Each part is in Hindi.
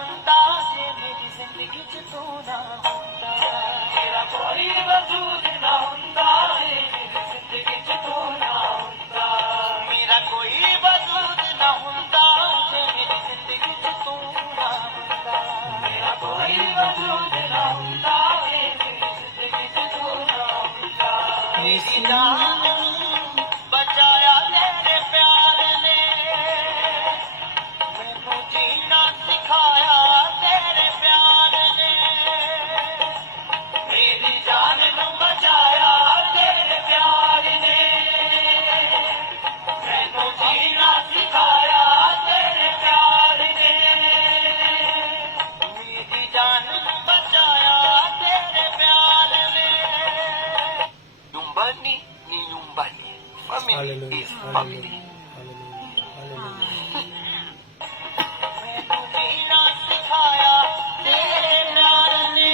ਹੁੰਦਾ ਜੇ ਮੇਰੀ ਜ਼ਿੰਦਗੀ ਚ ਤੂੰ ਨਾ ਹੁੰਦਾ ਮੇਰਾ ਕੋਈ ਵਜੂਦ ਨਾ ਹੁੰਦਾ ਜੇ ਮੇਰੀ ਜ਼ਿੰਦਗੀ ਚ ਤੂੰ ਨਾ ਹੁੰਦਾ ਮੇਰਾ ਕੋਈ ਵਜੂਦ ਨਾ ਹੁੰਦਾ ਜੇ ਮੇਰੀ ਜ਼ਿੰਦਗੀ ਚ ਤੂੰ ਨਾ ਹੁੰਦਾ ਮੇਰਾ ਕੋਈ ਵਜੂਦ ਨਾ ਹੁੰਦਾ ਜੇ ਮੇਰੀ ਜ਼ਿੰਦਗੀ ਚ ਤੂੰ ਨਾ ਹੁੰਦਾ ਮੇਰੀ ਜਾਨ ਬਚਾਇਆ ਤੇਰੇ ਪਿਆਰ ਨੇ ਮੈਨੂੰ ਜੀਣਾ ਸਿਖਾਇਆ ਤੇਰੇ ਪਿਆਰ ਨੇ ਮੇਰੀ ਜਾਨ ਨੂੰ ਬਚਾਇਆ ਤੇਰੇ ਪਿਆਰ ਨੇ ਮੈਨੂੰ ਜੀਣਾ ਸਿਖਾਇਆ ਤੇਰੇ ਪਿਆਰ ਨੇ ਮੇਰੀ ਜਾਨ ਨੂੰ ਬਚਾਇਆ ਤੇਰੇ ਪਿਆਰ ਨੇ Yumbani ni yumbani. Family is family. ਮੈਨੂੰ ਜੀਣਾ ਸਿਖਾਇਆ ਤੇਰੇ ਪਿਆਰ ਨੇ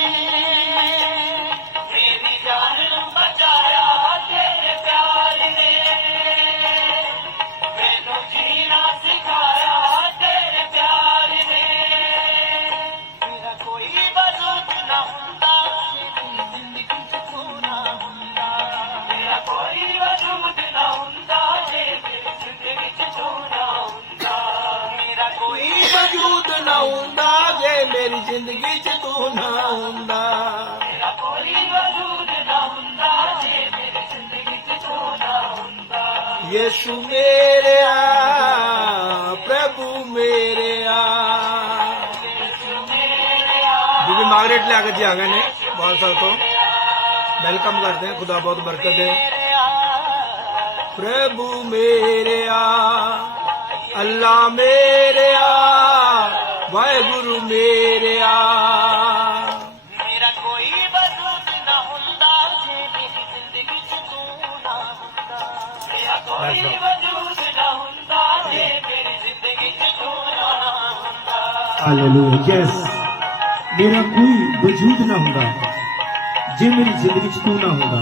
ਮੇਰੀ ਜਾਨ ਨੂੰ ਬਚਾਇਆ ਤੇਰੇ ਪਿਆਰ ਨੇ ਮੈਨੂੰ ਜੀਣਾ ਸਿਖਾਇਆ ਤੇਰੇ ਪਿਆਰ ਨੇ ਮੇਰਾ ਕੋਈ ਵਜੂਦ ਨਾ ਹੁੰਦਾ ਜੇ ਮੇਰੀ ਜ਼ਿੰਦਗੀ ਚ ਤੂੰ ਨਾ ਹੁੰਦਾ ਮੇਰਾ ਕੋਈ ਵਜੂਦ ਨਾ ਹੁੰਦਾ ਜੇ ਮੇਰੀ ਜ਼ਿੰਦਗੀ ਚ ਤੂੰ ਨਾ ਹੁੰਦਾ ਮੇਰਾ ਕੋਈ ਵਜੂਦ ਨਾ ਹੁੰਦਾ ਜੇ ਮੇਰੀ ਜ਼ਿੰਦਗੀ 'ਚ ਤੂੰ ਨਾ ਹੁੰਦਾ ਮੇਰਾ ਕੋਈ ਵਜੂਦ ਨਾ ਹੁੰਦਾ ਜੇ ਮੇਰੀ ਜ਼ਿੰਦਗੀ ਚ ਤੂੰ ਨਾ ਹੁੰਦਾ ਯਿਸੂ ਮੇਰਿਆ ਪ੍ਰਭੂ ਮੇਰਿਆ ਬੀਬੀ ਮਾਰਗरेट ले आकर जी आ गए ने बहुत साल तो वेलकम करते हैं खुदा बहुत बरकत दे प्रभु मेरिया अल्लाह मेरिया वाहेगुरु मेरिया ਮੇਰਾ ਕੋਈ ਵਜੂਦ ਨਾ ਹੁੰਦਾ ਜੇ ਮੇਰੀ ਜ਼ਿੰਦਗੀ ਚ ਤੂੰ ਨਾ ਹੁੰਦਾ ਮੇਰਾ ਕੋਈ ਵਜੂਦ ਨਾ ਹੁੰਦਾ ਜੇ ਮੇਰੀ ਜ਼ਿੰਦਗੀ ਚ ਤੂੰ ਨਾ ਹੁੰਦਾ हालेलुया यस मेरा कोई वजूद ना होगा जे मेरी जिंदगी च तू ना होगा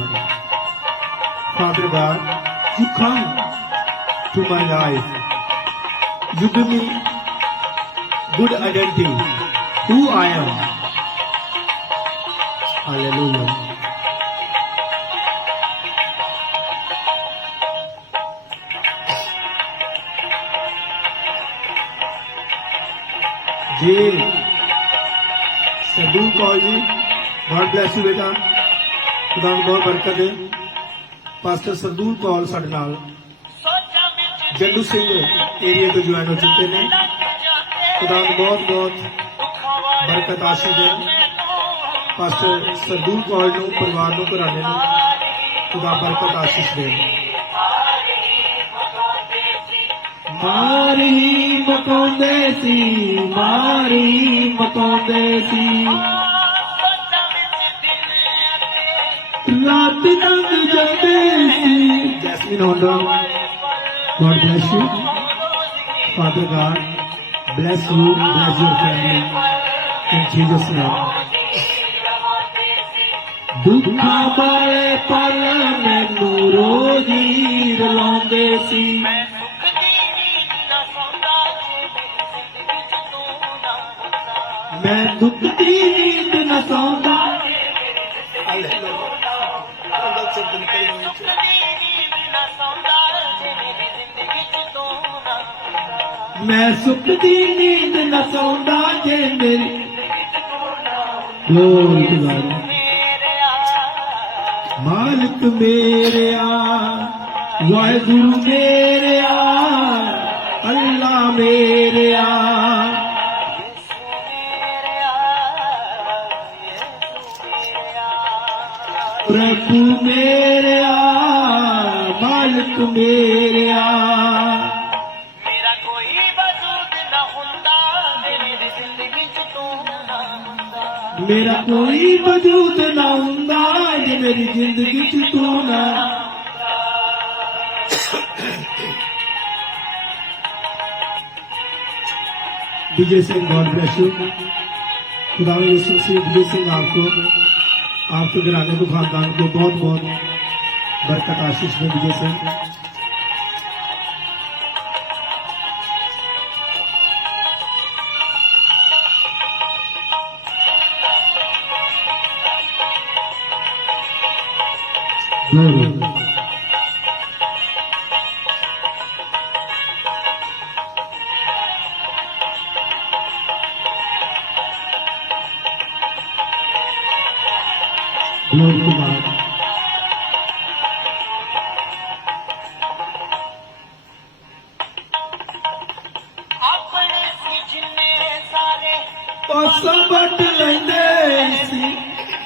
father God you come to my life you give me good identity who I am hallelujah ji Sardul Kaur ji God bless you बेटा खुदा ਨੂੰ बहुत बरकत दे पास्टर सरदूल कौर ਸਾਡੇ ਨਾਲ ਸੋਚਾਂ ਵਿੱਚ जंडू सिंह एरिया ਤੋਂ ज्वाइन हो चुके हैं खुदा ਨੂੰ बहुत बहुत बरकत आशीष दे पास्टर सरदूल कौर ਨੂੰ परिवार ਨੂੰ घराने ਨੂੰ खुदा बरकत आशीष दे मारी मकाਉਂਦੇ ਸੀ मारी मकाਉਂਦੇ ਸੀ ਸੋਚਾਂ ਵਿੱਚ ਦਿਨ ਅਤੇ रात तक जाते सी Jasmine Honda God bless you Father God bless you bless your family in Jesus name दुखा पाए पल मैनू रोज ही रलाਉਂਦੇ ਸੀ ਮੈਂ ਸੁੱਖ ਦੀ ਨੀਂਦ ਨਾ ਸੌਂਦਾ ਜੇ ਮੇਰੀ ਜ਼ਿੰਦਗੀ ਚ ਤੂੰ ਨਾ ਹੁੰਦਾ मैं दुख दी नींद न सौंदा ਸੁੱਖ ਦੀ ਨੀਂਦ ਨਾ ਸੌਂਦਾ ਜੇ ਮੇਰੀ ਜ਼ਿੰਦਗੀ ਚ ਤੂੰ ਨਾ ਹੁੰਦਾ मैं सुख दी नींद न सौंदा जे मेरी Glory to God मालिक मेरेया वाहेगुरु मेरेया अल्लाह मेरेया प्रभु मेरेया मालिक मेरेया ਮੇਰਾ ਕੋਈ ਵਜੂਦ ਨਾ ਹੁੰਦਾ ਜੇ ਮੇਰੀ ਜ਼ਿੰਦਗੀ ਚ ਤੂੰ ਨਾ ਹੁੰਦਾ मेरा कोई वजूद ना हुंदा जे मेरी जिंदगी च तू ना Vijay Singh God bless you खुदा यीशु से विजय सिंह आपको आपके घराने को खानदान को बहुत बहुत बरकत आशीष में Vijay Singh glory. Glory to God. ਆਪਣੇ ਸੀ ਜਿੰਨੇ ਸਾਰੇ ਪਾਸਾ ਵੱਟ ਲੈਂਦੇ ਸੀ,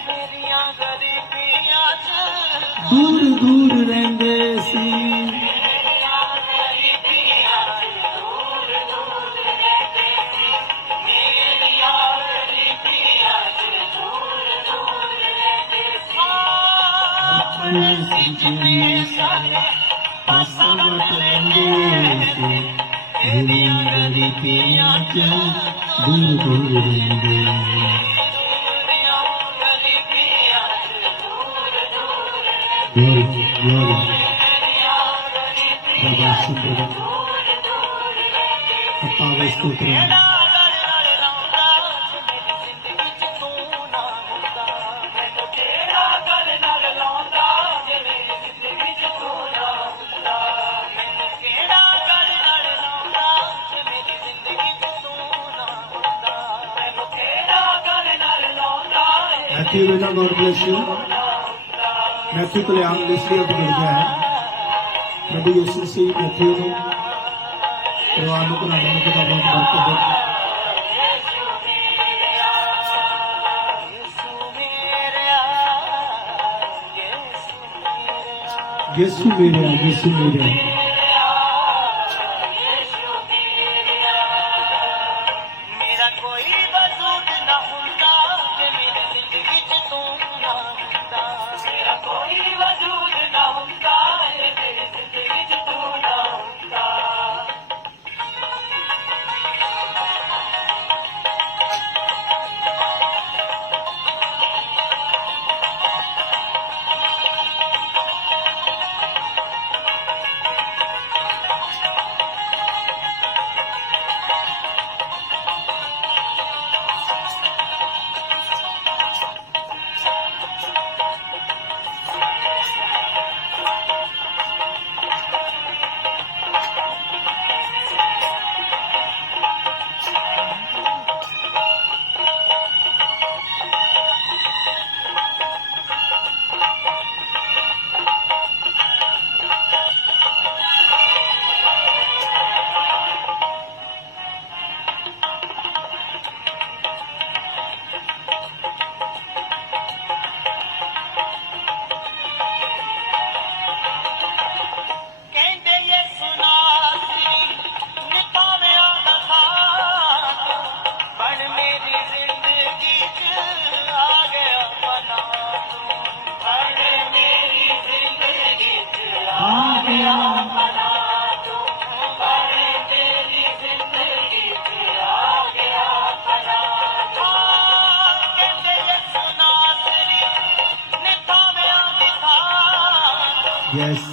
ਮੇਰੀਆਂ ਗਰੀਬੀਆਂ ਚ ਦੂਰ ਦੂਰ ਰਹਿੰਦੇ ਸੀ। ਮੇਰੀਆਂ ਗਰੀਬੀਆਂ ਚ ਦੂਰ ਦੂਰ ਰਹਿੰਦੇ ਸੀ ਮੇਰੀਆਂ ਗਰੀਬੀਆਂ ਚ ਦੂਰ ਦੂਰ ਰਹਿੰਦੇ ਸੀ ਆਪਣੇ ਸੀ ਜਿੰਨੇ ਸਾਰੇ ਪਾਸਾ ਵੱਟ ਲੈਂਦੇ ਸੀ, ਮੇਰੀਆਂ ਗਰੀਬੀਆਂ ਚ ਦੂਰ ਦੂਰ ਰਹਿੰਦੇ। Glory, glory. Baba Sundara. Apave Stotram. Matthew Villa, God bless you. Matthew Kalyan इसलिए अब गिर गया है। प्रभु यीशु मसीह मैथ्यू को परिवार को घराने में खुदा बहुत बरकत दे। यीशु मेरे, यीशु मेरे। मेरा कोई वजूद ना होता कि मेरी जिंदगी च तू ना होता मेरा कोई वजूद ना होता कि मेरी जिंदगी च तू ना होता ਕਹਿੰਦੇ ਇਹ ਸੁਨਾ ਸੀ ਨਿਭਾਵਿਆਂ ਦਾ ਸਾਥ ਬਣ ਮੇਰੀ ਜ਼ਿੰਦਗੀ ਚ ਆ ਗਿਆ ਬਣਾ ਤੂੰ ਬਣ ਮੇਰੀ ਜ਼ਿੰਦਗੀ ਚ ਆ ਗਿਆ ਬਣਾ ਤੂੰ ਬਣ ਮੇਰੀ ਜ਼ਿੰਦਗੀ ਚ ਆ ਗਿਆ ਬਣਾ ਕਹਿੰਦੇ ਇਹ ਸੁਨਾ ਸੀ ਨਿਭਾਵਿਆਂ ਦਾ ਸਾਥ Yes.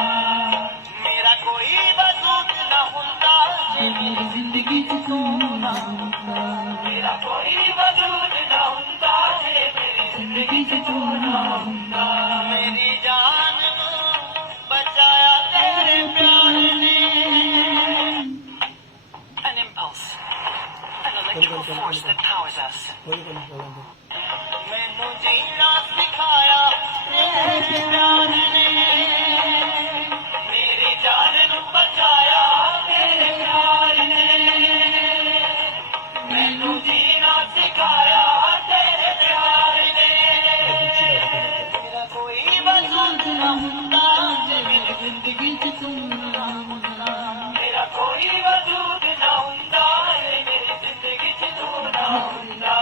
मेरा कोई वजूद ना होता मेरी जिंदगी च तू ना होता मेरा कोई वजूद ना होता मेरी जिंदगी च तू ना होता मेरी जान नू बचाया तेरे प्यार ने An impulse, an electrical force that powers us. मैनू जीना सिखाया ना हुंदा जे मेरी जिंदगी च तू ना हुंदा मेरा कोई वजूद ना हुंदा जे मेरी जिंदगी च तू ना हुंदा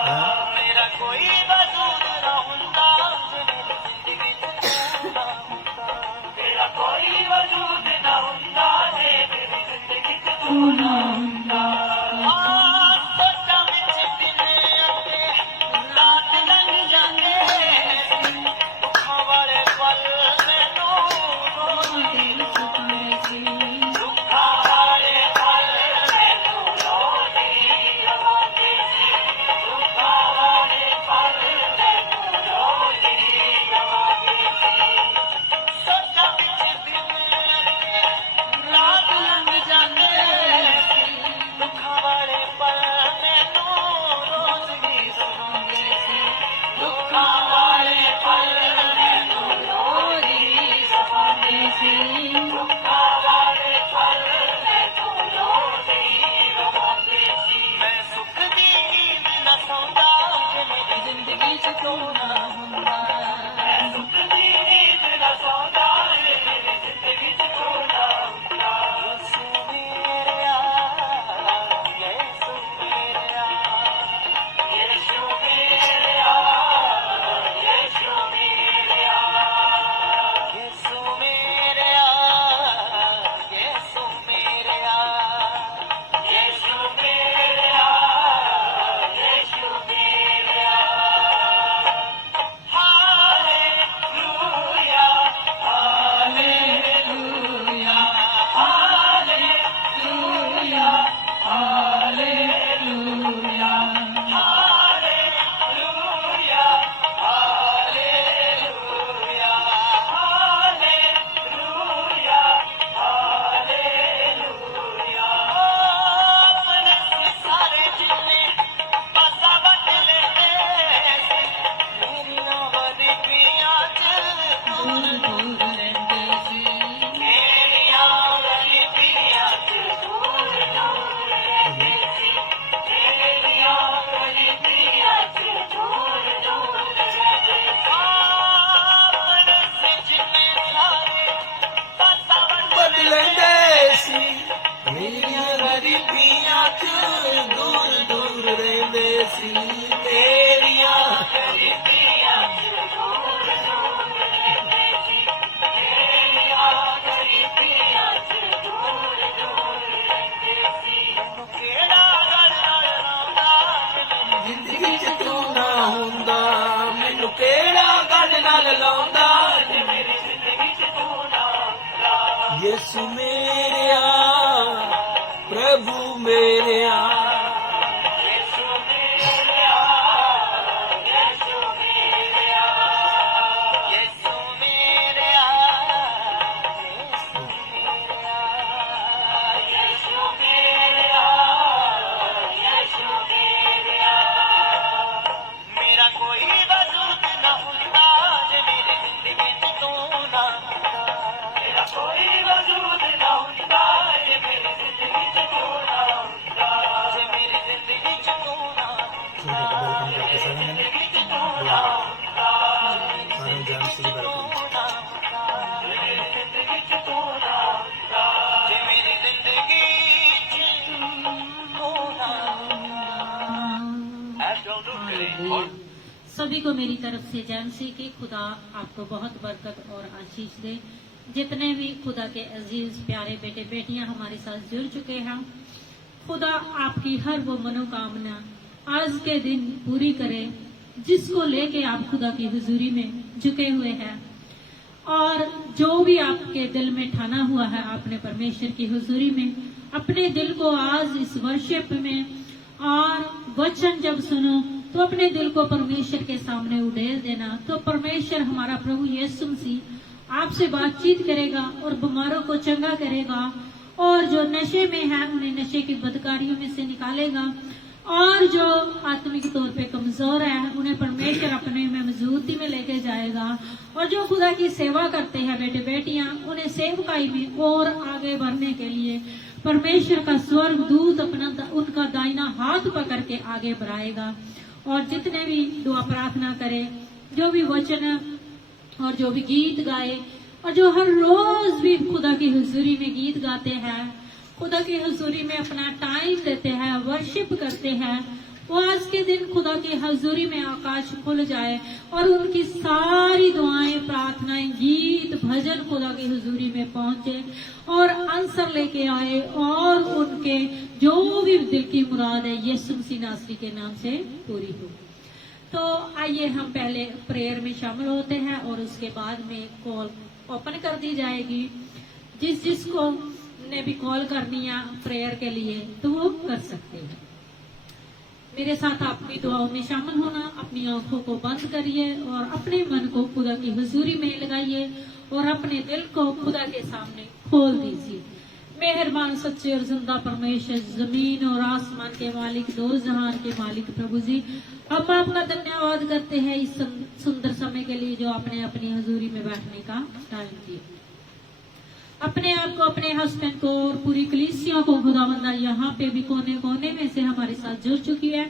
मेरा कोई वजूद ना हुंदा जे मेरी जिंदगी च तू ना हुंदा मेरा कोई वजूद ना हुंदा जे मेरी जिंदगी च तू ना हुंदा सोचा विच दिन आंदे रात लंघ जांदे दुखां वाले पल मैनू रोंदी रवांदे सी दुखां वाले पल मैनू रोंदी रवांदे सी दुखां वाले पल मैनू रोंदी रवांदे सी सोचा विच दिन आंदे रात लंघ जांदे दुखां वाले पल मैनू रोंदी रवांदे सी दुखां वाले पल मैनू रोंदी रवांदे सी दुखां वाले पल मैनू रोंदी रवांदे सी मैं सुख दी नींद न सौंदा जे मेरी जिंदगी च तू ना हुंदा मैं सुख दी नींद न सौंदा जे मेरी जिंदगी च तू ना हुंदा यीशु मेरेया यीशु मेरेया यीशु मेरेया यीशु मेरेया यीशु मेरेया यीशु मेरेया यीशु मेरेया यीशु मेरेया hallelujah hallelujah hallelujah hallelujah hallelujah hallelujah hallelujah hallelujah अपने सारे जिन्ने पासा वट लेते मेरी नवदी पियां च दूर दूर लेंदे सी मेरी नवदी पियां च दूर दूर लेंदे सी मेरी नवदी पियां च दूर दूर लेंदे सी अपने जिन्ने सारे पासा वट बदलंदे सी मेरियां गरीबियां च दूर दूर रहंदे सी तेरियां गरीबियां च दूर दूर लेंदे सी मेरी गरीबियां च दूर दूर लेंदे सी मैनू केड़ा गल नाल लांदा जिंदगी च तू ना हुंदा मैनू केड़ा गल नाल लाउंदा जे मेरी जिंदगी च तू ना हुंदा यीशु मेरेया प्रभु मेरेया यीशु मेरेया यीशु मेरेया यीशु मेरेया यीशु मेरेया यीशु मेरेया मेरा कोई वजूद ना हुंदा जे मेरी जिंदगी च तू ना हुंदा मेरा कोई वजूद ना हुंदा जे मेरी जिंदगी च तू ना हुंदा जे मेरी जिंदगी च तू ना हुंदा जिंदगी च तू ना हुंदा परम जान श्री बरकत मेरी जिंदगी च तू ना हुंदा जे मेरी जिंदगी च तू ना हुंदा सभी को मेरी तरफ से जैमसी की खुदा आपको बहुत बरकत और आशीष दे। जितने भी खुदा के अजीज प्यारे बेटे बेटियां हमारे साथ जुड़ चुके हैं, खुदा आपकी हर वो मनोकामना आज के दिन पूरी करे जिसको लेके आप खुदा की हुजूरी में झुके हुए हैं। और जो भी आपके दिल में ठाना हुआ है आपने परमेश्वर की हुजूरी में, अपने दिल को आज इस वर्शिप में और वचन जब सुनो तो अपने दिल को परमेश्वर के सामने उड़ेल देना। तो परमेश्वर हमारा प्रभु यीशु मसीह आपसे बातचीत करेगा और बीमारों को चंगा करेगा, और जो नशे में है उन्हें नशे की बदकारियों में से निकालेगा, और जो आत्मिक तौर पे कमजोर है उन्हें परमेश्वर अपने में मजबूती में लेके जाएगा। और जो खुदा की सेवा करते हैं बेटे बेटियां, उन्हें सेवकाई में और आगे बढ़ने के लिए परमेश्वर का स्वर्ग दूत अपना उनका दाहिना हाथ पकड़ के आगे बढ़ाएगा। और जितने भी दुआ प्रार्थना करे, जो भी वचन और जो भी गीत गाए, और जो हर रोज भी खुदा की हुजूरी में गीत गाते हैं, खुदा की हुजूरी में अपना टाइम देते हैं, वर्शिप करते हैं, वो आज के दिन खुदा की हजूरी में आकाश खुल जाए और उनकी सारी दुआएं, प्रार्थनाएं, गीत, भजन खुदा की हजूरी में पहुंचे और आंसर लेके आए और उनके जो भी दिल की मुराद है यीशु मसीह नासरी के नाम से पूरी हो। तो आइए हम पहले प्रेयर में शामिल होते हैं और उसके बाद में कॉल ओपन कर दी जाएगी। जिसको ने भी कॉल करनी है प्रेयर के लिए तो वो कर सकते हैं। मेरे साथ आप भी दुआओं में शामिल होना, अपनी आंखों को बंद करिए और अपने मन को खुदा की हुजूरी में लगाइए और अपने दिल को खुदा के सामने खोल दीजिए। मेहरबान सच्चे और जिंदा परमेश्वर, जमीन और आसमान के मालिक, दो जहान के मालिक प्रभु जी, हम आपका धन्यवाद करते हैं इस सुंदर समय के लिए जो आपने अपनी हजूरी में बैठने का टाइम दिया। अपने आप को, अपने हस्बैंड को और पूरी कलीसिया को खुदावंदा यहाँ पे भी कोने कोने में से हमारे साथ जुड़ चुकी है।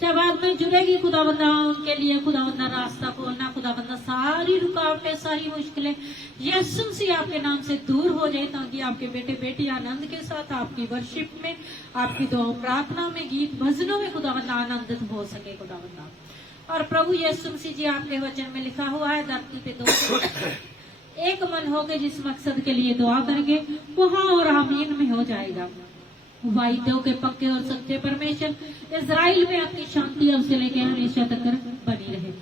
जब बाद में जुड़ेगी खुदावंदा, उनके लिए खुदावंदा रास्ता खोलना, खुदावंदा सारी रुकावटें, सारी मुश्किलें यीशु मसीह आपके नाम से दूर हो जाए, ताकि आपके बेटे बेटी आनंद के साथ आपकी वर्शिप में, आपकी दुआ प्रार्थना में, गीत भजनों में खुदावंदा आनंदित हो सके खुदावंदा। और प्रभु यीशु मसीह जी, आपके वचन में लिखा हुआ है, धरती पे दो एक मन होकर जिस मकसद के लिए दुआ करेंगे वहाँ और आमीन में हो जाएगा। वायदों के पक्के और सच्चे परमेश्वर, इजराइल में आपकी शांति अब से लेकर हमेशा तक बनी रहे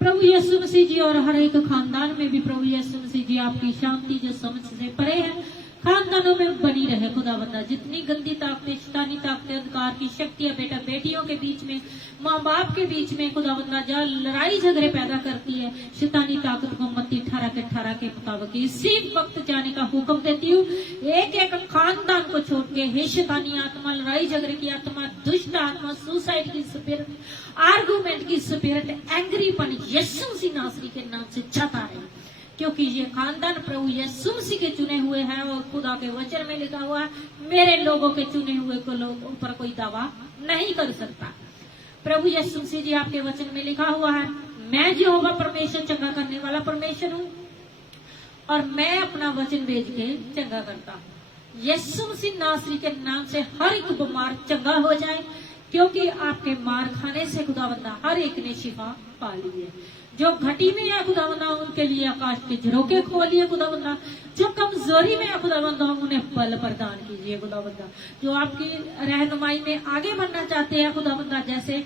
प्रभु यीशु मसीह जी। और हर एक खानदान में भी प्रभु यीशु मसीह जी आपकी शांति जो समझ से परे है खानदानों में बनी रहे खुदावंदा। जितनी गंदी ताकतें, शैतानी ताकतें, अंधकार की शक्तियां बेटा बेटियों के बीच में, माँ बाप के बीच में खुदावंदा जहाँ लड़ाई झगड़े पैदा करती है, शैतानी ताकत को मत्ती 18 के मुताबिक इसी वक्त जाने का हुक्म देती हूँ। एक एक खानदान को छोड़ के हे शैतानी आत्मा, लड़ाई झगड़े की आत्मा, दुष्ट आत्मा, सुसाइड की स्पिरिट, आर्गुमेंट की स्पिरिट, एंग्रीपन यीशु मसीह नासरी के नाम से जाता है, क्योंकि ये खानदान प्रभु यीशु मसीह के चुने हुए हैं और खुदा के वचन में लिखा हुआ है, मेरे लोगों के चुने हुए को लोगों पर कोई दावा नहीं कर सकता। प्रभु यीशु मसीह जी, आपके वचन में लिखा हुआ है, मैं यहोवा परमेश्वर चंगा करने वाला परमेश्वर हूँ और मैं अपना वचन भेज के चंगा करता हूँ। यीशु मसीह नासरी के नाम से हर एक बीमार चंगा हो जाए, क्योंकि आपके मार खाने से खुदावंदा हर एक ने शिफा पा ली है। जो घटी में है खुदावंदा उनके लिए आकाश के झरोके खोलिए खुदावंदा। जो कमजोरी में है खुदावंदा उन्हें बल प्रदान कीजिए खुदावंदा। जो आपकी रहनुमाई में आगे बढ़ना चाहते हैं खुदावंदा, जैसे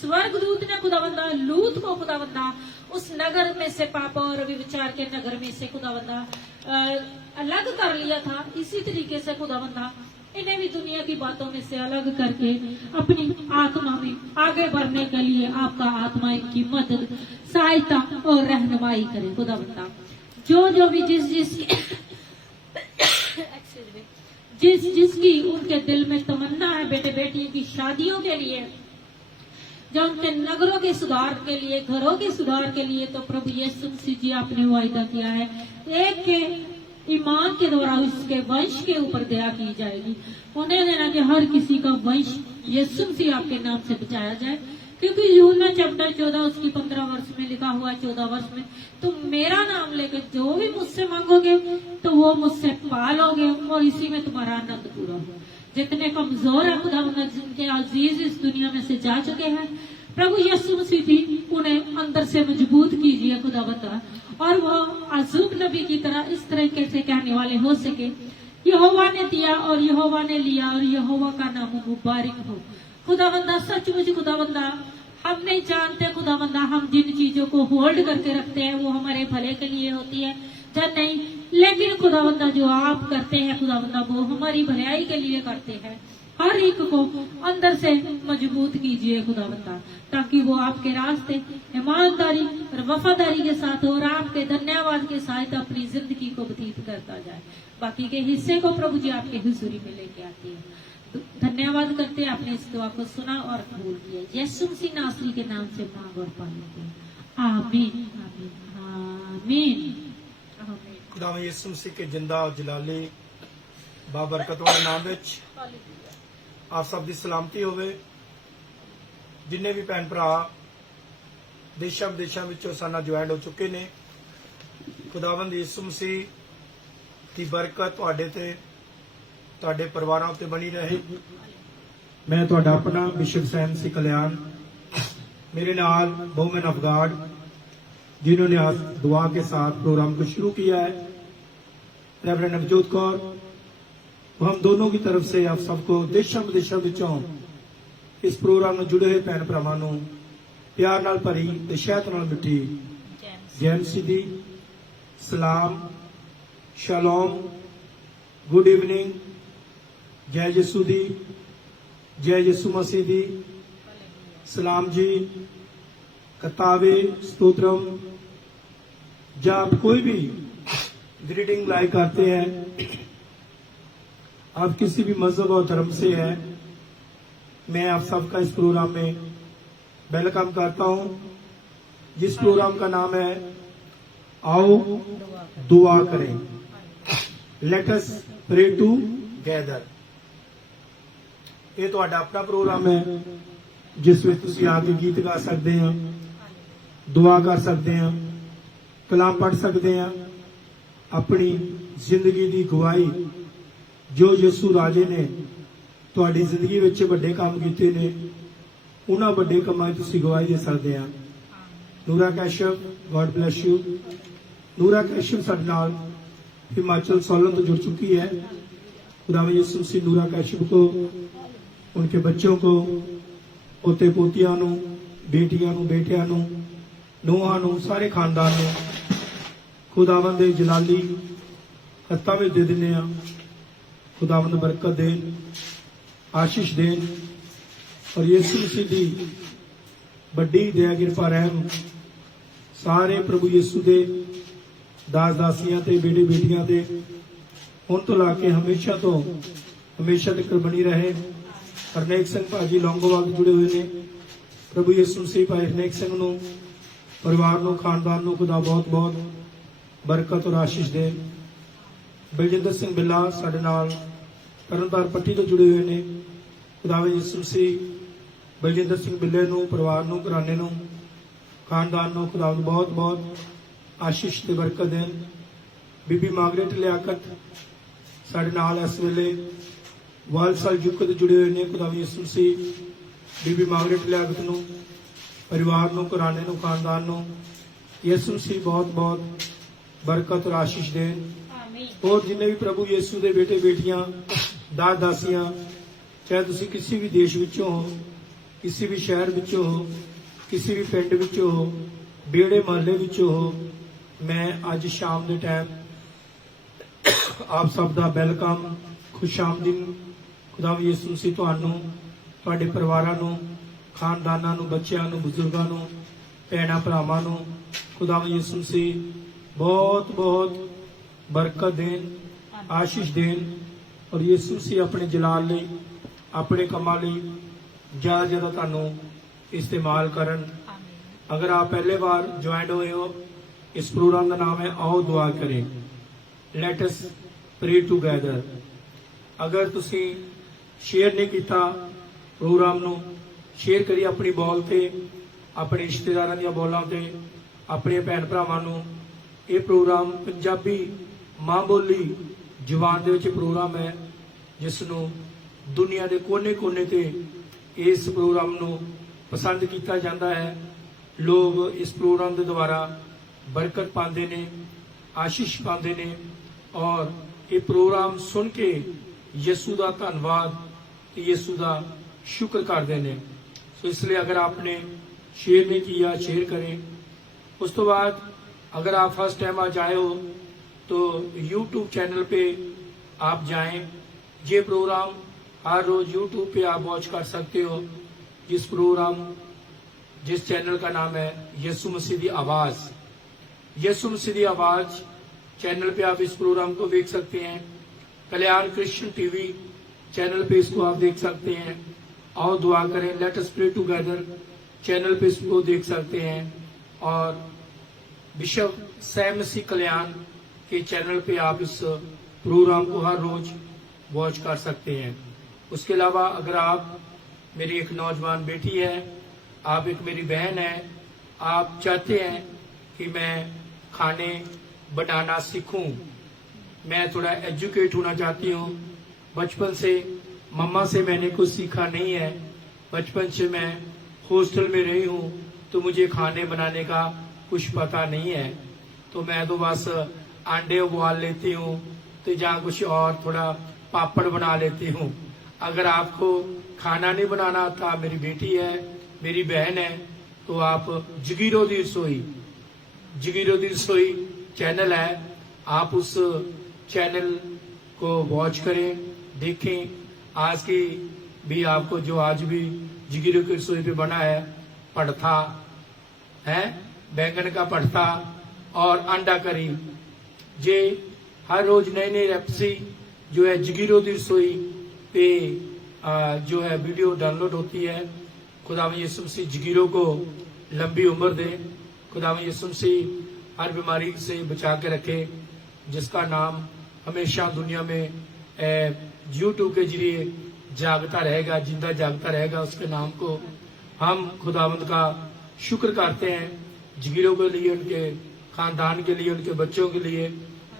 स्वर्गदूत ने खुदावंदा लूत को खुदावंदा उस नगर में से, पाप और विचार के नगर में से खुदावंदा अलग कर लिया था, इसी तरीके से खुदावंदा इन्हें भी दुनिया की बातों में से अलग करके अपनी आत्मा में आगे बढ़ने के लिए आपका आत्मा इनकी मदद, सहायता और रहनुमाई करे खुदावंदा। जो भी जिसकी उनके दिल में तमन्ना है बेटे बेटियों की शादियों के लिए, जो उनके नगरों के सुधार के लिए, घरों के सुधार के लिए, तो प्रभु यीशु मसीह जी आपने वायदा किया है, एक के ईमान के द्वारा उसके वंश के ऊपर दया की जाएगी। उन्हें देना कि हर किसी का वंश यीशु मसीह आपके नाम से बचाया जाए, क्योंकि यूहन्ना चैप्टर 14 उसकी 15 वर्ष में लिखा हुआ है, 14 वर्ष में, तुम मेरा नाम लेकर जो भी मुझसे मांगोगे तो वो मुझसे पालोगे और इसी में तुम्हारा आनंद पूरा होगा। जितने कमजोर है खुदावंदा, जिनके अजीज इस दुनिया में से जा चुके हैं, प्रभु यीशु मसीह जी उन्हें अंदर से मजबूत कीजिए खुदावंदा, और वो अजूब नबी की तरह इस तरीके से कहने वाले हो सके, यहोवा ने दिया और यहोवा ने लिया और यहोवा का नाम मुबारक हो। खुदावंदा सचमुच खुदावंदा हम नहीं जानते खुदावंदा, हम जिन चीजों को होल्ड करके रखते हैं वो हमारे भले के लिए होती है या नहीं, लेकिन खुदावंदा जो आप करते हैं खुदावंदा वो हमारी भलाई के लिए करते हैं। हर एक को अंदर से मजबूत कीजिए खुदावंदा, ताकि वो आपके रास्ते ईमानदारी और वफादारी के साथ और आपके धन्यवाद के साथ अपनी जिंदगी को व्यतीत करता जाए। बाकी के हिस्से को प्रभु जी आपके हुजूरी में लेके आती है। धन्यवाद करते हैं, आपने इस दुआ को सुना और कबूल किया। यीशु मसीह नासरी के नाम से मांग और पालेंगे, आमीन आमीन आमीन आमीन। खुदा यीशु मसीह के जिंदा और जलाली बाबरकत वाले नाम विच आप सब की सलामती होवे। जिन्ने भी भैन भरा देशां विदेशां विचों साडा ज्वाइन हो चुके ने, ਖੁਦਾਵੰਦ ਯਿਸੂ ਮਸੀਹ ਦੀ ਬਰਕਤ ਤੁਹਾਡੇ ਤੇ ਤੁਹਾਡੇ ਪਰਿਵਾਰਾਂ ਉੱਤੇ ਬਣੀ ਰਹੇ। मैं ਤੁਹਾਡਾ अपना बिशप सैम सी कल्याण, मेरे नाल वुमेन ऑफ गॉड जिन्होंने आज दुआ के साथ प्रोग्राम को शुरू किया है, रेवरेंड नवजोत कौर, हम दोनों की तरफ से आप सबको देशों विदेशों विचों इस प्रोग्राम में जुड़े हुए भैन भरावां नूं प्यार नाल भरी ते शहद नाल मिठी जय मसीह दी सलाम, शलोम, गुड इवनिंग, जय यीशु दी, जय यीशु मसीह दी, सलाम जी, कतावे, स्तोत्रम, जब आप कोई भी ग्रीटिंग लाइक करते हैं, आप किसी भी मजहब और धर्म से हैं, मैं आप सबका इस प्रोग्राम में वेलकम करता हूं, जिस प्रोग्राम का नाम है आओ दुआ करें, लेट अस प्रे टुगेदर। ਇਹ ਤੁਹਾਡਾ ਆਪਣਾ ਪ੍ਰੋਗਰਾਮ ਹੈ ਜਿਸ ਵਿੱਚ ਤੁਸੀਂ ਆ ਕੇ ਗੀਤ ਗਾ ਸਕਦੇ ਆ, ਦੁਆ ਕਰ ਸਕਦੇ ਆ, ਕਲਾਮ ਪੜ੍ਹ ਸਕਦੇ ਆ, ਆਪਣੀ ਜ਼ਿੰਦਗੀ ਦੀ ਗਵਾਹੀ ਜੋ ਯਿਸੂ ਰਾਜੇ ਨੇ ਤੁਹਾਡੀ ਜ਼ਿੰਦਗੀ ਵਿੱਚ ਵੱਡੇ ਕੰਮ ਕੀਤੇ ਨੇ, ਉਹਨਾਂ ਵੱਡੇ ਕੰਮਾਂ ਦੀ ਤੁਸੀਂ ਗਵਾਹੀ ਦੇ ਸਕਦੇ ਆ। Noora Keshav, God bless you. Noora Keshav ਸਾਡੇ ਨਾਲ हिमाचल सोलन तो जुड़ चुकी है। खुदावंद यीशु मसीह नूरा कैशव को, उनके बच्चों को, पोते पोतियां नू, बेटियां नू, बेटियां नू, नूहां नू, सारे खानदान नू खुदावंद दे जलाली हत्थां विच दे दिंदे आ। खुदावंद बरकत देन, आशीष देन और यीशु मसीह दी बड़ी दया किरपा रहम सारे प्रभु यीशु दे दास दासियां ते बेटे बेटियां ते हुण तो ला के हमेशा तो हमेशा तक बनी रहे। हरनेक सिंह भाजी लौंगोवाल जुड़े हुए ने। प्रभु यीशु मसीह भाई हरनेक सिंह नूं, परिवार नूं, खानदान नूं खुदा बहुत बहुत बरकत और आशीष दे। बलजिंदर सिंह बिल्ला साडे नाल तरनतार पट्टी तो जुड़े हुए ने। खुदावंद यीशु मसीह बलजिंदर सिंह बिल्ले नूं, परिवार नूं, घराने नूं, खानदान नूं खुदावंद बहुत बहुत आशीष ते बरकत देन। बीबी मार्गरेट लियाकत साडे नाल इस वेले वालसाल जुकत जुड़े हुए ने। खुदावंद यीशु मसीह बीबी मार्गरेट लियाकत नूं, परिवार नूं, घराने नूं, खानदान नूं यीशु मसीह बहुत बहुत बरकत और आशीष देन। और जिन्हें भी प्रभु यीशु दे बेटे बेटियां, दास दासियां, चाहे तुसीं किसी भी देश विचों हो, किसी भी शहर विचों हो, किसी भी पिंड विचों हो, बेड़े महल्ले विचों हो, मैं अज शाम के टाइम आप सब का वेलकम, खुशामदीन। खुदावंद यीशु मसीह तुहानूं, तुहाडे परिवारां नूं, खानदानां नूं, बच्चिआं नूं, बुजुर्गां नूं, भैणां भरावां नूं खुदावंद यीशु मसीह बहुत बहुत बरकत देन, आशीष देन और यीशु मसीह अपने जलाल लई, अपने कमां लई ज़्यादा ज़्यादा तुहानूं इस्तेमाल करन। अगर आप पहले बार ज्वाइन हुए हो, इस प्रोग्राम का नाम है आओ दुआ करें, लेट अस प्रे टुगेदर। अगर तुसी शेयर नहीं किया प्रोग्राम नूं, शेयर करिए अपनी बॉल ते, अपने रिश्तेदारां दी बॉलां ते, अपने भैन भरावां नूं। ये प्रोग्राम पंजाबी मां बोली जबान दे विच प्रोग्राम है जिस नूं दुनिया के कोने कोने ते इस प्रोग्राम नूं पसंद किया जाता है। लोग इस प्रोग्राम के द्वारा बरकत पाते ने, आशीष पाते ने और ये प्रोग्राम सुन के यीशु का धन्यवाद, यीशु का शुक्र करते हैं। तो इसलिए अगर आपने शेयर नहीं किया, शेयर करें। उस तो बाद अगर आप फर्स्ट टाइम आज आए हो तो YouTube चैनल पे आप जाएं। ये प्रोग्राम हर रोज YouTube पे आप वॉच कर सकते हो। जिस चैनल का नाम है यीशु मसीह दी आवाज। यीशु मसीह दी आवाज चैनल पे आप इस प्रोग्राम को देख सकते हैं। कल्याण क्रिश्चियन टीवी चैनल पे इसको आप देख सकते हैं। आओ दुआ करें, let us pray together channel पे इसको देख सकते हैं। और बिशप सैम मसीह कल्याण के चैनल पे आप इस प्रोग्राम को हर रोज वॉच कर सकते हैं। उसके अलावा अगर आप मेरी एक नौजवान बेटी है, आप एक मेरी बहन है, आप चाहते हैं कि मैं खाने बनाना सीखूं। मैं थोड़ा एजुकेट होना चाहती हूँ। बचपन से मम्मा से मैंने कुछ सीखा नहीं है। बचपन से मैं हॉस्टल में रही हूँ, तो मुझे खाने बनाने का कुछ पता नहीं है। तो मैं तो बस अंडे उबाल लेती हूँ, तो जहाँ कुछ और थोड़ा पापड़ बना लेती हूँ। अगर आपको खाना नहीं बनाना आता, मेरी बेटी है, मेरी बहन है, तो आप जगीरो दी रसोई चैनल है, आप उस चैनल को वॉच करें, देखें। आज की भी आपको जो आज भी जगीरो की रसोई पे बना है, पड़था है, बैंगन का पड़था और अंडा करी, जे हर रोज नई नई रेसिपी जो है जगीरो दी रसोई पे जो है वीडियो डाउनलोड होती है। खुदा यीशु मसीह जगीरो को लंबी उम्र दे। खुदा यीशु मसीह हर बीमारी से बचा के रखे, जिसका नाम हमेशा दुनिया में यूट्यूब के जरिए जागता रहेगा, जिंदा जागता रहेगा। उसके नाम को हम खुदावंद का शुक्र करते हैं, जगीरों के लिए, उनके खानदान के लिए, उनके बच्चों के लिए,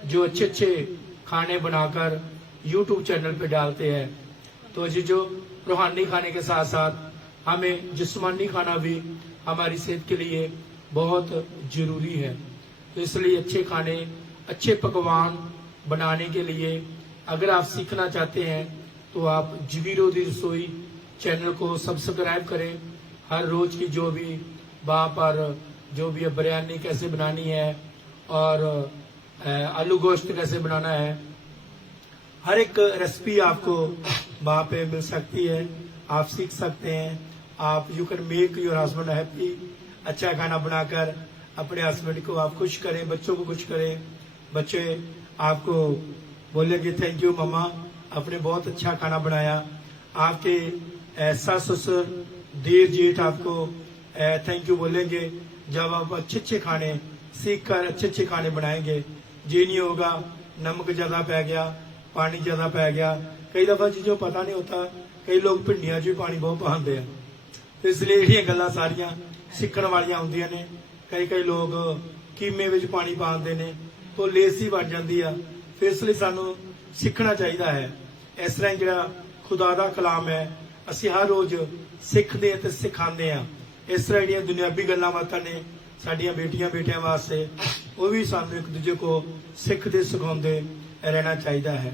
जो अच्छे अच्छे खाने बनाकर यूट्यूब चैनल पे डालते हैं। तो जो रूहानी खाने के साथ साथ हमें जिस्मानी खाना भी हमारी सेहत के लिए बहुत जरूरी है। तो इसलिए अच्छे खाने, अच्छे पकवान बनाने के लिए अगर आप सीखना चाहते हैं तो आप जगीरो दी रसोई चैनल को सब्सक्राइब करें। हर रोज की जो भी वहाँ पर जो भी बिरयानी कैसे बनानी है और आलू गोश्त कैसे बनाना है, हर एक रेसिपी आपको वहाँ पे मिल सकती है, आप सीख सकते हैं। आप you can make your husband happy. अच्छा खाना बनाकर अपने हस्बैंड को आप खुश करें, बच्चों को खुश करें। बच्चे आपको बोलेंगे थैंक यू मम्मा, आपने बहुत अच्छा खाना बनाया। आपके सास ससुर, देर जेठ आपको थैंक यू बोलेंगे जब आप अच्छे अच्छे खाने सीख कर अच्छे अच्छे खाने बनाएंगे। ये नहीं होगा नमक ज्यादा पै गया, पानी ज्यादा पै गया। कई दफा चीजों पता नहीं होता, कई लोग भिंडियां च भी पानी बहुत पाते हैं। तो इसलिए ये गल्लां सारियां सीखण वालियां हुंदियां ने। कई लोग कीमे विच पानी पाते ने, तो लेसी बन जाती है। फिर इसलिए सानू सीखना चाहिए है। इस तरह जिहड़ा खुदा दा कलाम है, असीं हर रोज सिखदे ते सिखांदे आ। इस तरह जिहड़ियां दुनियावी गल्लां बातां ने साडियां बेटियां बेटियां वास्ते, वो भी सानू एक दूजे को सिखदे सिखाउंदे रहना चाहिए है।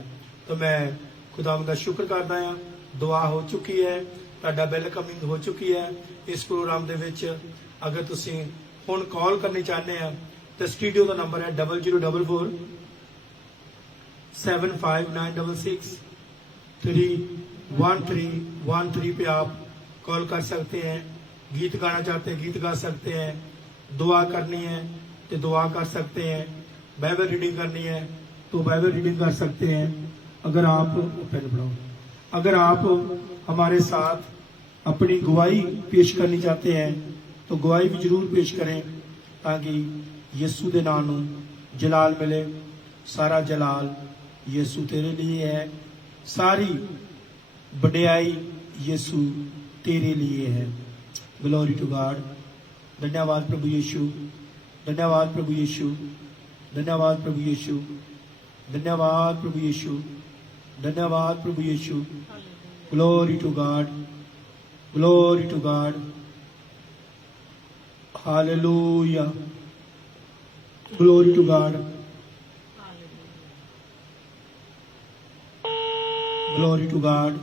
तो मैं खुदावंद दा शुक्र करदा हां। दुआ हो चुकी है, तुहाडा वेलकमिंग हो चुकी है इस प्रोग्राम दे विच। अगर तुसीं हुण कॉल करनी चाहते हैं तो स्टूडियो का नंबर है 0044 75966 31313 पे आप कॉल कर सकते हैं। गीत गाना चाहते हैं गीत गा सकते हैं, दुआ करनी है तो दुआ कर सकते हैं, बाइबल रीडिंग करनी है तो बाइबल रीडिंग कर सकते हैं। अगर आप पेन पढ़ाओ, अगर आप हमारे साथ अपनी गवाही पेश करनी चाहते हैं तो गवाही भी जरूर पेश करें, ताकि यीशु दे नाम नूं जलाल मिले। सारा जलाल यीशु तेरे लिए है, सारी बड़ाई यीशु तेरे लिए है। Glory to God. धन्यवाद प्रभु यीशु, धन्यवाद प्रभु यीशु, धन्यवाद प्रभु यीशु, धन्यवाद प्रभु यीशु, धन्यवाद प्रभु यीशु। Glory to God, glory to God. Hallelujah, glory to God, glory to God.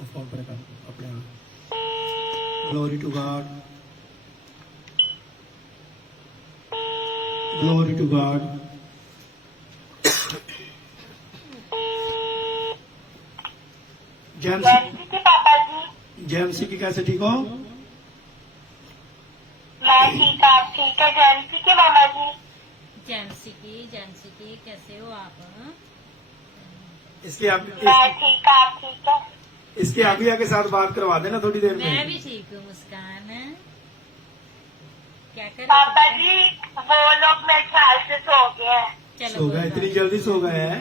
अपने glory to God, glory to God. पापा जी, जेएमसी की कैसे ठीक हो? मैं ठीक, आप ठीक है? जयंती के मामा जी, जैंसी की कैसे हो आप? इसके आप मैं ठीक, आप ठीक है? इसके आगे के साथ बात करवा देना थोड़ी देर मैं में। भी ठीक हूँ मुस्कान। क्या कर पापा जी, वो लोग मेरे ख्याल से सो गए हैं। चलो सो गए, इतनी जल्दी सो गए हैं?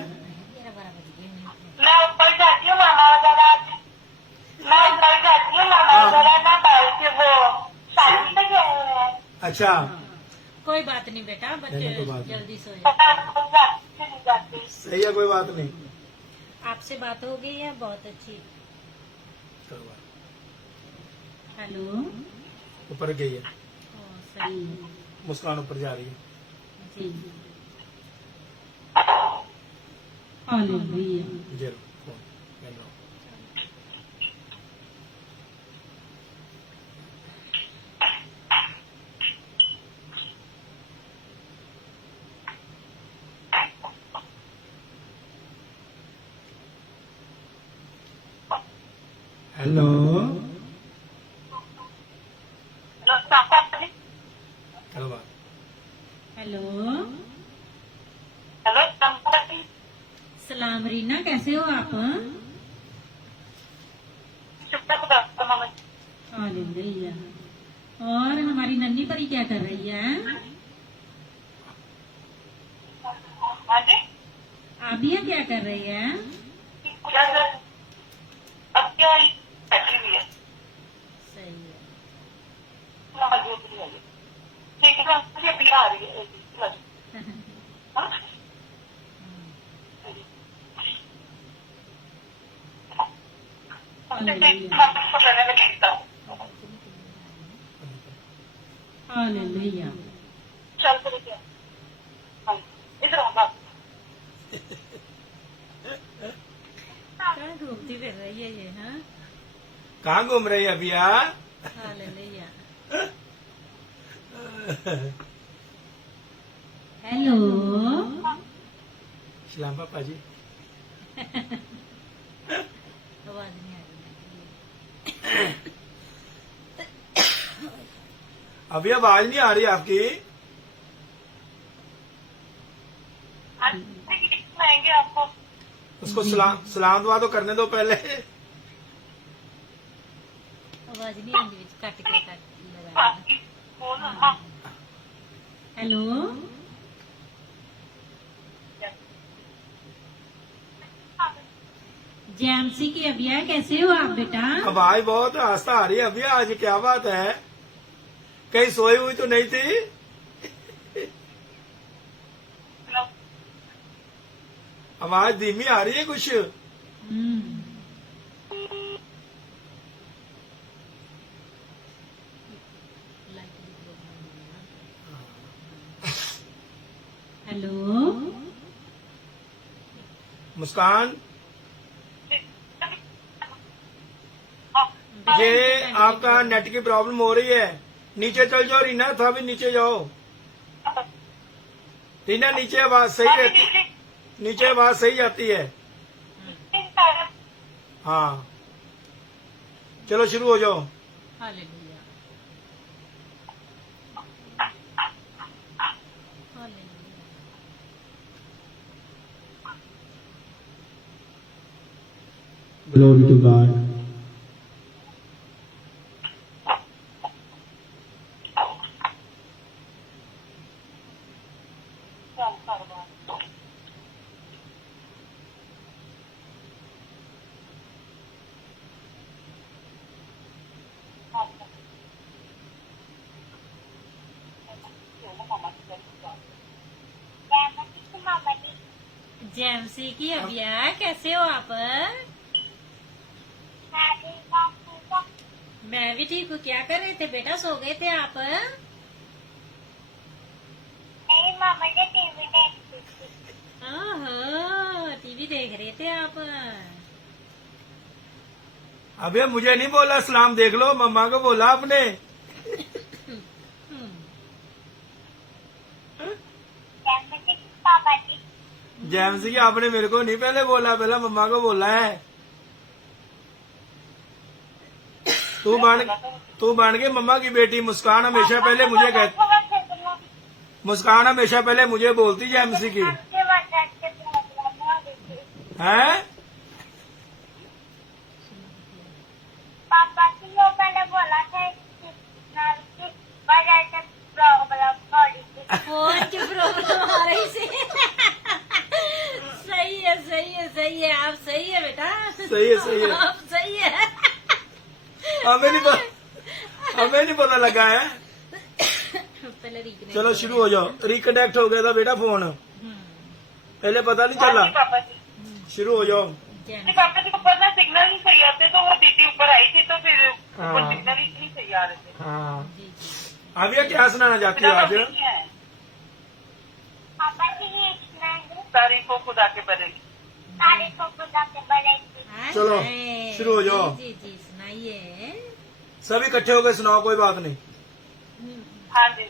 मैं ऊपर जाती हूँ मामा वगैरह, मैं ऊपर जाती हूँ मामा वगैरह ना बैठ के, वो शादी पे गए हैं। अच्छा, कोई कोई बात नहीं बेटा, बच्चे कोई बात नहीं। जल्दी सोए। नहीं जाती। सही है, कोई बात नहीं। आपसे बात हो गई है बहुत अच्छी। कोई बात हेलो। नहीं। ऊपर गई है, सही है मुस्कान ऊपर जा रही है। जी। हालेलुया। जे लो, फोन ले लो। हेलो चलो बात। हेलो। हेलो सलाम रीना, कैसे हो आप? हालेलुया। और हमारी नन्ही परी क्या कर रही है? हाँ जी, आबिया क्या कर रही है? अब क्या बैठी हुई है। सही है। ठीक है, मुझे पीड़ा आ रही है। हाँ? पकड़ने में खींचता हूँ। हालेलुया। चल तो देखिए। हाँ, इधर आओ बाप। क्या घूमती फिर रही है ये? हाँ, कहाँ घूम रही है अभिया? हालेलुया। हेलो। सलाम पापा जी। आवाज नहीं आ रही। अभी आवाज नहीं आ रही आपकी। महंगे आपको। उसको सलाम दुआ तो करने दो पहले। आवाज नहीं आती, बीच कट के लगा। हाँ। हेलो। जेएमसी की अभिया, कैसे हो आप बेटा? आवाज बहुत आस्था आ रही है अभी। आज क्या बात है? कहीं सोई हुई तो नहीं थी? आवाज धीमी आ रही है कुछ। हेलो। मुस्कान, ये आपका नेट की प्रॉब्लम हो रही है। नीचे चल जाओ रीना, था भी नीचे जाओ। रीना नीचे आवाज सही रहती, नीचे आवाज सही जाती है। हाँ चलो शुरू हो जाओ। Hallelujah. Hallelujah. Glory to God. JMC की अभिया, कैसे हो आप? मैं भी ठीक हूँ। क्या कर रहे थे बेटा, सो गए थे आप? नहीं मामा जी टीवी देखती थी। ओहो, टीवी देख रहे थे आप? अबे मुझे नहीं बोला सलाम देख लो, मम्मा को बोला आपने। पापा जी जेम्स जी आपने मेरे को नहीं पहले बोला, पहला मम्मा को बोला है। तू बन के मम्मा की बेटी। मुस्कान हमेशा पहले मुझे मुस्कान हमेशा पहले मुझे बोलती जेम्स की है। पापा की वो पहले बोला था फोन की प्रॉब्लम आ रही थी। सही है, सही है, सही है। आप सही है बेटा। सही है, सही है। आप सही है। हमें नहीं पता लगा है। पहले पहले reconnect चलो हो शुरू गया। हो जाओ। रिकनेक्ट हो गया था बेटा फोन, पहले पता नहीं हाँ चला। जी पापा जी। शुरू हो जाओ। जी पापा जी, ऊपर ना सिग्नल नहीं सही आते, तो वो दीदी ऊपर आई थी, तो फिर ऊपर हाँ। सिग्नल ही नहीं सही आ रहे थे। हाँ, जी जी अब ये क्या सुनाना चाहती हो आज? पापा जी ये तारीफ हो खुदा के बरे की। तारीफ हो खुदा के बरे की। हाय, चलो, हाय। शुरू हो जाओ। जी जी सुनाइए। सब इकट्ठे होकर सुनाओ, कोई बात नहीं। हाँ जी।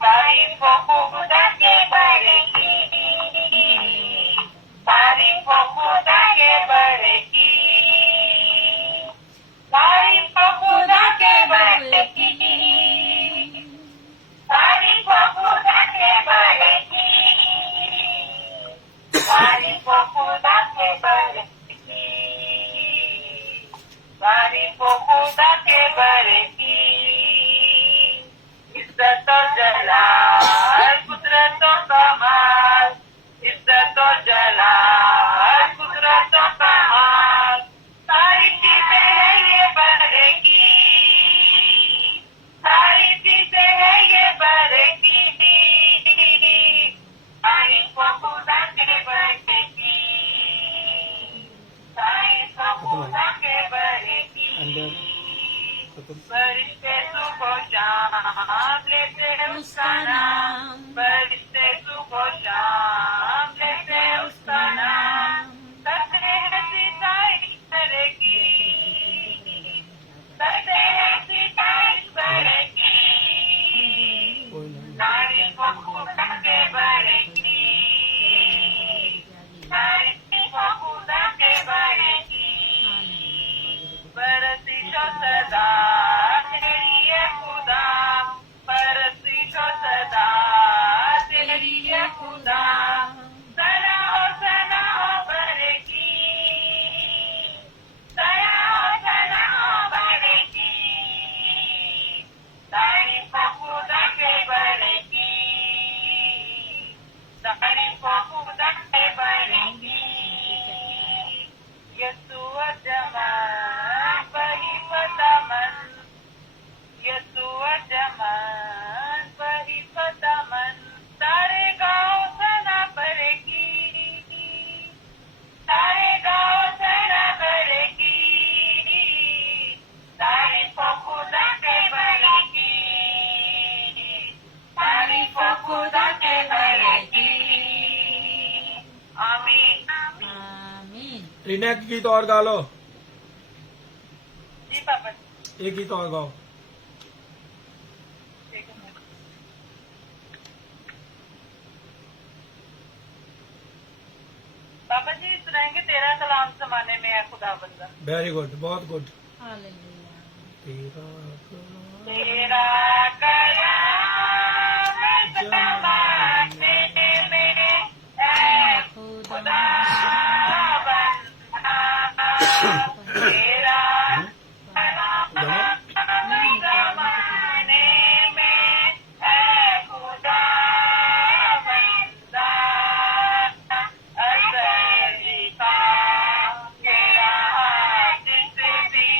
तारीफ हो खुदा के बरे की, तारीफ हो खुदा के बरे की, तारीफ हो खुदा के बरे की, तारीफ हो खुदा के बरे की, तारीफ हो खुदा के बरे की, तारीफ हो खुदा के बरे की। इज्जत और जलाल, कुदरत और कमाल, इज्जत और जलाल, कुदरत और कमाल, सारी चीजें हैं ये बरे की, सारी चीजें हैं ये बरे की, तारीफ हो खुदा के बरे की, तारीफ हो खुदा के बरे की। फरिश्ते सुबह शाम लेते उसका नाम, फरिश्ते सुबह शाम लेते उसका नाम, करते हैं सिताई करेगी, करते हैं सिताई करेगी, तारीफ हो खुदा के बरे की, तारीफ हो खुदा के बरे की। परसिशो सदा तेरी है खुदा, परसिशो सदा तेरी है खुदा, सना हो बरे की, सना हो बरे की, तारीफ हो खुदा के बरे की, तारीफ हो खुदा के बरे की। यसुअ जमान बही फतमन, यसुअ जमान बही फतमन, सारे गाँव सना करेगी, सारे गाँव सना करेगी, तारीफ हो खुदा के बरे की, तारीफ हो खुदा के बरे की। आमीन। आमीन। रीना एक गीत और गा लो, जी पापा जी। एक गीत और गाओ। पापा जी सुनाएंगे तेरा कलाम जमाने में है खुदा बंदा। वेरी गुड, बहुत गुड। हालेलुया। तेरा तेरा कलाम जमाने में है खुदा बंदा, तेरा जमाने में है खुदा बंदा, असली का तेरा जिस भी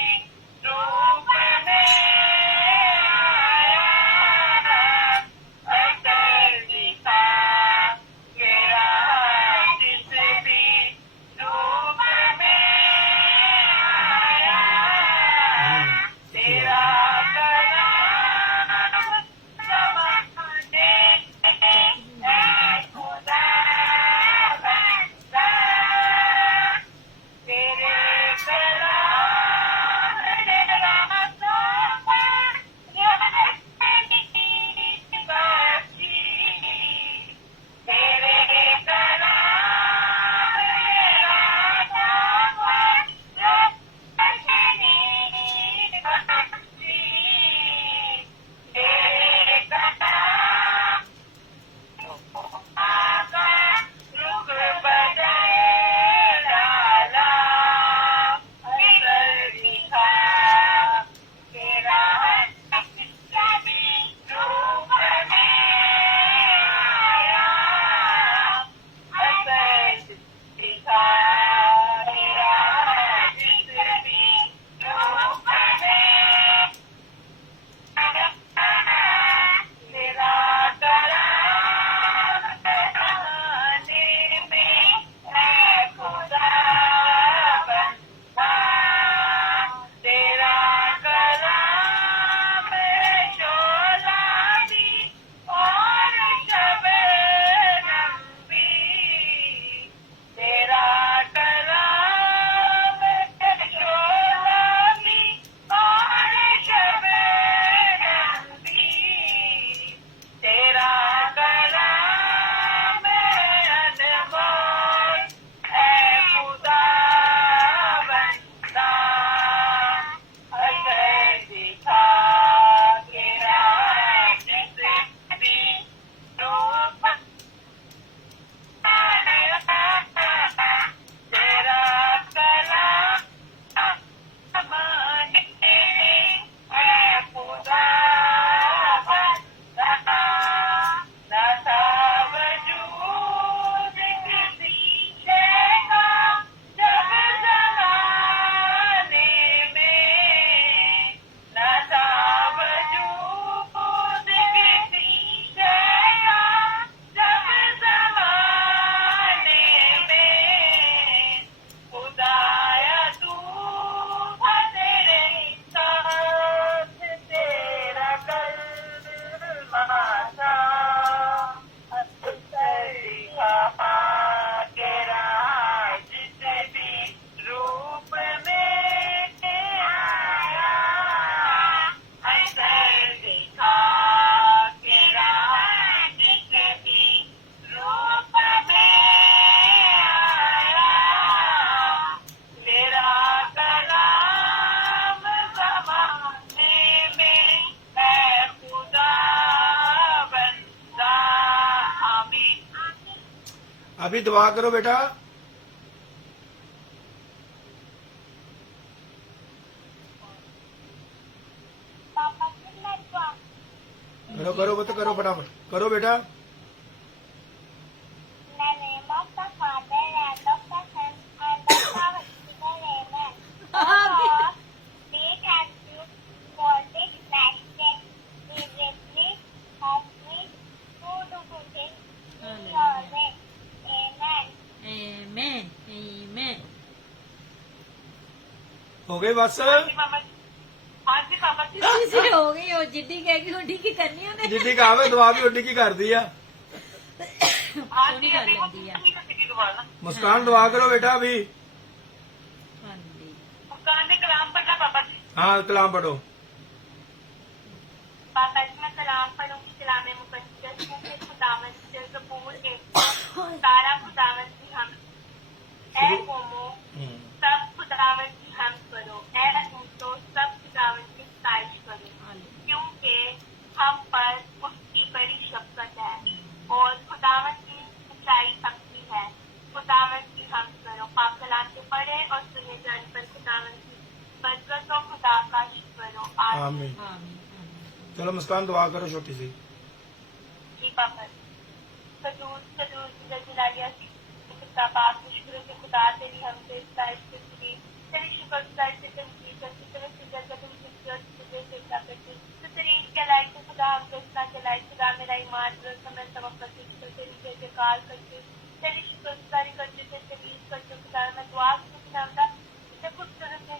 रूप में आया, असली का तेरा जिस भी रूप में आया, अभी दुआ करो बेटा। पापा जी मैं दुआ करो करो बता, करो फटाफट करो बेटा। the name of the Father and of the Son and of the Holy Spirit. Amen. God, we thank you for this nice day. We will live as we do things in your way. Amen. Amen. Amen. हो गई बस। हाँ जी पापा जी। किसी से हो गई हो जिद्दी कहेगी उठी की करनी है जिद्दी कहा मैं दुआ भी उड्डी की कर दी है। सोनी कर लेती है। मुस्कान दुआ करो बेटा अभी। हाँ जी। मुस्कान ने कलाम पढ़ना पापा जी। हाँ कलाम पढ़ो। पापा जी मैं कलाम पढ़ूंगी। कलाम मुकद्दस में खुदावन से कबूल है सारा खुदावन की हम ऐ कौमों सब खुदावन की हम करो। ऐ तो सब खुदावन की सताइश करो क्योंकि हम पर उसकी बड़ी शफकत है और खुदावन की सच्चाई अपनी है। खुदावन की हम करो। पाक कलाम के पढ़े और सुने जाने पर खुदावन की बरकतों खुदा का शुक्र करो। आमीन। आमीन। चलो मुस्कान दुआ करो छोटी सी। जी पापा सदूर सदूर जलालिया खुदा पाक मुश्किलों से खुदा तेरी हमसे सताइश करती तेरी शुक्र सताइश से तंजीर करती तेरे सिजर का तुम सिजर तुझे सेजदा करती तो तेरी चलाई तो खुदा हमसे इतना चलाई खुदा मेरा ईमान समय सबक करती तेरी जय जयकार करती तेरी शुक्र गुजारी करते थे तरीफ करते खुदा मैं दुआ खुदा इतने खूबसूरत है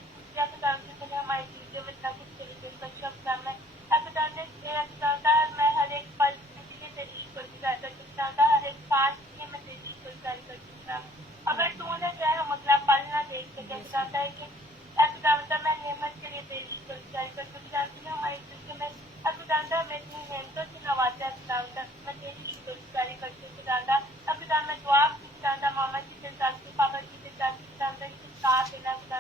खुदा से हमारी चीजें में इतना कुछ तरीके का खुदा मैं खुदा ने मैं हर एक पल के लिए तेरी शुक्र गुजार करती खुदा हर एक सांस के लिए मैं तेरी शुक्र गुजारी करती खुदा अगर तूने चाहे हम अगला पल ना देख सके खुदा है कि खुदा मैं नेमत के लिए तेरी शुक्र गुजारी करती खुदा हमारी जिंदगी में खुदा मैं इतनी मेहनतों से नवाजा खुदा मैं तेरी शुक्र गुजारी करती खुदा मैं दुआ खुदा मामा जी के साथ पापा जी के साथ खुदा इसके साथ देना खुदा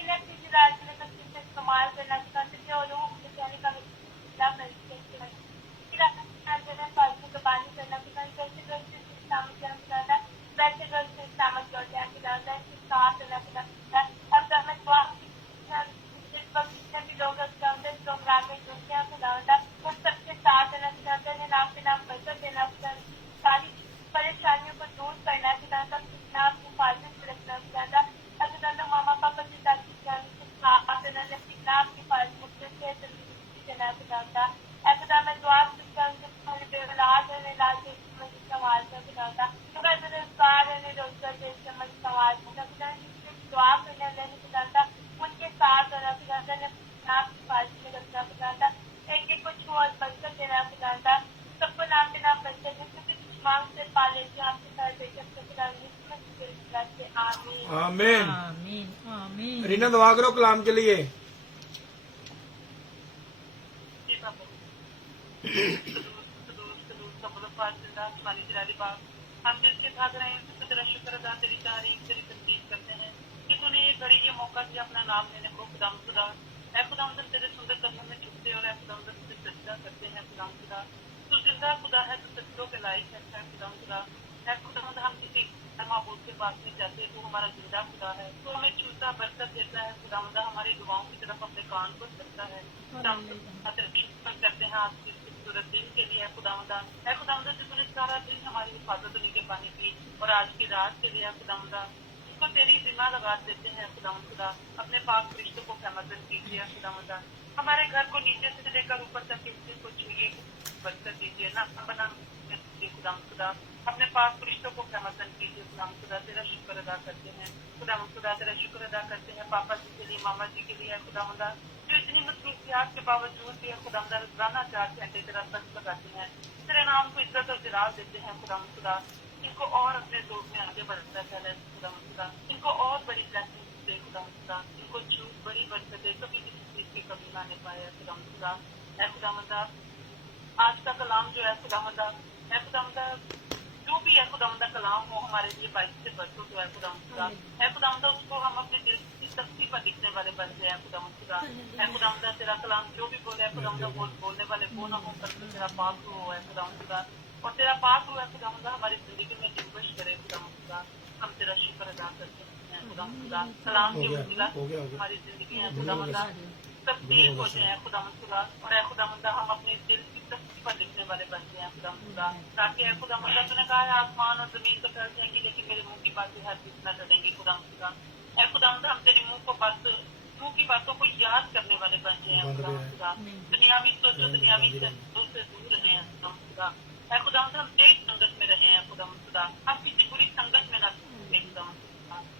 इन्हें अपनी जिंदगी में सब चीजें इस्तेमाल करना खुदा जो लोग मुझे कहने का फालतू कबानी करना खुदा कैसे कैसे खुदा वैसे वैसे सामत लौट जाए खुदा इसके साथ देना खुदा अब मैं दुआ इस वक्त जितने भी लोग खुदा इस प्रोग्राम में जुड़ते हैं खुदा उन सबके साथ देना खुदा ने नाम के नाम बरकत देना खुदा सारी परेशानियों को दूर करना खुदा कितना अपनी हिफाजत में रखना खुदा मामा पापा के साथ साथ देना कितना अपनी हिफाजत से तंदुरुस्ती देना खुदा मैं दुआ औलाद है लाल के समझ सवाल का खुदा खुदा रोजगार है रोजगार के समझ सवाल खुदा दुआ करने वाले खुदा उनके साथ रहना खुदा ने नाम की हिफाजत में रखना खुदा एक एक को छुआ बरकत देना खुदा सबको नाम के नाम बरकत जिससे मांग से पा लेते आपके साथ बेशक खुदा से आमीन आमीन। आमीन। आमीन। रीना दुआ करो कलाम के लिए। हम जिसके साथ रहे हैं तेरा शुक्र अदा तेरी तारीफ तेरी तस्दीक करते हैं कि तूने ये घड़ी ये मौका दिया अपना नाम लेने को खुदा ऐ खुदा तेरे सुंदर कदमों में झुकते और ऐ खुदा तुझे सजदा करते हैं खुदा तू जिंदा खुदा है तू सजदों के लायक है खुदा ऐ खुदा हम किसी महबूब के पास में जाते तू हमारा जिंदा खुदा है तू हमें छूता बरकत देता है खुदा हमारी दुआओं की तरफ अपने कान को रखता है करते हैं आपकी खूबसूरत दिन के लिए खुदा तूने सारा दिन हमारी हिफाजत नीचे पानी की और आज की रात के लिए खुदा इसको तेरी जिम्मा लगा देते हैं खुदा अपने पाक फरिश्तों को फहमतन कीजिए खुदा हमारे घर को नीचे से लेकर ऊपर तक किसी को छुए बरकत दीजिए ना अपना खुदा अपने पाक फरिश्तों को फहमतन कीजिए खुदा तेरा शुक्र अदा करते हैं खुदा तेरा शुक्र अदा करते हैं पापा जी के लिए मामा जी के लिए खुदा जो इतनी मसरूफियात के बावजूद भी खुदा रोजाना 4 घंटे तेरा सच लगाते हैं तेरे नाम को इज्जत और जिलाल देते हैं खुदा इनको और अपने दौर में आगे बढ़ता फैले खुदा इनको और बड़ी ब्लेसिंग दे खुदा इनको छूट बड़ी बरकत दे कभी किसी चीज की कमी ना पाए खुदा आज का कलाम जो है खुदा जो भी है खुदा कलाम हो हमारे लिए बाइक से बरकत जो है खुदा उसको हम अपने दिल की सख्ती पर लिखने वाले बन गए हैं खुदा तेरा कलाम जो भी बोले खुदा बोलने वाले वो ना हो करके तेरा पाक हो है खुदा और तेरा पाक हुआ खुदा हमारी जिंदगी में जुम्बश करे खुदा हम तेरा शुक्र अदा करते हैं खुदा खुदा कलाम के वसीला हमारी जिंदगी है खुदा खुदा तब्दील हो जाए खुदा खुदा और है खुदा खुदा हम अपने दिल की तस्वीर पर लिखने वाले बन जाए खुदा खुदा ताकि है खुदा खुदा तूने कहा है आसमान और जमीन तो टल जाएंगी लेकिन मेरे मुंह की बातें हर चीज न टलेंगी खुदा खुदा है खुदा खुदा हम तेरी मुंह की बातों को याद करने वाले बन जाए खुदा खुदा दुनियावी सोचो दुनियावी चीजों से दूर रहे हैं खुदा खुदा है खुदा हम तेज संगत में रहे हैं खुदा खुदा हम किसी बुरी संगत में न खुदा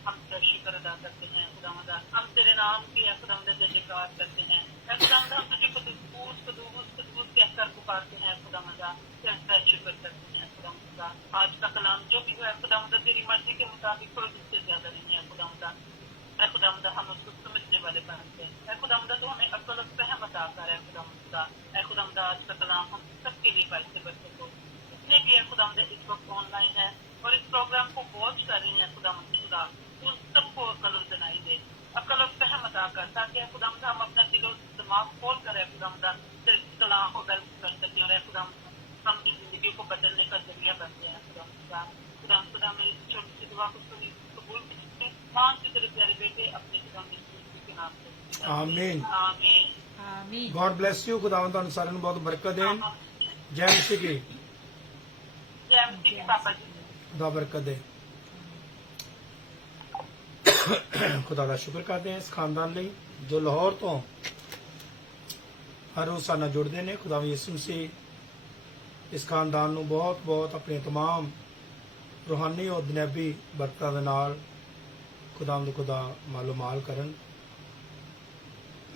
हम तेरा शुक्र अदा करते हैं खुदा खुदा हम तेरे नाम की खुदा जय जयकार करते हैं खुदा हम तुझे कदूस कहकर पुकारते हैं खुदा खुदा तेरा शुक्र करते हैं खुदा खुदा आज का कलाम जो भी है खुदा खुदा तेरी मर्जी के मुताबिक कोई उससे ज्यादा नहीं है खुदा खुदा खुदा खुदा हम उसको समझने वाले बनते हैं खुदा खुदा तो हमें अक्ल और फहम अता कर है खुदा खुदा खुदा खुदा आज का कलाम हम सबके लिए बाइसे बच्चों को जितने भी है खुदा खुदा इस वक्त ऑनलाइन है और इस प्रोग्राम को वॉच कर रही है खुदा खुदा उन सबको अक्ल और बनाई दे अक्ल और फहम अता कर ताकि खुदा खुदा हम अपना दिल और दिमाग खोल कर है खुदा खुदा कलाम को गल कर सकें और खुदा हम अपनी जिंदगी को बदलने का जरिया बनते हैं खुदा खुदा खुदा खुदा मेरी छोटी सी दुआ को कबूल मान से तेरे प्यारे बेटे अपने खुदा के नाम से आमीन आमीन आमीन। गॉड ब्लेस यू खुदावंद ਤੁਹਾਨੂੰ ਸਾਰਿਆਂ ਨੂੰ ਬਹੁਤ ਬਰਕਤ ਦੇਣ ਜੈ ਮਸੀਹ ਕੀ जय मसीह के पापा जी खुदा बरकत दे खुदा ਦਾ ਸ਼ੁਕਰ ਕਰਦੇ ਹਾਂ ਇਸ ਖਾਨਦਾਨ ਲਈ ਜੋ ਲਾਹੌਰ ਤੋਂ ਹਰ ਰੋਜ਼ ਨਾਲ ਜੁੜਦੇ ਨੇ ਖੁਦਾ ਯਿਸੂ ਮਸੀਹ ਇਸ ਖਾਨਦਾਨ ਨੂੰ ਬਹੁਤ ਬਹੁਤ ਆਪਣੇ तमाम रूहानी और दुनियावी बरकतां ਦੇ ਨਾਲ खुदावंद खुदा मालो माल करन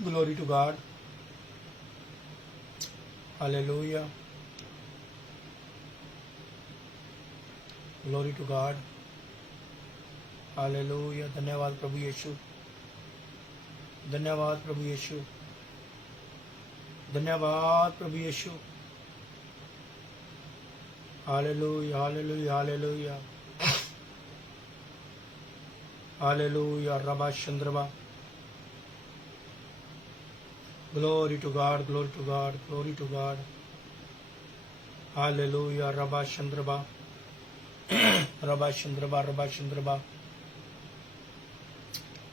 glory to God hallelujah glory to God hallelujah धन्यवाद प्रभु यीशु धन्यवाद प्रभु यीशु धन्यवाद प्रभु यीशु हालेलुया हालेलुया हालेलुया हालेलुया रबा चंद्रबा glory to God glory to God glory to God hallelujah रबा चंद्रबा रबा चंद्रबा रबा चंद्रबा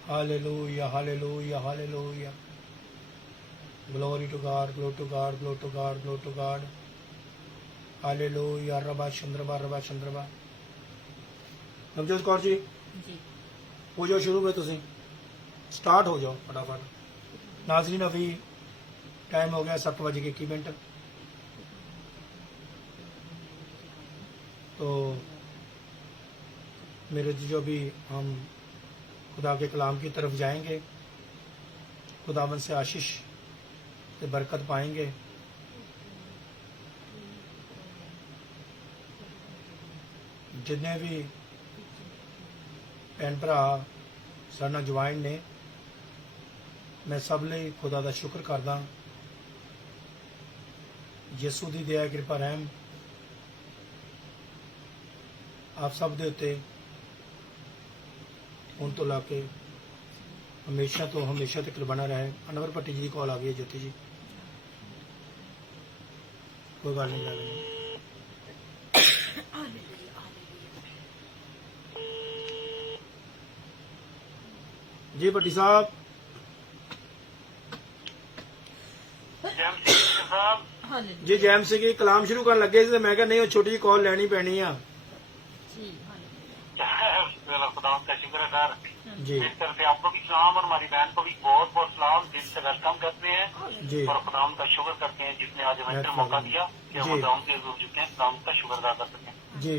hallelujah hallelujah hallelujah glory to God glory to God glory to God glory to God hallelujah रबा चंद्रबा नवजोत कौर जी जी हो जाओ शुरू में तुम स्टार्ट हो जाओ फटाफट नाजरीन अभी टाइम हो गया 7:21 तो मेरे जो भी हम खुदा के कलाम की तरफ जाएंगे खुदावन से आशीष से बरकत पाएंगे जितने भी भैन भरा साडे नाल ज्वाइन ने मैं सब ਲਈ खुदा ਦਾ शुक्र करदा ਯਿਸੂ ਦੀ दया कृपा रहम आप सब ਦੇ ਉੱਤੇ ਹੁਣ ਤੋਂ ਲਾ ਕੇ हमेशा तो हमेशा तक बना रहे अनवर भट्टी जी की कॉल आ गई है ज्योति जी कोई गल नहीं जी भट्टी साहब जय मसीह साहब जी जैम सिंह की कलाम शुरू करने लगे थे मैं नहीं छोटी जी कॉल लेनी पैनी है जी खुदा का शुक्र है सर जी इस तरह से आपको भी सलाम और हमारी बहन को भी बहुत बहुत सलाम दिल से वेलकम करते हैं जी और खुदा का शुक्र करते हैं जिसने आज हमें फिर मौका दिया कि हम जी। खुदा के रूप चुके हैं खुदा का शुक्र अदा कर सकें जी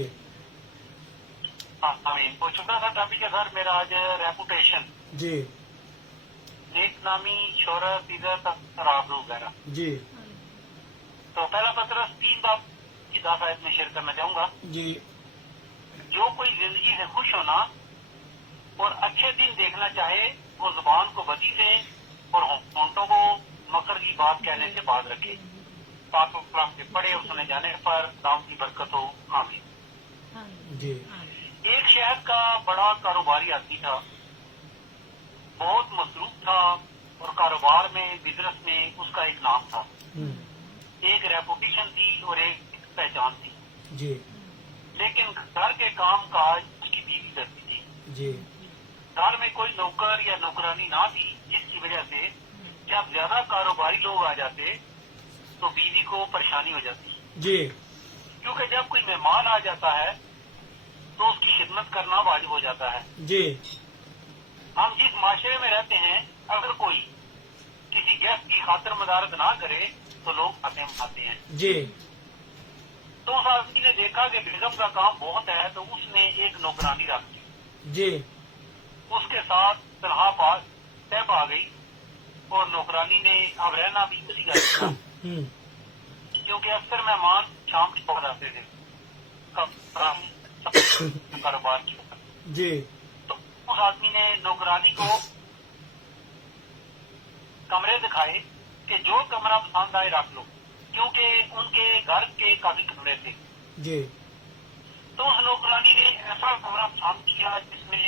आमीन तो शुक्र था टॉपिक है सर मेरा आज रेपुटेशन जी नेक नामी शोहरत इज्जत खराब वगैरह जी तो पहला पत्र 3 बात की दाफायत में शेयर करना चाहूंगा जी जो कोई जिंदगी से खुश होना और अच्छे दिन देखना चाहे वो जुबान को बदी दे और होंठों को मकर की बात कहने से बाज रखे पाक कलाम से पढ़े और सुने जाने पर नाम की बरकत हो आमीन। जी एक शहर का बड़ा कारोबारी आदमी था बहुत मसरूफ था और कारोबार में बिजनेस में उसका एक नाम था एक रेपुटेशन थी और एक पहचान थी जी लेकिन घर के काम काज उसकी बीवी करती थी जी घर में कोई नौकर या नौकरानी ना थी, जिसकी वजह से जब ज्यादा कारोबारी लोग आ जाते तो बीवी को परेशानी हो जाती। जी क्योंकि जब कोई मेहमान आ जाता है तो उसकी खिदमत करना वाजिब हो जाता है। जी हम जिस माशरे में रहते हैं, अगर कोई किसी गेस्ट की खातिर मदारत ना करे तो लोग आते मनाते हैं। जी तो उस आदमी ने देखा कि बेगम का काम बहुत है, तो उसने एक नौकरानी रख दी। जी उसके साथ तनहा पास तैब आ गई और नौकरानी ने अब रहना भी उसी का था, क्योंकि अक्सर मेहमान शाम के बाद आते थे कारोबार की। जी तो उस आदमी ने नौकरानी को कमरे दिखाए कि जो कमरा पसंद आए रख लो, क्योंकि उनके घर के काफी कमरे थे। जी तो उस नौकरानी ने ऐसा कमरा पसंद किया जिसमें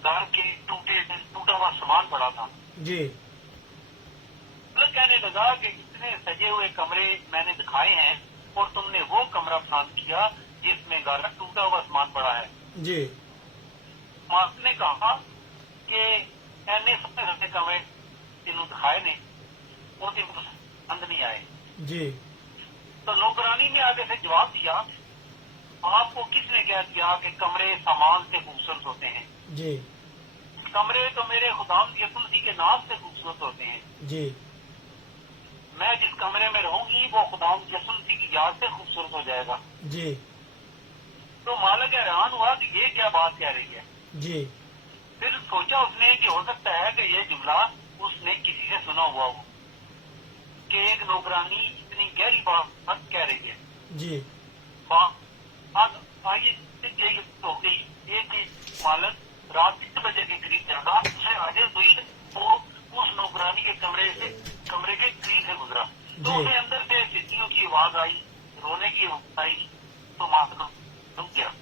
घर के टूटा हुआ सामान पड़ा था। जी तो कहने लगा कि इतने सजे हुए कमरे मैंने दिखाए हैं और तुमने वो कमरा पसंद किया जिसमें घर का टूटा हुआ सामान पड़ा है। जी मास्टर ने कहा कि ऐने सबसे कमरे तीनों दिखाए ने वो तीन पसंद नहीं आए। जी तो नौकरानी ने आगे से जवाब दिया, आपको किसने कह दिया कि कमरे सामान से खूबसूरत होते हैं? जी कमरे तो मेरे खुदाम यसुमसी के नाम से खूबसूरत होते हैं। जी मैं जिस कमरे में रहूंगी वो खुदाम यसुमसी की याद से खूबसूरत हो जाएगा। जी तो मालिक हैरान हुआ कि ये क्या बात कह रही है। जी फिर सोचा उसने कि हो सकता है कि ये जुमला उसने किसी से सुना हुआ हो कि एक नौकरानी इतनी गहरी बात कह रही है। जी आइए यही हो गई। एक मालिक रात 3 बजे के करीब जागा, उसे हाजिर हुई, वो उस नौकरानी के कमरे के करीब से गुजरा। तो जी। उसे अंदर से सीटियों की आवाज आई, रोने की आवाज आई। तो मालिक रुक गया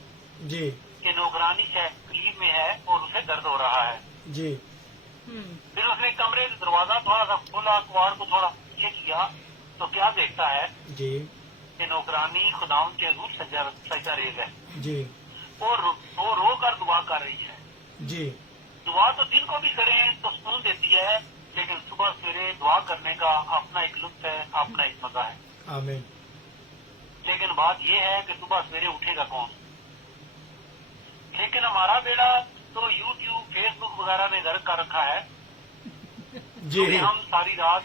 जी कि नौकरानी तकलीफ में है और उसे दर्द हो रहा है। जी फिर उसने कमरे का दरवाजा थोड़ा सा खोला, कुआर को थोड़ा पीछे किया, तो क्या देखता है जी कि नौकरानी खुदाम के रूप सजा रेज है जी और वो रो कर दुआ कर रही है। जी दुआ तो दिन को भी करें तो सुकून देती है, लेकिन सुबह सवेरे दुआ करने का अपना एक लुत्फ है, अपना एक मजा है। आमीन। लेकिन बात यह है कि सुबह सवेरे उठेगा कौन? लेकिन हमारा बेड़ा तो यूट्यूब, फेसबुक वगैरह ने घर कर रखा है। जी तो हम सारी रात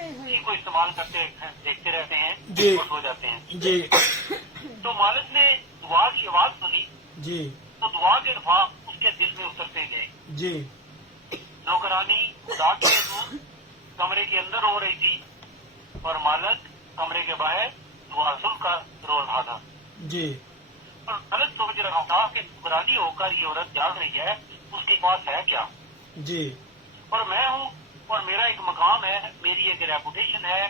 इसी को इस्तेमाल करते हैं, देखते रहते हैं जी। और सो जाते हैं। जी तो मालिक ने दुआ की आवाज सुनी जी तो दुआ के अल्फाज उसके दिल में उतरते गए। जी नौकरानी खुदा के दूर कमरे के अंदर रो रही थी और मालिक कमरे के बाहर दुआ सुनकर रो रहा था। जी और मालिक सोच रहा था कि नौकरानी होकर ये औरत जाग रही है, उसके पास है क्या? जी और मैं हूँ और मेरा एक मकाम है, मेरी एक रेपुटेशन है,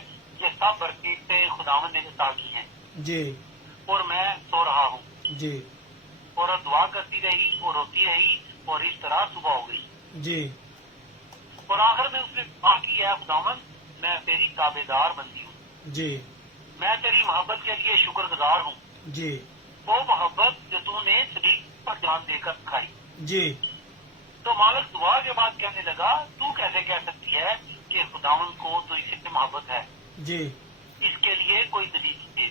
ये सब बरकतें खुदावंद ने अता की हैं जी और मैं सो रहा हूँ। जी और दुआ करती रही और रोती रही और इस तरह सुबह हो गई। जी और आखिर में उसने कहा कि है खुदावंद, मैं तेरी ताबेदार बंदी हूँ, जी मैं तेरी मोहब्बत के लिए शुक्रगुजार हूँ। जी वो मोहब्बत जो तूने सलीब पर जान देकर दिखाई। जी तो मालिक दुआ के बाद कहने लगा, तू कैसे कह सकती है कि खुदावंद को तुझसे मोहब्बत है? जी इसके लिए कोई दलील दे।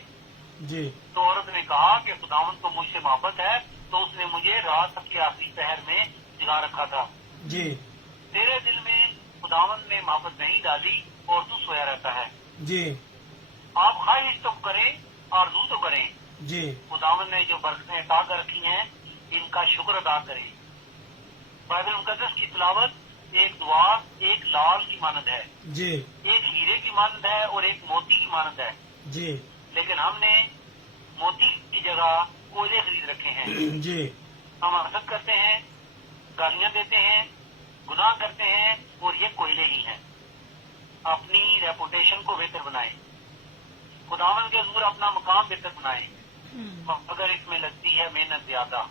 जी तो औरत ने कहा कि खुदावंद को मुझसे मोहब्बत है, तो उसने मुझे रात के आखिरी पहर में जगा रखा था। जी तेरे दिल में खुदावंद ने मोहब्बत नहीं डाली और तू सोया रहता है। जी आप ख्वाहिश तो करें, आरज़ू तो करें। जी खुदावंद ने जो बरकतें अता कर रखी हैं, इनका शुक्र अदा करें। बाइबल मुकद्दस की तिलावत एक दुआ एक लाल की मानद है, जी एक हीरे की मानद है और एक मोती की मानद है। जी लेकिन हमने मोती की जगह कोयले खरीद रखे हैं। जी हम हसद करते हैं, गालियां देते हैं, गुनाह करते हैं और ये कोयले ही हैं। अपनी रेपुटेशन को बेहतर बनाएं, खुदावंद के हुजूर अपना मकाम बेहतर बनाएं, मगर इसमें लगती है मेहनत ज्यादा।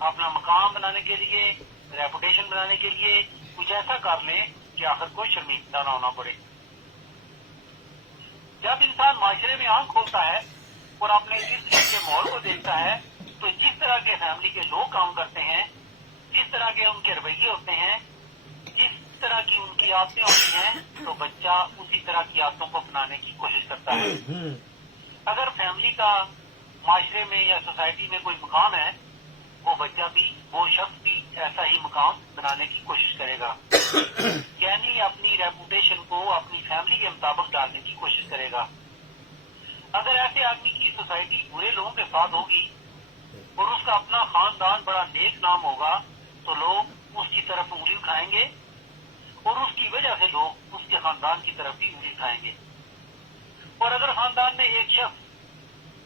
अपना मकाम बनाने के लिए, रेपुटेशन बनाने के लिए कुछ ऐसा कर लें कि आखिर को शर्मिंदा ना होना पड़े। जब इंसान माशरे में आंख खोलता है और अपने इर्द गिर्द के माहौल को देखता है, तो जिस तरह के फैमिली के लोग काम करते हैं, जिस तरह के उनके रवैये होते हैं, जिस तरह की उनकी आदतें होती हैं, तो बच्चा उसी तरह की आदतों को अपनाने की कोशिश करता है। अगर फैमिली का माशरे में या सोसाइटी में कोई मुकाम है, वो बच्चा भी, वो शख्स भी ऐसा ही मुकाम बनाने की कोशिश करेगा। यानी अपनी रेपुटेशन को अपनी फैमिली के मुताबिक डालने की कोशिश करेगा। अगर ऐसे आदमी की सोसाइटी बुरे लोगों के साथ होगी और उसका अपना खानदान बड़ा नेक नाम होगा, तो लोग उसकी तरफ उंगली उठाएंगे और उसकी वजह से लोग उसके खानदान की तरफ भी उंगली उठाएंगे। और अगर खानदान में एक शख्स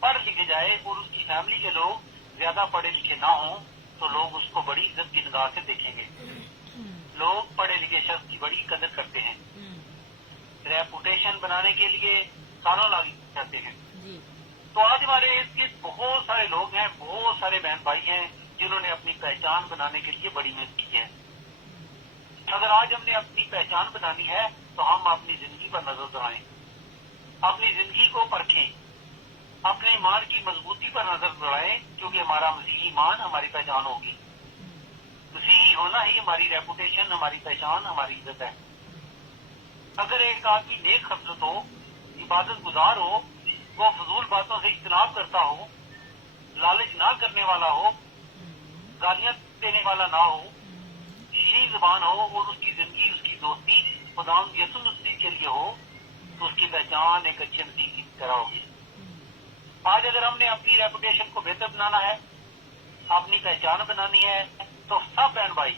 पढ़ लिखे जाए और उसकी फैमिली के लोग ज्यादा पढ़े लिखे ना हों, तो लोग उसको बड़ी इज्जत की निगाह से देखेंगे। लोग पढ़े लिखे शख्स की बड़ी कदर करते हैं। रेपुटेशन बनाने के लिए सालों लग जाते हैं। तो आज हमारे इर्द गिर्द बहुत सारे लोग हैं, बहुत सारे बहन भाई हैं जिन्होंने अपनी पहचान बनाने के लिए बड़ी मेहनत की है। अगर आज हमने अपनी पहचान बनानी है, तो हम अपनी जिंदगी पर नजर दौड़ाएं, अपनी जिंदगी को परखें, अपने ईमान की मजबूती पर नजर दौड़ाएं, क्योंकि हमारा मसीही ईमान हमारी पहचान होगी। मसीही होना ही हमारी रेपुटेशन, हमारी पहचान, हमारी इज्जत है। अगर एक आदमी नेक खसलत हो, इबादत गुजार हो, वो फजूल बातों से इज्तनाब करता हो, लालच ना करने वाला हो, गालियां देने वाला ना हो, शीरीन जुबान हो और उसकी जिंदगी, उसकी दोस्ती खुदाम यसुस मसीह के लिए हो, तो उसकी पहचान एक अच्छे मसीह की तरह होगी। आज अगर हमने अपनी रेपुटेशन को बेहतर बनाना है, अपनी पहचान बनानी है, तो सब बहन भाई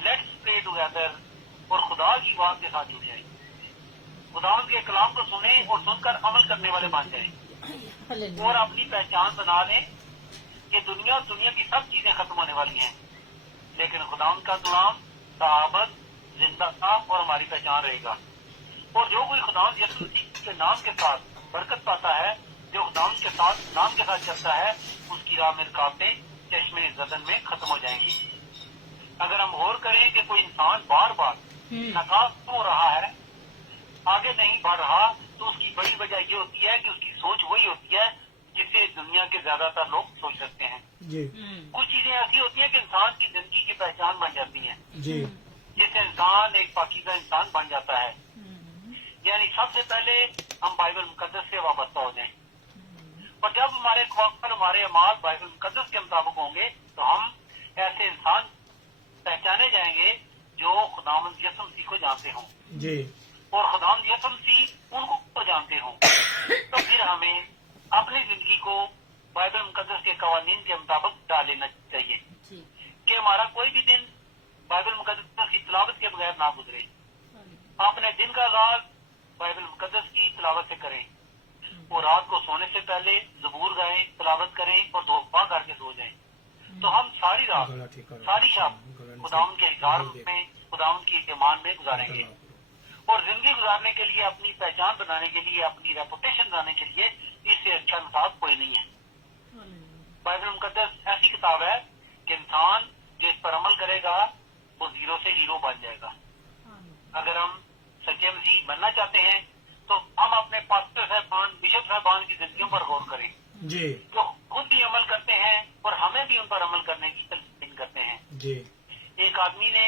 लेट्स प्रे टुगेदर और खुदा की बात के साथ जुड़ जाए, खुदा के कलाम को सुने और सुनकर अमल करने वाले बन जाए और अपनी पहचान बना लें कि दुनिया की सब चीजें खत्म होने वाली हैं, लेकिन खुदा का कलाम सहाबत जिंदा था और हमारी पहचान रहेगा। और जो कोई खुदा यसुस मसीह के नाम के साथ बरकत पाता है, जो खुदा के साथ नाम के साथ चलता है, उसकी राह में रुकावटें चश्मे ज़दन में खत्म हो जाएंगी। अगर हम गौर करें कि कोई इंसान बार बार नाकाम हो रहा है, आगे नहीं बढ़ रहा, तो उसकी बड़ी वजह ये होती है कि उसकी सोच वही होती है जिसे दुनिया के ज्यादातर लोग सोच सकते हैं। जी कुछ चीजें ऐसी होती हैं कि इंसान की जिंदगी की पहचान बन जाती हैं, जी जिससे इंसान एक पाकीज़ा इंसान बन जाता है। यानी सबसे पहले हम बाइबल मुकद्दस से वाबस्ता हो जाएं, और जब हमारे अक़वाल, हमारे अमाल बाइबल मुकद्दस के मुताबिक होंगे, तो हम ऐसे इंसान पहचाने जाएंगे जो खुदावंद यसुस मसीह को जानते हों जी और खुदावंद यसुस मसीह उनको जानते हों। तो फिर हमें अपनी जिंदगी को बाइबल मुकद्दस के कवानीन के मुताबिक डाल लेना चाहिए कि हमारा कोई भी दिन बाइबल मुकद्दस की तिलावत के बगैर ना गुजरे। अपने दिन का आगाज बाइबल मुकद्दस की तिलावत से करें और रात को सोने से पहले ज़बूर गाएं, तिलावत करें और दुआ करके सो जाएं। तो हम सारी रात, सारी शाम खुदावंद के इज़हार में, खुदावंद की ईमान में गुजारेंगे। और जिंदगी गुजारने के लिए, अपनी पहचान बनाने के लिए, अपनी रेपुटेशन बनाने के लिए इससे अच्छा इंसान कोई नहीं है। बाइबल मुकद्दस ऐसी किताब है कि इंसान जिस पर अमल करेगा वो जीरो से हीरो बन जाएगा। अगर हम सच्चे मसीह बनना चाहते हैं, तो हम अपने पास्टर साहबान, बिशप साहबान की जिंदगियों पर गौर करें, जी जो खुद भी अमल करते हैं और हमें भी उन पर अमल करने की तलकीन करते हैं। जी एक आदमी ने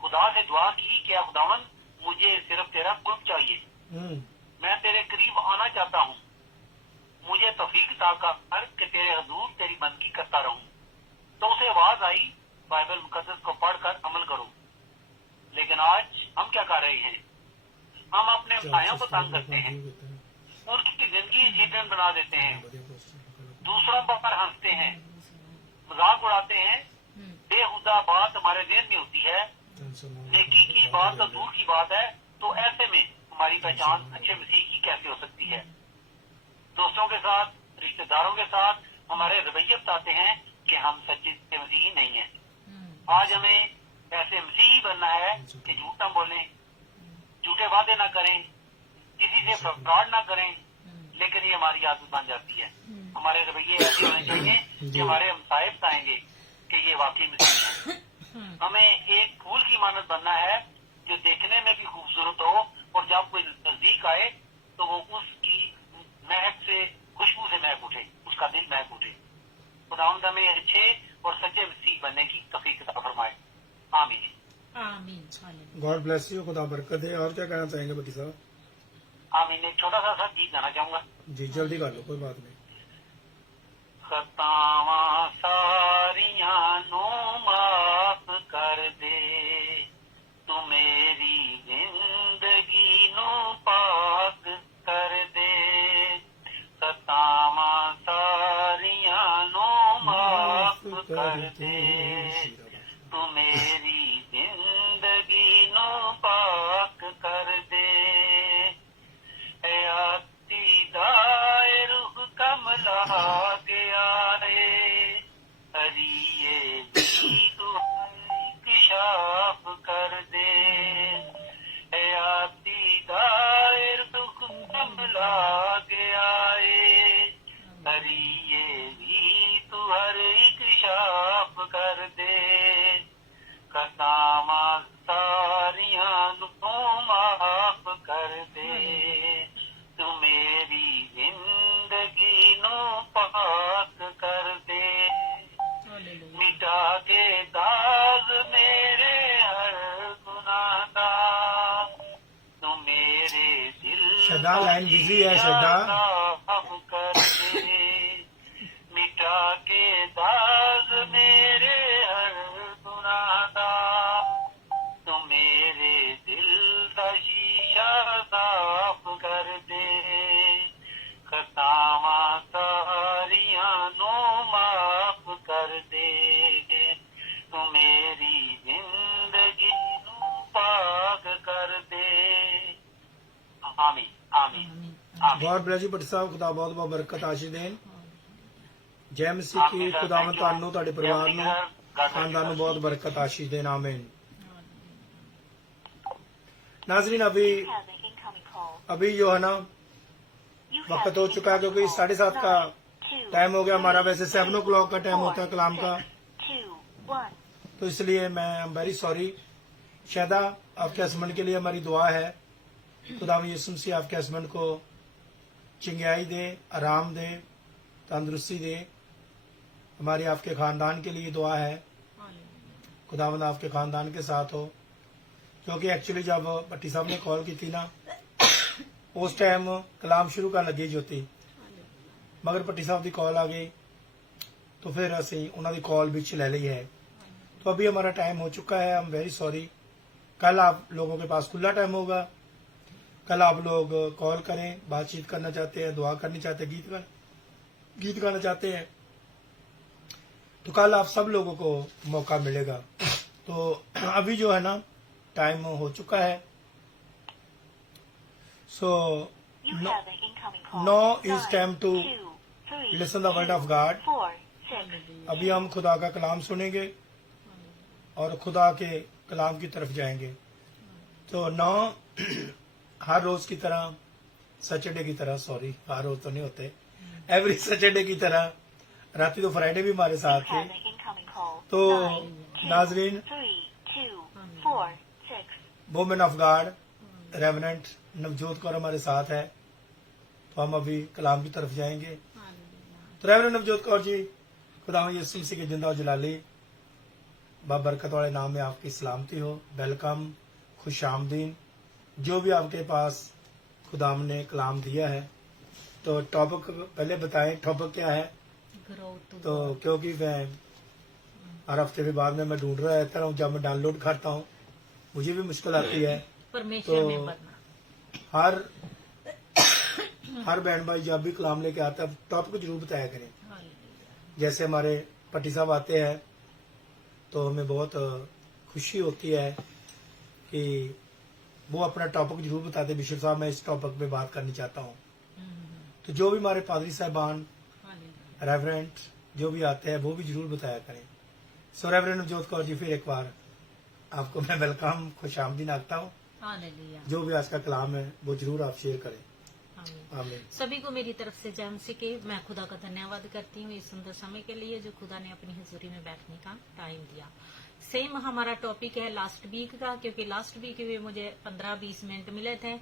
खुदा से दुआ की कि खुदावन, मुझे सिर्फ तेरा कुर्ब चाहिए, मैं तेरे करीब आना चाहता हूँ, मुझे तौफीक अता कर कि तेरे हुजूर तेरी बंदगी करता रहूं। तो उसे आवाज आई, बाइबल मुकद्दस को पढ़कर अमल करो। लेकिन आज हम क्या कर रहे हैं? हम अपने भाइयों को तंग करते हैं, उनकी जिंदगी जीवन बना देते हैं, दूसरों पर हंसते हैं, मजाक उड़ाते हैं, बेहुदा बात हमारे देर में होती है, नेकी की बात तो दूर की बात है। तो ऐसे में हमारी पहचान अच्छे मसीह की कैसे हो सकती है? दोस्तों के साथ, रिश्तेदारों के साथ हमारे रवैये बताते हैं कि हम सच्चे मसीही नहीं हैं। आज हमें ऐसे मसीही बनना है कि झूठ न बोलें, झूठे वादे ना करें, किसी से फ्रॉड ना करें, लेकिन ये हमारी आदत बन जाती है। हमारे रवैये ऐसे होने चाहिए कि हमारे हमसाए बताएंगे कि ये वाकई मसीही है। हमें एक फूल की मानत बनना है जो देखने में भी खूबसूरत हो, और जब कोई नजदीक आए तो वो उसकी महक से, खुशबू से महक उठे, उसका दिल महक उठे। खुदावंद हमें अच्छे और सच्चे मसीही बनने की तौफीक अता फरमाए। आमीन। आमीन। हालेलुया। गॉड ब्लेस यू, खुदा बरकत दे। और क्या कहना चाहेंगे भट्टी साहब? आमीन। एक छोटा सा गीत गाना चाहूंगा। जी जल्दी कर लो, कोई बात नहीं। खतावां सारियां नू माफ कर दे, तू मेरी जिंदगी नू पाक कर दे। खतावां सारियां नू माफ कर दे, तू मेरी जिंदगी नू पाक कर दे। हयाती दाए रूह कमला के आए, हरिये भी तू इंकशाफ कर दे। हयाती दाए रूह कमला के आए, हरिये भी तू हर इंकशाफ कर दे। खतावां सारियां नू माफ कर दे, तू मेरी जिंदगी नू पाक कर दे। हालेलुया। मिटा के दाग मेरे हर गुनाह दा, तू मेरे दिल श्रद्धा लाइन बिजी है, श्रद्धा। साफ कर दे। मिटा के दाग मेरे हर गुनाह दा, तू मेरे दिल दा शीशा साफ कर दे। खतावां सारियां नू माफ कर दे, तू मेरी जिंदगी नू पाक कर दे। आमीन। आमीन। आमीन। गॉड ब्लेस यू भट्टी साहब, खुदा बहुत बहुत बरकत आशीष देन। जय मसीह की। खुदावन ਤੁਹਾਨੂੰ ਤੁਹਾਡੇ ਪਰਿਵਾਰ ਨੂੰ ਖਾਨਦਾਨ ਨੂੰ बहुत बरकत आशीष देन। आमीन। नाजरीन अभी जो है ना वक्त हो चुका है, क्योंकि 7:30 का टाइम हो गया हमारा। वैसे 7 o'clock का टाइम होता है कलाम का, तो इसलिए मैं आई एम वेरी सॉरी। शायदा आपके हस्बैंड के लिए हमारी दुआ है, खुदा यीशु मसीह आपके हस्बैंड को चिंगाई दे, आराम दे, तंदुरुस्ती दे। हमारी आपके खानदान के लिए दुआ है, खुदावंद आपके खानदान के साथ हो। क्योंकि एक्चुअली जब भट्टी साहब ने कॉल की थी ना, उस टाइम कलाम शुरू कर लगी जो थी, मगर भट्टी साहब की कॉल आ गई, तो फिर असी उन्होंने कॉल बिच ले ली है। तो अभी हमारा टाइम हो चुका है, आई एम वेरी सॉरी। कल आप लोगों के पास खुला टाइम होगा, कल आप लोग कॉल करें, बातचीत करना चाहते हैं, दुआ करनी चाहते हैं, गीत गाना चाहते हैं, तो कल आप सब लोगों को मौका मिलेगा। तो अभी जो है ना टाइम हो चुका है, so now is time to listen the word of God. अभी हम खुदा का कलाम सुनेंगे और खुदा के कलाम की तरफ जाएंगे। तो 9 हर रोज की तरह, सैटरडे की तरह, सॉरी हर रोज तो नहीं होते, एवरी सैटरडे की तरह, राती तो फ्राइडे भी हमारे साथ थे। तो नाजरीन, women of God reverend Navjot Kaur हमारे साथ है, तो हम अभी कलाम की तरफ जाएंगे। तो रेवरेंड नवजोत कौर जी, खुदा यीशु मसीह के जिंदा जलाली बाबरकत वाले नाम में आपकी सलामती हो। वेलकम, खुश आमदीन। जो भी आपके पास खुदाम ने कलाम दिया है, तो टॉपिक पहले बताएं, टॉपिक क्या है? तो क्योंकि मैं हर हफ्ते के बाद में मैं ढूंढ रहा रहता हूँ, जब मैं डाउनलोड करता हूँ मुझे भी मुश्किल आती है। परमेश्वर तो में बदना। हर बहन भाई जब भी कलाम लेके आता है, टॉपिक जरूर बताया करें। जैसे हमारे पट्टी साहब आते हैं, तो हमें बहुत खुशी होती है कि वो अपना टॉपिक जरूर बताते, बिशप साहब मैं इस टॉपिक पे बात करनी चाहता हूँ। तो जो भी हमारे पादरी साहबान, रेवरेंट जो भी आते हैं, वो भी जरूर बताया करें। सो रेवरेंट नवजोत कौर जी, फिर एक बार आपको मैं वेलकम, खुश आमदीद आखता हूँ। जो भी आज का कलाम है वो जरूर आप शेयर करें। आमीन। सभी को मेरी तरफ से जय मसीह के मैं खुदा का धन्यवाद करती हूँ इस सुंदर समय के लिए जो खुदा ने अपनी हजूरी में बैठने का टाइम दिया। सेम हमारा टॉपिक है लास्ट वीक का, क्योंकि लास्ट वीक में मुझे 15-20 मिनट मिले थे,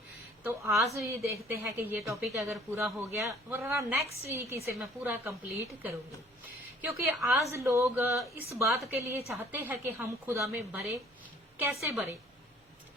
तो आज ये देखते हैं कि ये टॉपिक अगर पूरा हो गया, वरना नेक्स्ट वीक इसे मैं पूरा कंप्लीट करूंगी, क्योंकि आज लोग इस बात के लिए चाहते हैं कि हम खुदा में भरे, कैसे भरे।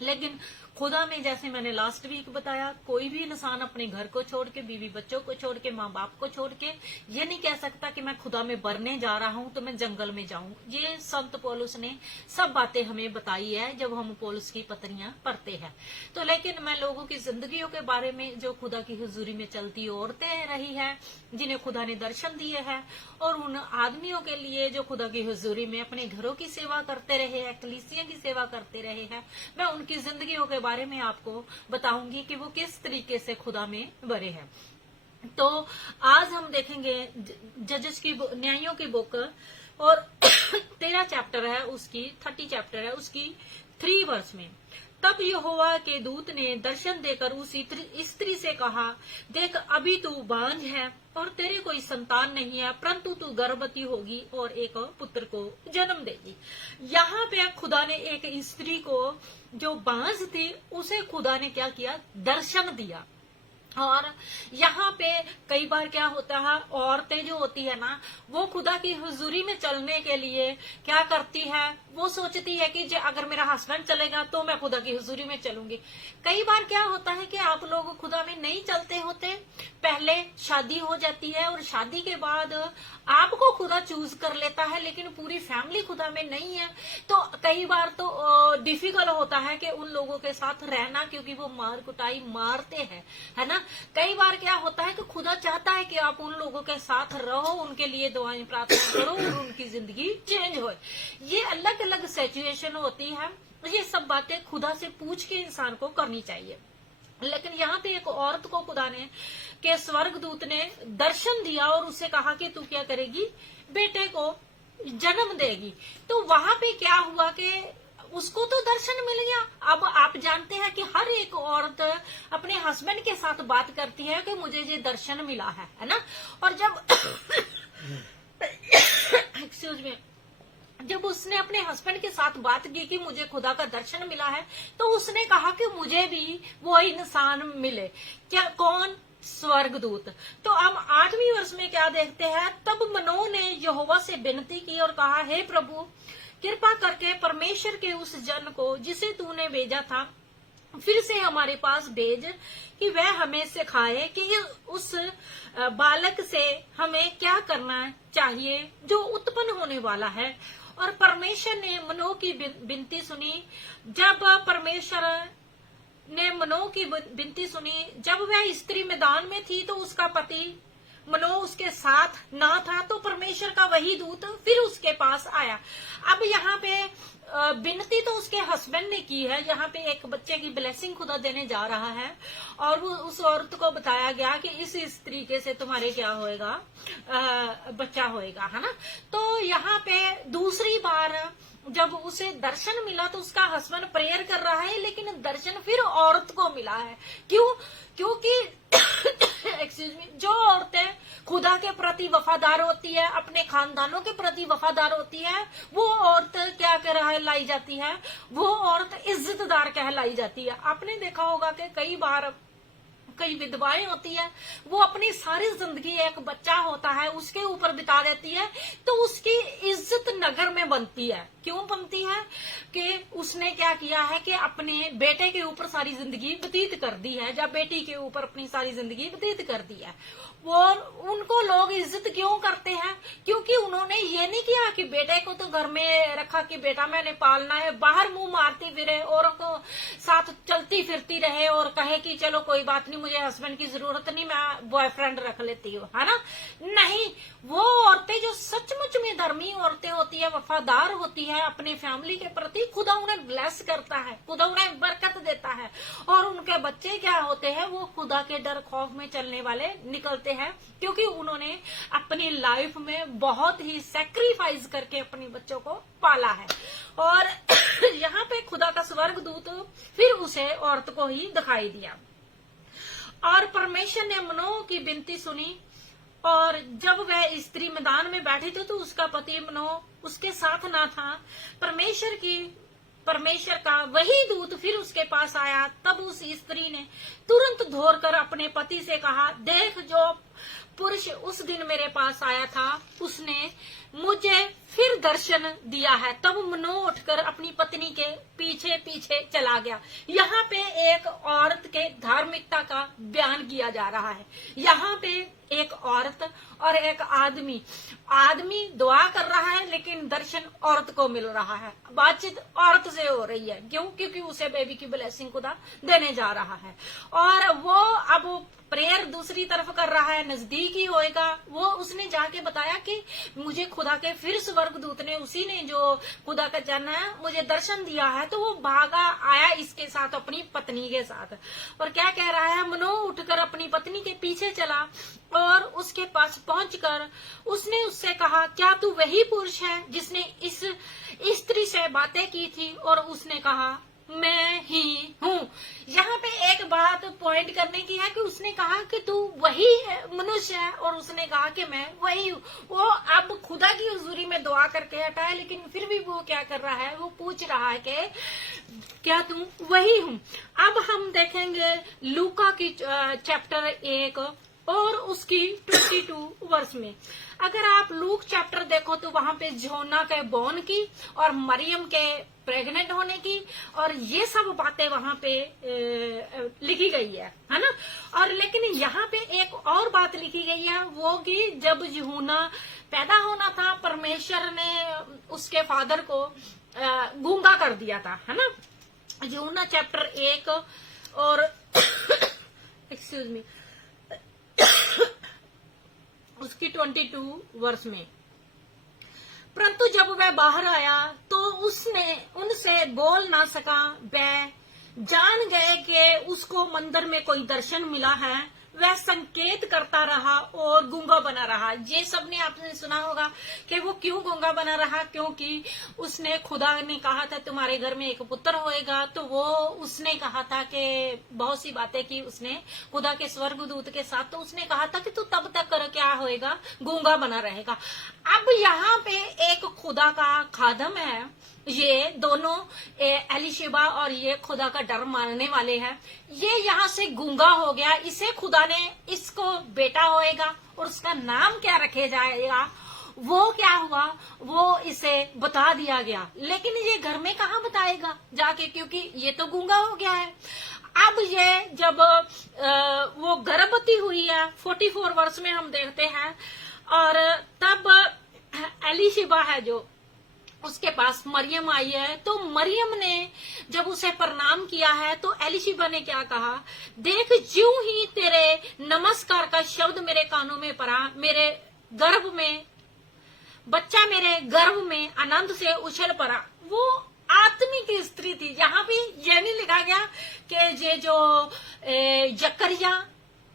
लेकिन खुदा में, जैसे मैंने लास्ट वीक बताया, कोई भी इंसान अपने घर को छोड़ के, बीवी बच्चों को छोड़ के, माँ बाप को छोड़ के ये नहीं कह सकता कि मैं खुदा में भरने जा रहा हूं तो मैं जंगल में जाऊं। ये संत पौलुस ने सब बातें हमें बताई है जब हम पौलुस की पत्रियां पढ़ते हैं। तो लेकिन मैं लोगों की जिंदगियों के बारे में, जो खुदा की हुजूरी में चलती औरतें रही है, जिन्हें खुदा ने दर्शन दिए हैं, और उन आदमियों के लिए जो खुदा की हुजूरी में अपने घरों की सेवा करते रहे हैं, कलीसिया की सेवा करते रहे हैं, मैं उनकी जिंदगियों के बारे में आपको बताऊंगी कि वो किस तरीके से खुदा में भरे हैं। तो आज हम देखेंगे जजेस की, न्यायों की बुक, और 13 चैप्टर है उसकी, 30 चैप्टर है उसकी 3 वर्ष में। तब यहोवा के दूत ने दर्शन देकर उस स्त्री से कहा, देख अभी तू बांझ है और तेरे कोई संतान नहीं है, परंतु तू गर्भवती होगी और एक पुत्र को जन्म देगी। यहाँ पे खुदा ने एक स्त्री को जो बांझ थी उसे खुदा ने क्या किया, दर्शन दिया। और यहाँ पे कई बार क्या होता है, औरतें जो होती है ना, वो खुदा की हुजूरी में चलने के लिए क्या करती है, वो सोचती है कि अगर मेरा हस्बैंड चलेगा तो मैं खुदा की हुजूरी में चलूंगी। कई बार क्या होता है कि आप लोग खुदा में नहीं चलते होते, पहले शादी हो जाती है और शादी के बाद आपको खुदा चूज कर लेता है, लेकिन पूरी फैमिली खुदा में नहीं है। तो कई बार तो डिफिकल्ट होता है कि उन लोगों के साथ रहना, क्योंकि वो मार कुटाई मारते हैं, है ना। कई बार क्या होता है कि खुदा चाहता है कि आप उन लोगों के साथ रहो, उनके लिए दुआएं प्रार्थना करो और उनकी जिंदगी चेंज हो। ये अलग अलग सिचुएशन होती है। ये सब बातें खुदा से पूछ के इंसान को करनी चाहिए। लेकिन यहाँ पे एक औरत को खुदा ने के स्वर्गदूत ने दर्शन दिया और उसे कहा कि तू क्या करेगी, बेटे को जन्म देगी। तो वहां पे क्या हुआ कि उसको तो दर्शन मिल गया। अब आप जानते हैं कि हर एक औरत अपने हस्बैंड के साथ बात करती है कि मुझे ये दर्शन मिला है ना। और जब एक्सक्यूज मी, जब उसने अपने हस्बैंड के साथ बात की कि मुझे खुदा का दर्शन मिला है, तो उसने कहा कि मुझे भी वो इंसान मिले। क्या, कौन? स्वर्गदूत। तो अब 8वीं वर्ष में क्या देखते हैं, तब मनोह ने यहोवा से विनती की और कहा, हे प्रभु, कृपा करके परमेश्वर के उस जन को जिसे तूने भेजा था फिर से हमारे पास भेज, कि वह हमें सिखाए कि उस बालक से हमें क्या करना चाहिए जो उत्पन्न होने वाला है। और परमेश्वर ने मनोह की विनती सुनी। जब परमेश्वर ने मनोह की विनती सुनी, जब वह स्त्री मैदान में थी तो उसका पति मनोह उसके साथ ना था, तो परमेश्वर का वही दूत फिर उसके पास आया। अब यहाँ पे विनती तो उसके हस्बैंड ने की है, यहाँ पे एक बच्चे की ब्लेसिंग खुदा देने जा रहा है, और वो उस औरत को बताया गया कि इस तरीके से तुम्हारे क्या होएगा, बच्चा होएगा, है ना। तो यहाँ पे दूसरी बार जब उसे दर्शन मिला तो उसका हस्बैंड प्रेयर कर रहा है, लेकिन दर्शन फिर औरत को मिला है। क्यों? क्योंकि एक्सक्यूज मी, जो औरतें खुदा के प्रति वफादार होती है, अपने खानदानों के प्रति वफादार होती है, वो औरत क्या कहलाई जाती है, वो औरत इज्जतदार कहलाई जाती है। आपने देखा होगा कि कई बार कई विधवाएं होती है, वो अपनी सारी जिंदगी एक बच्चा होता है उसके ऊपर बिता देती है, तो उसकी इज्जत नगर में बनती है। क्यों बनती है? कि उसने क्या किया है कि अपने बेटे के ऊपर सारी जिंदगी व्यतीत कर दी है, या बेटी के ऊपर अपनी सारी जिंदगी व्यतीत कर दी है। और उनको लोग इज्जत क्यों करते हैं? क्योंकि उन्होंने ये नहीं किया कि बेटे को तो घर में रखा कि बेटा मैंने पालना है, बाहर मुंह मारती फिरे, औरों को साथ चलती फिरती रहे और कहे कि चलो कोई बात नहीं, मुझे हस्बैंड की जरूरत नहीं, मैं बॉयफ्रेंड रख लेती हूँ, है ना। नहीं, वो औरतें जो सचमुच में धर्मी औरतें होती है, वफादार होती है अपने फैमिली के प्रति, खुदा उन्हें ब्लेस करता है, खुदा उन्हें बरकत देता है, और उनके बच्चे क्या होते हैं, वो खुदा के डर खौफ में चलने वाले निकलते हैं, क्योंकि उन्होंने अपनी लाइफ में बहुत ही सैक्रिफाइस करके अपने बच्चों को पाला है। और यहाँ पे खुदा का स्वर्गदूत फिर उसे औरत को ही दिखाई दिया। और परमेश्वर ने मनोह की विनती सुनी, और जब वह स्त्री मैदान में बैठी थी तो उसका पति मनोह उसके साथ ना था। परमेश्वर का वही दूत फिर उसके पास आया। तब उस स्त्री ने तुरंत दौड़कर अपने पति से कहा, देख, जो पुरुष उस दिन मेरे पास आया था, उसने मुझे फिर दर्शन दिया है। तब मनोह उठकर अपनी पत्नी के पीछे पीछे चला गया। यहाँ पे एक औरत के धार्मिकता का बयान किया जा रहा है। यहाँ पे एक औरत और एक आदमी, आदमी दुआ कर रहा है लेकिन दर्शन औरत को मिल रहा है। बातचीत औरत से हो रही है, क्यों? क्योंकि उसे बेबी की ब्लेसिंग खुदा देने जा रहा है। और वो अब प्रेयर दूसरी तरफ कर रहा है, नजदीक ही होएगा। वो उसने जाके बताया कि मुझे खुदा के फिर स्वर्गदूत ने, उसी ने जो खुदा का जन है, मुझे दर्शन दिया है। तो वो भागा आया इसके साथ, अपनी पत्नी के साथ। और क्या कह रहा है? मनोह उठकर अपनी पत्नी के पीछे चला और उसके पास पहुंचकर उसने उससे कहा, क्या तू वही पुरुष है जिसने इस स्त्री से बातें की थी? और उसने कहा, मैं ही हूँ। यहाँ पे एक बात पॉइंट करने की है कि उसने कहा कि तू वही है, मनुष्य है, और उसने कहा कि मैं वही हूँ। वो अब खुदा की हुजूरी में दुआ करके हटा है, लेकिन फिर भी वो क्या कर रहा है? वो पूछ रहा है कि क्या तुम वही हूँ? अब हम देखेंगे लूका की चैप्टर 1 और उसकी 22 वर्ष में। अगर आप लूक चैप्टर देखो तो वहां पे जोना के बोन की और मरियम के प्रेग्नेंट होने की और ये सब बातें वहां पे लिखी गई है ना। और लेकिन यहाँ पे एक और बात लिखी गई है, वो कि जब यूहन्ना पैदा होना था, परमेश्वर ने उसके फादर को गूंगा कर दिया था, है ना। यूहन्ना चैप्टर 1 और एक्सक्यूज मी उसकी 22 वर्ष में। परंतु जब वह बाहर आया तो उसने उनसे बोल ना सका। वह जान गए कि उसको मंदिर में कोई दर्शन मिला है। वह संकेत करता रहा और गूंगा बना रहा। ये सबने आपने सुना होगा कि वो क्यों गूंगा बना रहा, क्योंकि उसने खुदा ने कहा था तुम्हारे घर में एक पुत्र होएगा। तो वो उसने कहा था कि बहुत सी बातें की उसने खुदा के स्वर्गदूत के साथ। तो उसने कहा था कि तू तब तक कर क्या होएगा, गूंगा बना रहेगा। अब यहाँ पे एक खुदा का खादम है, ये दोनों एलिशिबा और ये खुदा का डर मानने वाले हैं। ये यहाँ से गूंगा हो गया। इसे खुदा ने, इसको बेटा होएगा और उसका नाम क्या रखे जाएगा, वो क्या हुआ वो इसे बता दिया गया। लेकिन ये घर में कहाँ बताएगा जाके, क्योंकि ये तो गूंगा हो गया है। अब ये जब वो गर्भवती हुई है 44 वर्ष में हम देखते हैं, और तब एलिशिबा है जो उसके पास मरियम आई है। तो मरियम ने जब उसे प्रणाम किया है तो एलिशिबा ने क्या कहा, देख ज्यों ही तेरे नमस्कार का शब्द मेरे कानों में पड़ा, मेरे गर्भ में बच्चा, मेरे गर्भ में आनंद से उछल पड़ा। वो आत्मिक स्त्री थी। यहाँ भी ये नहीं लिखा गया कि ये जो जकरिया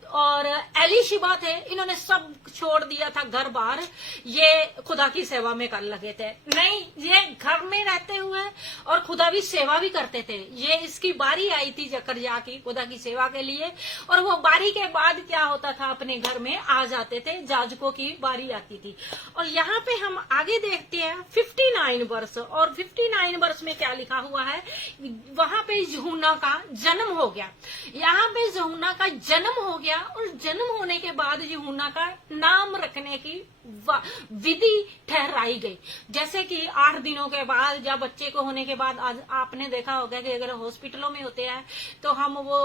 और एलिशिबा थे, इन्होंने सब छोड़ दिया था घर बार, ये खुदा की सेवा में कर लगे थे। नहीं, ये घर में रहते हुए और खुदा भी सेवा भी करते थे। ये इसकी बारी आई थी जकरिया की खुदा की सेवा के लिए, और वो बारी के बाद क्या होता था, अपने घर में आ जाते थे, जाजकों की बारी आती थी। और यहाँ पे हम आगे देखते हैं 59 वर्ष, और 59 वर्ष में क्या लिखा हुआ है, वहां पे यूहन्ना का जन्म हो गया। यहाँ पे यूहन्ना का जन्म हो गया, और जन्म होने के बाद यूहन्ना का नाम रखने की विधि ठहराई गई। जैसे कि 8 दिनों के बाद या बच्चे को होने के बाद, आज आपने देखा होगा कि अगर हॉस्पिटलों में होते हैं तो हम वो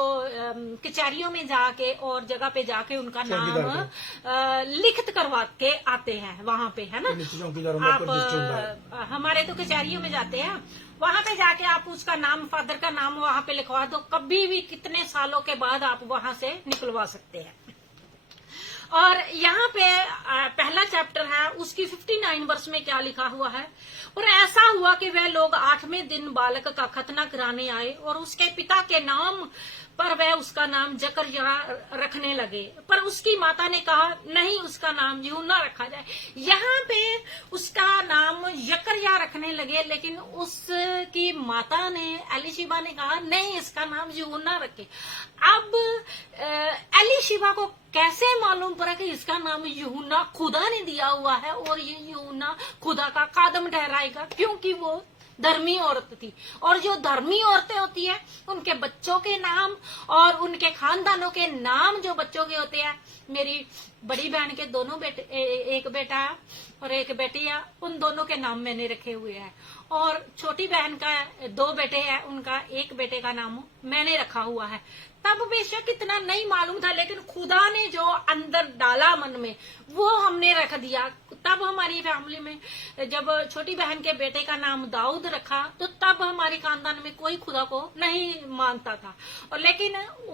कचहरियों में जाके और जगह पे जाके उनका नाम लिखित करवा के आते हैं वहां पे, है ना। आप हमारे तो कचहरियों में जाते हैं, वहां पे जाके आप उसका नाम, फादर का नाम वहां पे लिखवा दो, कभी भी कितने सालों के बाद आप वहां से निकलवा सकते हैं। और यहाँ पे पहला चैप्टर है, उसकी 59 वर्ष में क्या लिखा हुआ है, और ऐसा हुआ कि वह लोग 8वें दिन बालक का खतना कराने आए, और उसके पिता के नाम पर वह उसका नाम जकरिया रखने लगे। पर उसकी माता ने कहा नहीं, उसका नाम यूहन्ना रखा जाए। यहाँ पे उसका नाम जकरिया रखने लगे, लेकिन उसकी माता ने, एलिशिबा ने कहा नहीं, इसका नाम यूहन्ना रखे। अब एलिशिबा को कैसे मालूम पड़ा कि इसका नाम यूहन्ना खुदा ने दिया हुआ है, और ये यूहन्ना खुदा का कादम ठहराएगा, क्योंकि वो धर्मी औरत थी। और जो धर्मी औरतें होती है, उनके बच्चों के नाम और उनके खानदानों के नाम जो बच्चों के होते हैं, मेरी बड़ी बहन के दोनों बेटे, एक बेटा और एक बेटी है, उन दोनों के नाम मैंने रखे हुए हैं। और छोटी बहन का 2 बेटे हैं, उनका एक बेटे का नाम मैंने रखा हुआ है। तब बेशक इतना नहीं मालूम था, लेकिन खुदा ने जो अंदर डाला मन में वो हमने रख दिया। तब हमारी फैमिली में जब छोटी बहन के बेटे का नाम दाऊद रखा, तो तब हमारे खानदान में कोई खुदा को नहीं मानता था। और लेकिन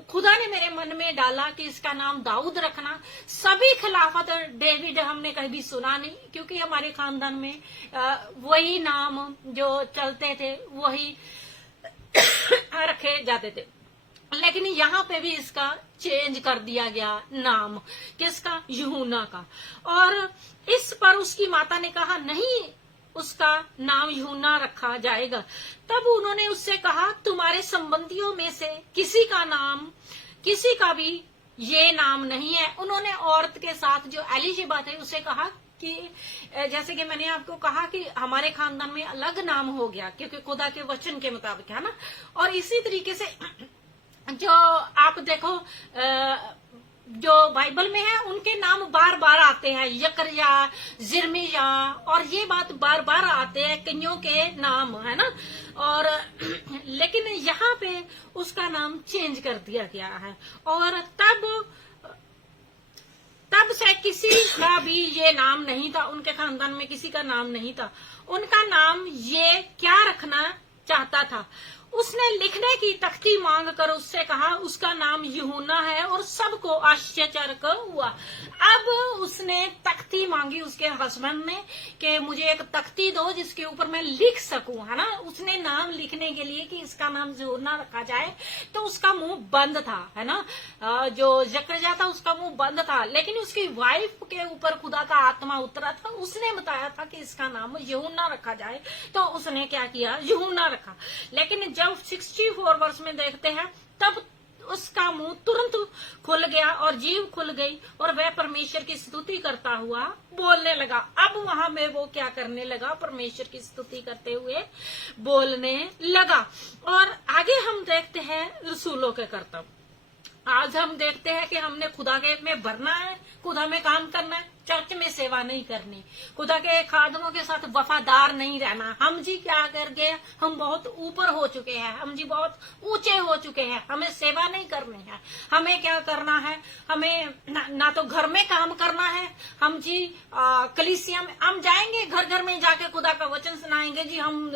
खुदा ने मेरे मन में डाला कि इसका नाम दाऊद रखना। सभी खिलाफत डेविड हमने कभी सुना नहीं, क्योंकि हमारे खानदान में वही नाम जो चलते थे वही रखे जाते थे। लेकिन यहाँ पे भी इसका चेंज कर दिया गया नाम, किसका? यूहन्ना का। और इस पर उसकी माता ने कहा नहीं, उसका नाम यूहन्ना रखा जाएगा। तब उन्होंने उससे कहा तुम्हारे संबंधियों में से किसी का भी ये नाम नहीं है। उन्होंने औरत के साथ जो एलिशिबा थे उसे कहा कि जैसे कि मैंने आपको कहा कि हमारे खानदान में अलग नाम हो गया, क्योंकि खुदा के वचन के मुताबिक, है ना। और इसी तरीके से जो आप देखो जो बाइबल में है उनके नाम बार बार आते हैं, यकरिया, जिर्मिया, और ये बात बार बार आते हैं कईयों के नाम, है ना। और लेकिन यहाँ पे उसका नाम चेंज कर दिया गया है। और तब से किसी का भी ये नाम नहीं था, उनके खानदान में किसी का नाम नहीं था। उनका नाम ये क्या रखना चाहता था, उसने लिखने की तख्ती मांग कर उससे कहा उसका नाम यूहन्ना है, और सबको आश्चर्य हुआ। अब उसने तख्ती मांगी उसके हस्बैंड ने कि मुझे एक तख्ती दो जिसके ऊपर मैं लिख सकूं, है ना। उसने नाम लिखने के लिए कि इसका नाम यूहन्ना रखा जाए, तो उसका मुंह बंद था, है ना। जो जकरया था उसका मुंह बंद था, लेकिन उसकी वाइफ के ऊपर खुदा का आत्मा उतरा था। उसने बताया था कि इसका नाम यूहन्ना रखा जाए, तो उसने क्या किया? यूहन्ना रखा। लेकिन जब 64 वर्ष में देखते हैं तब उसका मुंह तुरंत खुल गया और जीव खुल गई, और वह परमेश्वर की स्तुति करता हुआ बोलने लगा। अब वहां में वो क्या करने लगा? परमेश्वर की स्तुति करते हुए बोलने लगा। और आगे हम देखते हैं रसूलों के कर्तव्य। आज हम देखते हैं कि हमने खुदा के में भरना है, खुदा में काम करना है, चर्च में सेवा नहीं करनी, खुदा के खादमों के साथ वफादार नहीं रहना। हम जी क्या कर गए? हम बहुत ऊपर हो चुके हैं, हम जी बहुत ऊंचे हो चुके हैं, हमें सेवा नहीं करनी है। हमें क्या करना है? हमें ना तो घर में काम करना है, हम जी कलीसिया में हम जाएंगे, घर घर में जाके खुदा का वचन सुनाएंगे जी हम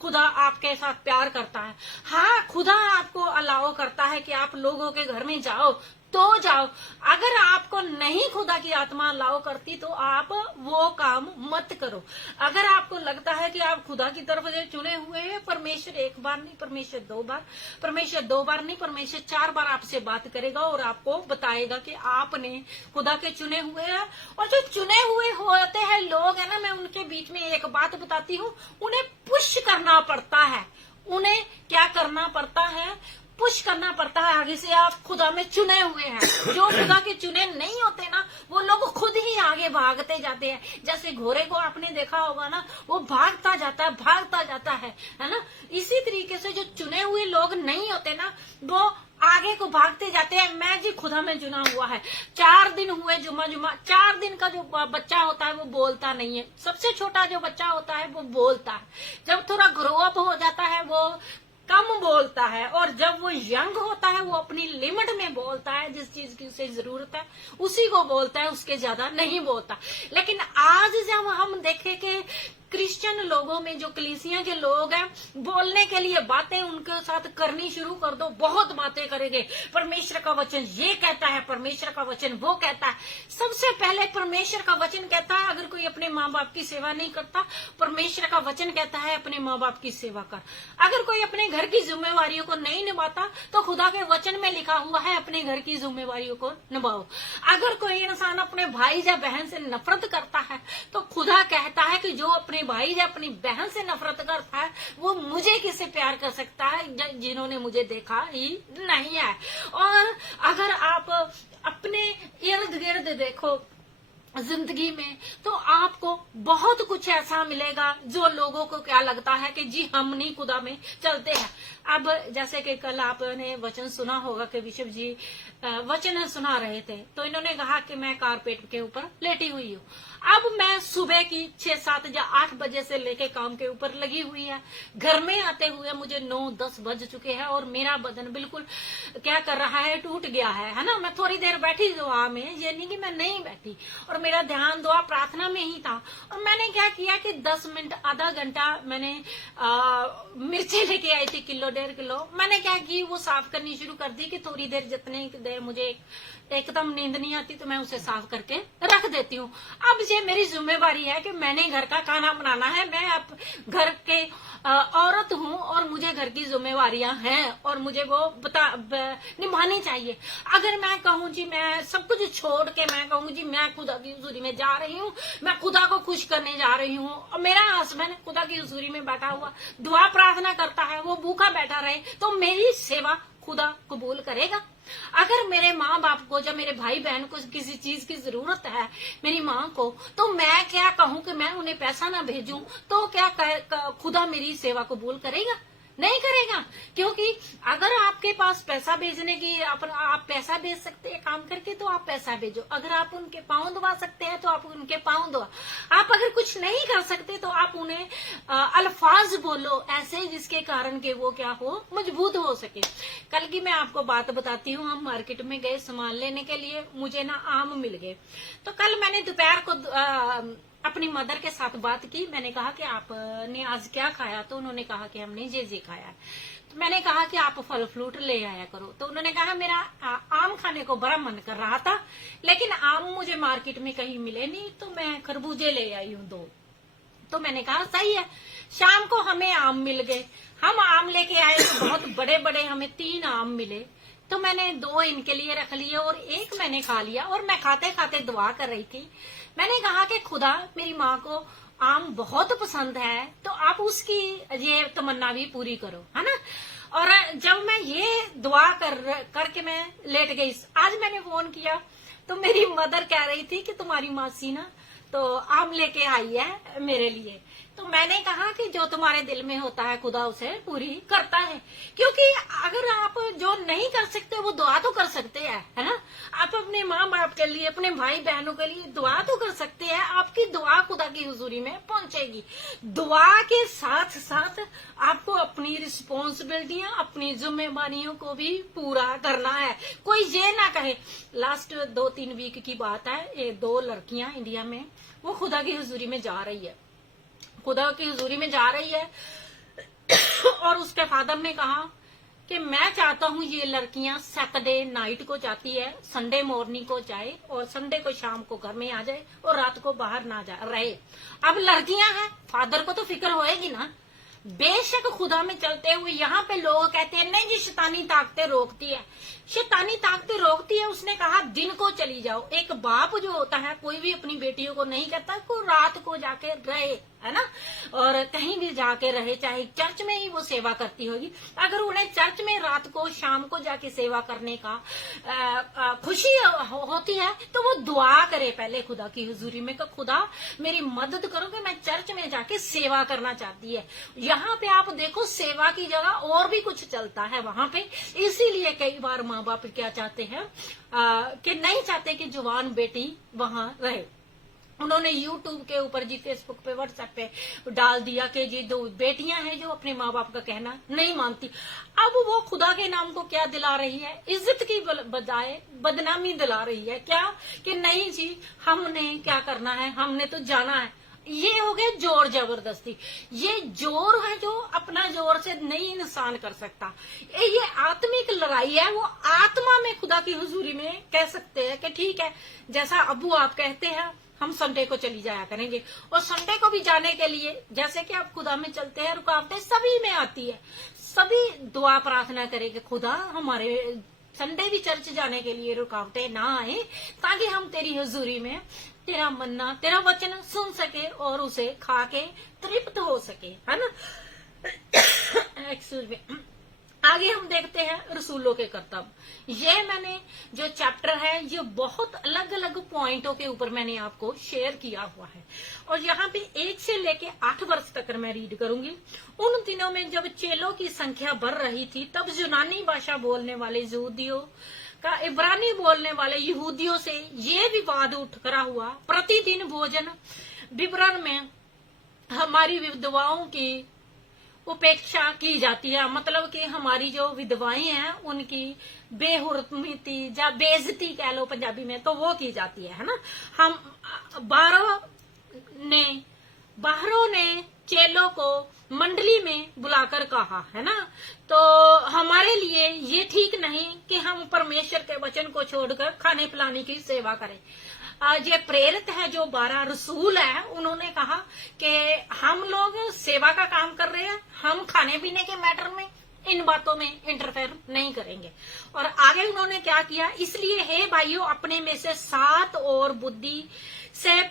खुदा आपके साथ प्यार करता है। हाँ, खुदा आपको अलाउ करता है कि आप लोगों के घर में जाओ तो जाओ। अगर आपको नहीं खुदा की आत्मा अलाउ करती तो आप वो काम मत करो। अगर आपको लगता है कि आप खुदा की तरफ से चुने हुए हैं, परमेश्वर 1 बार नहीं, परमेश्वर 2 बार, परमेश्वर 2 बार नहीं, परमेश्वर 4 बार आपसे बात करेगा और आपको बताएगा कि आपने खुदा के चुने हुए हैं। और जो चुने हुए होते हैं लोग है ना, मैं उनके बीच में एक बात बताती हूँ, उन्हें पुश करना पड़ता है। उन्हें क्या करना पड़ता है? पुश करना पड़ता है आगे से। आप खुदा में चुने हुए हैं। जो खुदा के चुने नहीं होते ना, वो लोग खुद ही आगे भागते जाते हैं। जैसे घोड़े को आपने देखा होगा ना, वो भागता जाता है ना। इसी तरीके से जो चुने हुए लोग नहीं होते ना, वो आगे को भागते जाते हैं। मैं जी खुदा में चुना हुआ है। 4 दिन हुए जुमा 4 दिन का जो बच्चा होता है वो बोलता नहीं है। सबसे छोटा जो बच्चा होता है वो बोलता है। जब थोड़ा ग्रो अप हो जाता है वो कम बोलता है, और जब वो यंग होता है वो अपनी लिमिट में बोलता है। जिस चीज की उसे जरूरत है उसी को बोलता है, उसके ज्यादा नहीं बोलता। लेकिन आज जब हम देखें कि क्रिश्चियन लोगों में जो कलीसिया के लोग हैं, बोलने के लिए बातें उनके साथ करनी शुरू कर दो, बहुत बातें करेंगे। परमेश्वर का वचन ये कहता है, परमेश्वर का वचन वो कहता है। सबसे पहले परमेश्वर का वचन कहता है अगर कोई अपने माँ बाप की सेवा नहीं करता, परमेश्वर का वचन कहता है अपने माँ बाप की सेवा कर। अगर कोई अपने घर की जिम्मेवारियों को नहीं निभाता तो खुदा के वचन में लिखा हुआ है अपने घर की जिम्मेवारियों को निभाओ। अगर कोई इंसान अपने भाई या बहन से नफरत करता है तो खुदा कहता है कि जो अपने भाई या अपनी बहन से नफरत करता है वो मुझे किससे प्यार कर सकता है जिन्होंने मुझे देखा ही नहीं है। और अगर आप अपने इर्द गिर्द देखो जिंदगी में, तो आपको बहुत कुछ ऐसा मिलेगा जो लोगों को क्या लगता है कि जी हम नहीं खुदा में चलते हैं। अब जैसे कि कल आपने वचन सुना होगा कि विशव जी वचन सुना रहे थे, तो इन्होंने कहा कि मैं कारपेट के ऊपर लेटी हुई हूँ। अब मैं सुबह की 6, 7 या 8 बजे से लेके काम के ऊपर लगी हुई है। घर में आते हुए मुझे 9, 10 बज चुके हैं और मेरा बदन बिल्कुल क्या कर रहा है, टूट गया है ना। मैं थोड़ी देर बैठी दुआ में, ये नहीं कि मैं नहीं बैठी, और मेरा ध्यान दुआ प्रार्थना में ही था। और मैंने क्या किया कि 10 मिनट, आधा घंटा मैंने मिर्ची लेके आई थी, किलो 1.5 किलो। मैंने क्या की, वो साफ करनी शुरू कर दी कि थोड़ी देर, जितनी देर मुझे एकदम नींद नहीं आती तो मैं उसे साफ करके रख देती हूँ। अब ये मेरी जिम्मेवारी है कि मैंने घर का खाना बनाना है। मैं अब घर के औरत हूँ और मुझे घर की जिम्मेवारियां हैं और मुझे वो निभानी चाहिए। अगर मैं कहूँ जी मैं सब कुछ छोड़ के मैं कहूँ जी मैं खुदा की हुजूरी में जा रही हूँ, मैं खुदा को खुश करने जा रही हूँ, और मेरा हस्बैंड खुदा की हुजूरी में बैठा हुआ दुआ प्रार्थना करता है, वो भूखा बैठा रहे, तो मेरी सेवा खुदा कबूल करेगा? अगर मेरे माँ बाप को, जब मेरे भाई बहन को किसी चीज की जरूरत है, मेरी माँ को, तो मैं क्या कहूँ कि मैं उन्हें पैसा ना भेजूं, तो क्या खुदा मेरी सेवा कबूल करेगा? नहीं करेगा। क्योंकि अगर आपके पास पैसा भेजने की आप पैसा भेज सकते हैं काम करके, तो आप पैसा भेजो। अगर आप उनके पांव दबा सकते हैं तो आप उनके पांव दबा। आप अगर कुछ नहीं कर सकते तो आप उन्हें अल्फाज बोलो ऐसे जिसके कारण के वो क्या हो, मजबूत हो सके। कल की मैं आपको बात बताती हूँ। हम मार्केट में गए सामान लेने के लिए, मुझे ना आम मिल गए। तो कल मैंने दोपहर को अपनी मदर के साथ बात की। मैंने कहा कि आपने आज क्या खाया, तो उन्होंने कहा कि हमने जे खाया है। तो मैंने कहा कि आप फल फ्रूट ले आया करो। तो उन्होंने कहा मेरा आम खाने को बड़ा मन कर रहा था, लेकिन आम मुझे मार्केट में कहीं मिले नहीं, तो मैं खरबूजे ले आई हूँ 2। तो मैंने कहा सही है। शाम को हमें आम मिल गए। हम आम लेके आए तो बहुत बड़े बड़े हमें 3 आम मिले। तो मैंने 2 इनके लिए रख लिए और 1 मैंने खा लिया। और मैं खाते खाते दुआ कर रही थी। मैंने कहा कि खुदा, मेरी माँ को आम बहुत पसंद है, तो आप उसकी ये तमन्ना भी पूरी करो, है ना। और जब मैं ये दुआ करके मैं लेट गई, आज मैंने फोन किया तो मेरी मदर कह रही थी कि तुम्हारी मासी ना तो आम लेके आई है मेरे लिए। तो मैंने कहा कि जो तुम्हारे दिल में होता है खुदा उसे पूरी करता है। क्योंकि अगर आप जो नहीं कर सकते वो दुआ तो कर सकते हैं, है ना। आप अपने माँ बाप के लिए, अपने भाई बहनों के लिए दुआ तो कर सकते हैं। आपकी दुआ खुदा की हुजूरी में पहुंचेगी। दुआ के साथ साथ आपको अपनी रिस्पॉन्सिबिलिटियां, अपनी जिम्मेवारियों को भी पूरा करना है। कोई ये ना कहे। लास्ट 2-3 वीक की बात है, ये 2 लड़कियां इंडिया में, वो खुदा की हुजूरी में जा रही है, खुदा की हुजूरी में जा रही है। और उसके फादर ने कहा कि मैं चाहता हूँ ये लड़कियां सैटरडे नाइट को जाती है, संडे मॉर्निंग को जाए और संडे को शाम को घर में आ जाए और रात को बाहर ना जा रहे। अब लड़कियां हैं, फादर को तो फिक्र होएगी ना। बेशक खुदा में चलते हुए यहाँ पे लोग कहते हैं नहीं जी शैतानी ताकतें रोकती है, शैतानी ताकतें रोकती है। उसने कहा दिन को चली जाओ। एक बाप जो होता है कोई भी अपनी बेटियों को नहीं कहता को रात को जाके रहे, है ना, और कहीं भी जाके रहे, चाहे चर्च में ही वो सेवा करती होगी। अगर उन्हें चर्च में रात को शाम को जाके सेवा करने का खुशी होती है तो वो दुआ करे पहले खुदा की हुजूरी में कि खुदा मेरी मदद करो कि मैं चर्च में जाके सेवा करना चाहती है। यहाँ पे आप देखो सेवा की जगह और भी कुछ चलता है वहां पे। इसीलिए कई बार माँ बाप क्या चाहते हैं कि नहीं चाहते कि जवान बेटी वहां रहे। उन्होंने YouTube के ऊपर जी, फेसबुक पे, व्हाट्सएप पे डाल दिया कि जी 2 बेटियां हैं जो अपने माँ बाप का कहना नहीं मानती। अब वो खुदा के नाम को क्या दिला रही है, इज्जत की बजाय बदनामी दिला रही है। क्या कि नहीं जी हमने क्या करना है, हमने तो जाना है। ये हो गया जोर जबरदस्ती। ये जोर है जो अपना जोर से नहीं इंसान कर सकता। ये आत्मिक लड़ाई है। वो आत्मा में खुदा की हुजूरी में कह सकते हैं कि ठीक है, जैसा अबू आप कहते हैं हम संडे को चली जाया करेंगे। और संडे को भी जाने के लिए जैसे कि आप खुदा में चलते हैं, रुकावटें सभी में आती है। सभी दुआ प्रार्थना करेंगे खुदा हमारे संडे भी चर्च जाने के लिए रुकावटें ना आए, ताकि हम तेरी हुजूरी में तेरा मन्ना, तेरा वचन सुन सके और उसे खा के तृप्त हो सके, है ना। Excuse me. आगे हम देखते हैं रसूलों के कर्तव्य। ये मैंने जो चैप्टर है ये बहुत अलग अलग पॉइंटों के ऊपर मैंने आपको शेयर किया हुआ है, और यहाँ पे 1 से लेके 8 वर्ष तक मैं रीड करूंगी। उन दिनों में जब चेलों की संख्या बढ़ रही थी, तब यूनानी भाषा बोलने वाले यहूदियों का इब्रानी बोलने वाले यहूदियों से ये विवाद उठ खड़ा हुआ। प्रतिदिन भोजन विवरण में हमारी विधवाओं की उपेक्षा की जाती है, मतलब कि हमारी जो विधवाएं हैं उनकी बेहुरमती या बेइज्जती कह लो पंजाबी में, तो वो की जाती है ना। हम बाहरों ने चेलों को मंडली में बुलाकर कहा है ना, तो हमारे लिए ये ठीक नहीं कि हम परमेश्वर के वचन को छोड़कर खाने पिलाने की सेवा करें। ये प्रेरित है जो 12 रसूल है, उन्होंने कहा कि हम लोग सेवा का काम कर रहे हैं, हम खाने पीने के मैटर में इन बातों में इंटरफेयर नहीं करेंगे। और आगे उन्होंने क्या किया, इसलिए हे भाइयों, अपने में से 7 और बुद्धि से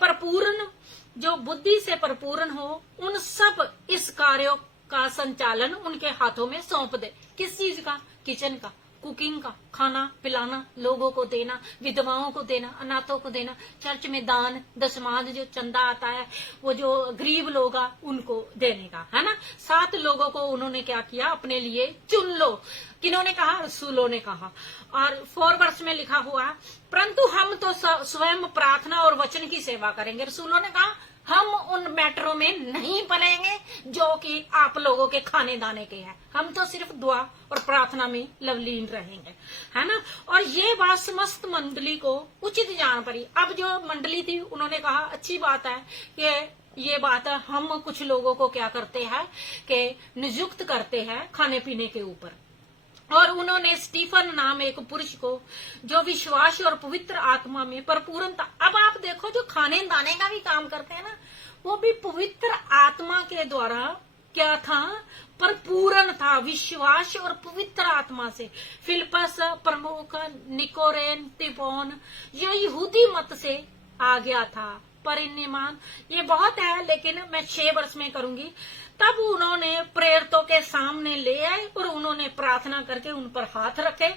परिपूर्ण हो, उन सब इस कार्यों का संचालन उनके हाथों में सौंप दे। किस चीज का? किचन का, कुकिंग का, खाना पिलाना, लोगों को देना, विधवाओं को देना, अनाथों को देना, चर्च में दान दशमांश जो चंदा आता है वो जो गरीब लोग हैं उनको देने का, है ना। 7 लोगों को उन्होंने क्या किया, अपने लिए चुन लो। किन्होंने कहा? रसूलों ने कहा। और 4 वर्ष में लिखा हुआ है, परंतु हम तो स्वयं प्रार्थना और वचन की सेवा करेंगे। रसूलों ने कहा हम उन मैटरों में नहीं पड़ेंगे जो कि आप लोगों के खाने दाने के हैं, हम तो सिर्फ दुआ और प्रार्थना में लवलीन रहेंगे, है ना। और ये बात समस्त मंडली को उचित जान पड़ी। अब जो मंडली थी उन्होंने कहा अच्छी बात है कि ये बात है, हम कुछ लोगों को क्या करते हैं कि नियुक्त करते हैं खाने पीने के ऊपर। और उन्होंने स्टीफन नाम एक पुरुष को जो विश्वास और पवित्र आत्मा में परिपूर्ण था। अब आप देखो जो खाने दाने का भी काम करते हैं ना, वो भी पवित्र आत्मा के द्वारा क्या था, परिपूर्ण था, विश्वास और पवित्र आत्मा से। फिलिपस प्रमुख, निकोरेन, तिपोन, ये यहूदी मत से आ गया था। परिनिर्माण ये बहुत है, लेकिन मैं 6 वर्ष में करूंगी। तब उन्होंने प्रेरितों के सामने ले आए और उन्होंने प्रार्थना करके उन पर हाथ रखे।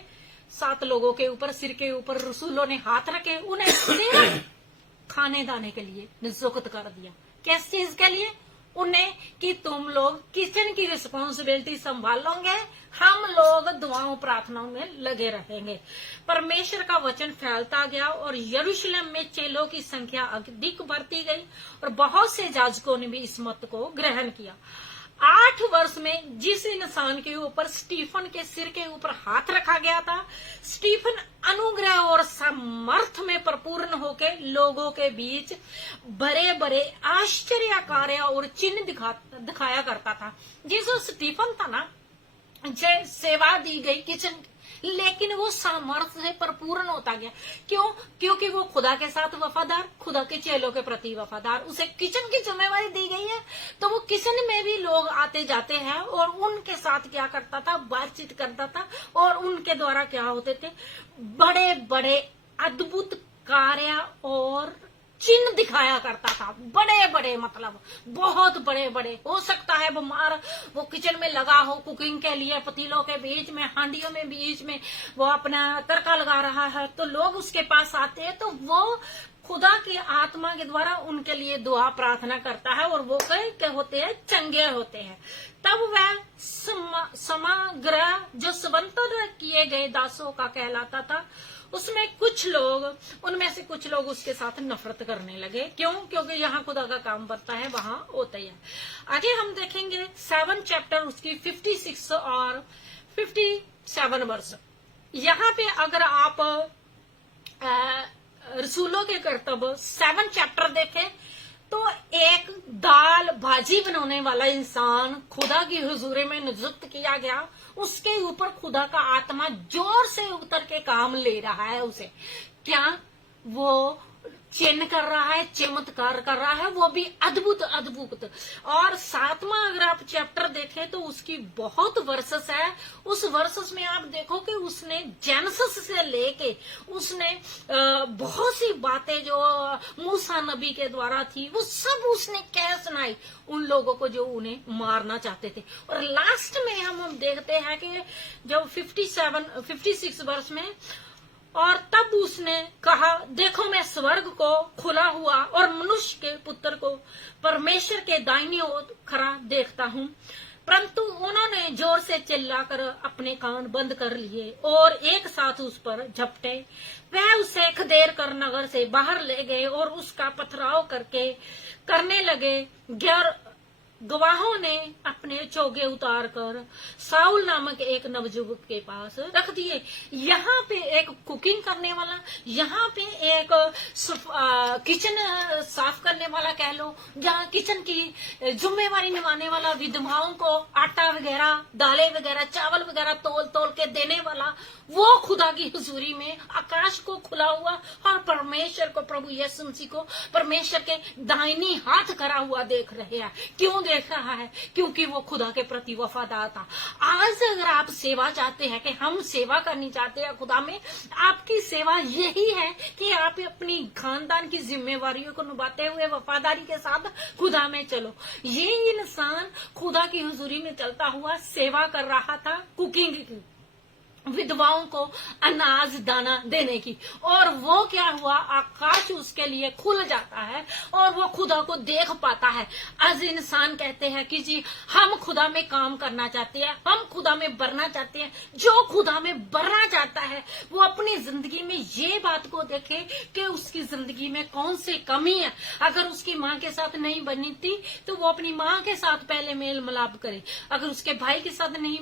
7 लोगों के ऊपर, सिर के ऊपर रसूलों ने हाथ रखे, उन्हें सिर्फ खाने दाने के लिए नियुक्त कर दिया। किस चीज के लिए? उन्हें कि तुम लोग किचन की रिस्पॉन्सिबिलिटी संभालोगे, हम लोग दुआओं प्रार्थनाओं में लगे रहेंगे। परमेश्वर का वचन फैलता गया और यरूशलेम में चेलों की संख्या अधिक बढ़ती गई और बहुत से याजकों ने भी इस मत को ग्रहण किया। 8 वर्ष में जिस इंसान के ऊपर स्टीफन के सिर के ऊपर हाथ रखा गया था, स्टीफन अनुग्रह और सामर्थ में परिपूर्ण होकर लोगों के बीच बड़े बड़े आश्चर्य कार्य और चिन्ह दिखाया करता था। जिस स्टीफन था ना, जे सेवा दी गई किचन, लेकिन वो सामर्थ्य से परिपूर्ण होता गया। क्यों? क्योंकि वो खुदा के साथ वफादार, खुदा के चेलों के प्रति वफादार। उसे किचन की जिम्मेवारी दी गई है, तो वो किचन में भी लोग आते जाते हैं और उनके साथ क्या करता था, बातचीत करता था। और उनके द्वारा क्या होते थे, बड़े बड़े अद्भुत कार्य और चिन्ह दिखाया करता था। बड़े बड़े मतलब बहुत बड़े बड़े। हो सकता है बीमार वो किचन में लगा हो, कुकिंग के लिए पतीलों के बीच में, हांडियों में बीच में वो अपना तड़का लगा रहा है, तो लोग उसके पास आते हैं, तो वो खुदा की आत्मा के द्वारा उनके लिए दुआ प्रार्थना करता है और वो क्या होते हैं, चंगे होते हैं। तब वह समग्र जो स्वतंत्र किए गए दासों का कहलाता था। उसमें कुछ लोग, उनमें से कुछ लोग उसके साथ नफरत करने लगे। क्यों? क्योंकि यहाँ खुदा का काम बनता है, वहां होता ही है। आगे हम देखेंगे 7 चैप्टर उसकी 56 और 57 वर्ष। यहाँ पे अगर आप रसूलों के कर्तव्य 7 चैप्टर देखें तो एक दाल भाजी बनाने वाला इंसान खुदा की हुजूरी में नियुक्त किया गया। उसके ऊपर खुदा का आत्मा जोर से उतर के काम ले रहा है उसे। क्या? वो चिन्ह कर रहा है, चमत्कार कर रहा है, वो भी अद्भुत अद्भुत। और 7वां अगर आप चैप्टर देखें तो उसकी बहुत वर्सेस है। उस वर्सेस में आप देखो कि उसने जेनेसिस से लेके उसने बहुत सी बातें जो मूसा नबी के द्वारा थी वो सब उसने कह सुनाई उन लोगों को जो उन्हें मारना चाहते थे। और लास्ट में हम देखते हैं कि जब 56 वर्ष में, और तब उसने कहा, देखो मैं स्वर्ग को खुला हुआ और मनुष्य के पुत्र को परमेश्वर के दाहिनी ओर खड़ा देखता हूँ। परंतु उन्होंने जोर से चिल्लाकर अपने कान बंद कर लिए और एक साथ उस पर झपटे। वह उसे खदेड़ कर नगर से बाहर ले गए और उसका पथराव करने लगे। गवाहों ने अपने चोगे उतार कर साउल नामक एक नवजुवक के पास रख दिए। यहाँ पे एक कुकिंग करने वाला, यहाँ पे एक किचन साफ करने वाला कह लो, जहाँ किचन की जिम्मेवारी निभाने वाला, विधवाओं को आटा वगैरह, दालें वगैरह, चावल वगैरह तोल तोल के देने वाला, वो खुदा की हुजूरी में आकाश को खुला हुआ और परमेश्वर को, प्रभु यीशु मसीह को परमेश्वर के दाहिनी हाथ करा हुआ देख रहे हैं। क्यों देख रहा है? क्योंकि वो खुदा के प्रति वफादार था। आज अगर आप सेवा चाहते हैं, कि हम सेवा करनी चाहते हैं खुदा में, आपकी सेवा यही है कि आप अपनी खानदान की जिम्मेवारियों को निभाते हुए वफादारी के साथ खुदा में चलो। ये इंसान खुदा की हुजूरी में चलता हुआ सेवा कर रहा था, कुकिंग की, विधवाओं को अनाज दाना देने की। और वो क्या हुआ, आकाश उसके लिए खुल जाता है और वो खुदा को देख पाता है। आज इंसान कहते हैं कि जी हम खुदा में काम करना चाहते हैं, हम खुदा में बढ़ना चाहते हैं। जो खुदा में बढ़ना चाहता है वो अपनी जिंदगी में ये बात को देखे कि उसकी जिंदगी में कौन सी कमी है। अगर उसकी माँ के साथ नहीं बनी थी तो वो अपनी माँ के साथ पहले मेल मिलाप करे। अगर उसके भाई के साथ नहीं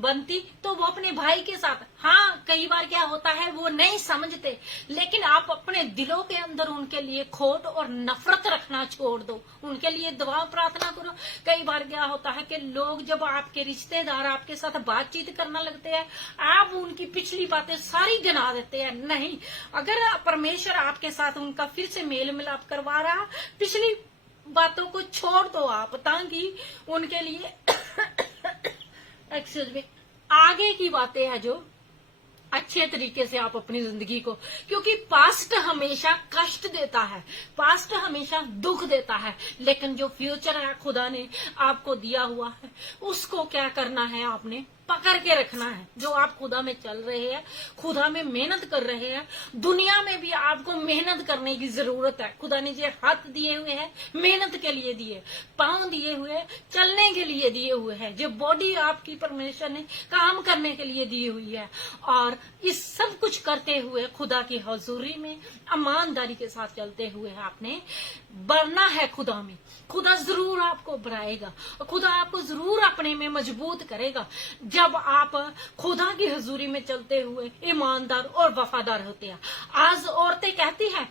बनती तो वो अपने भाई के साथ। हाँ, कई बार क्या होता है वो नहीं समझते, लेकिन आप अपने दिलों के अंदर उनके लिए खोट और नफरत रखना छोड़ दो, उनके लिए दुआ प्रार्थना करो। कई बार क्या होता है कि लोग, जब आपके रिश्तेदार आपके साथ बातचीत करना लगते हैं, आप उनकी पिछली बातें सारी गिना देते हैं। नहीं, अगर परमेश्वर आपके साथ उनका फिर से मेल मिलाप करवा रहा, पिछली बातों को छोड़ दो आप, ताकि उनके लिए एक्सक्यूज मी, आगे की बातें हैं जो अच्छे तरीके से आप अपनी जिंदगी को, क्योंकि पास्ट हमेशा कष्ट देता है, पास्ट हमेशा दुख देता है, लेकिन जो फ्यूचर है खुदा ने आपको दिया हुआ है उसको क्या करना है, आपने पकड़ के रखना है। जो आप खुदा में चल रहे हैं, खुदा में मेहनत कर रहे हैं, दुनिया में भी आपको मेहनत करने की जरूरत है। खुदा ने जो हाथ दिए हुए हैं मेहनत के लिए दिए, पांव दिए हुए चलने के लिए दिए हुए हैं, जो बॉडी आपकी परमेश्वर ने काम करने के लिए दी हुई है। और इस सब कुछ करते हुए खुदा की हजूरी में ईमानदारी के साथ चलते हुए आपने बढ़ना है खुदा में। खुदा जरूर आपको बढ़ाएगा, खुदा आपको जरूर अपने में मजबूत करेगा जब आप खुदा की हजूरी में चलते हुए ईमानदार और वफादार होते हैं। आज औरतें कहती हैं,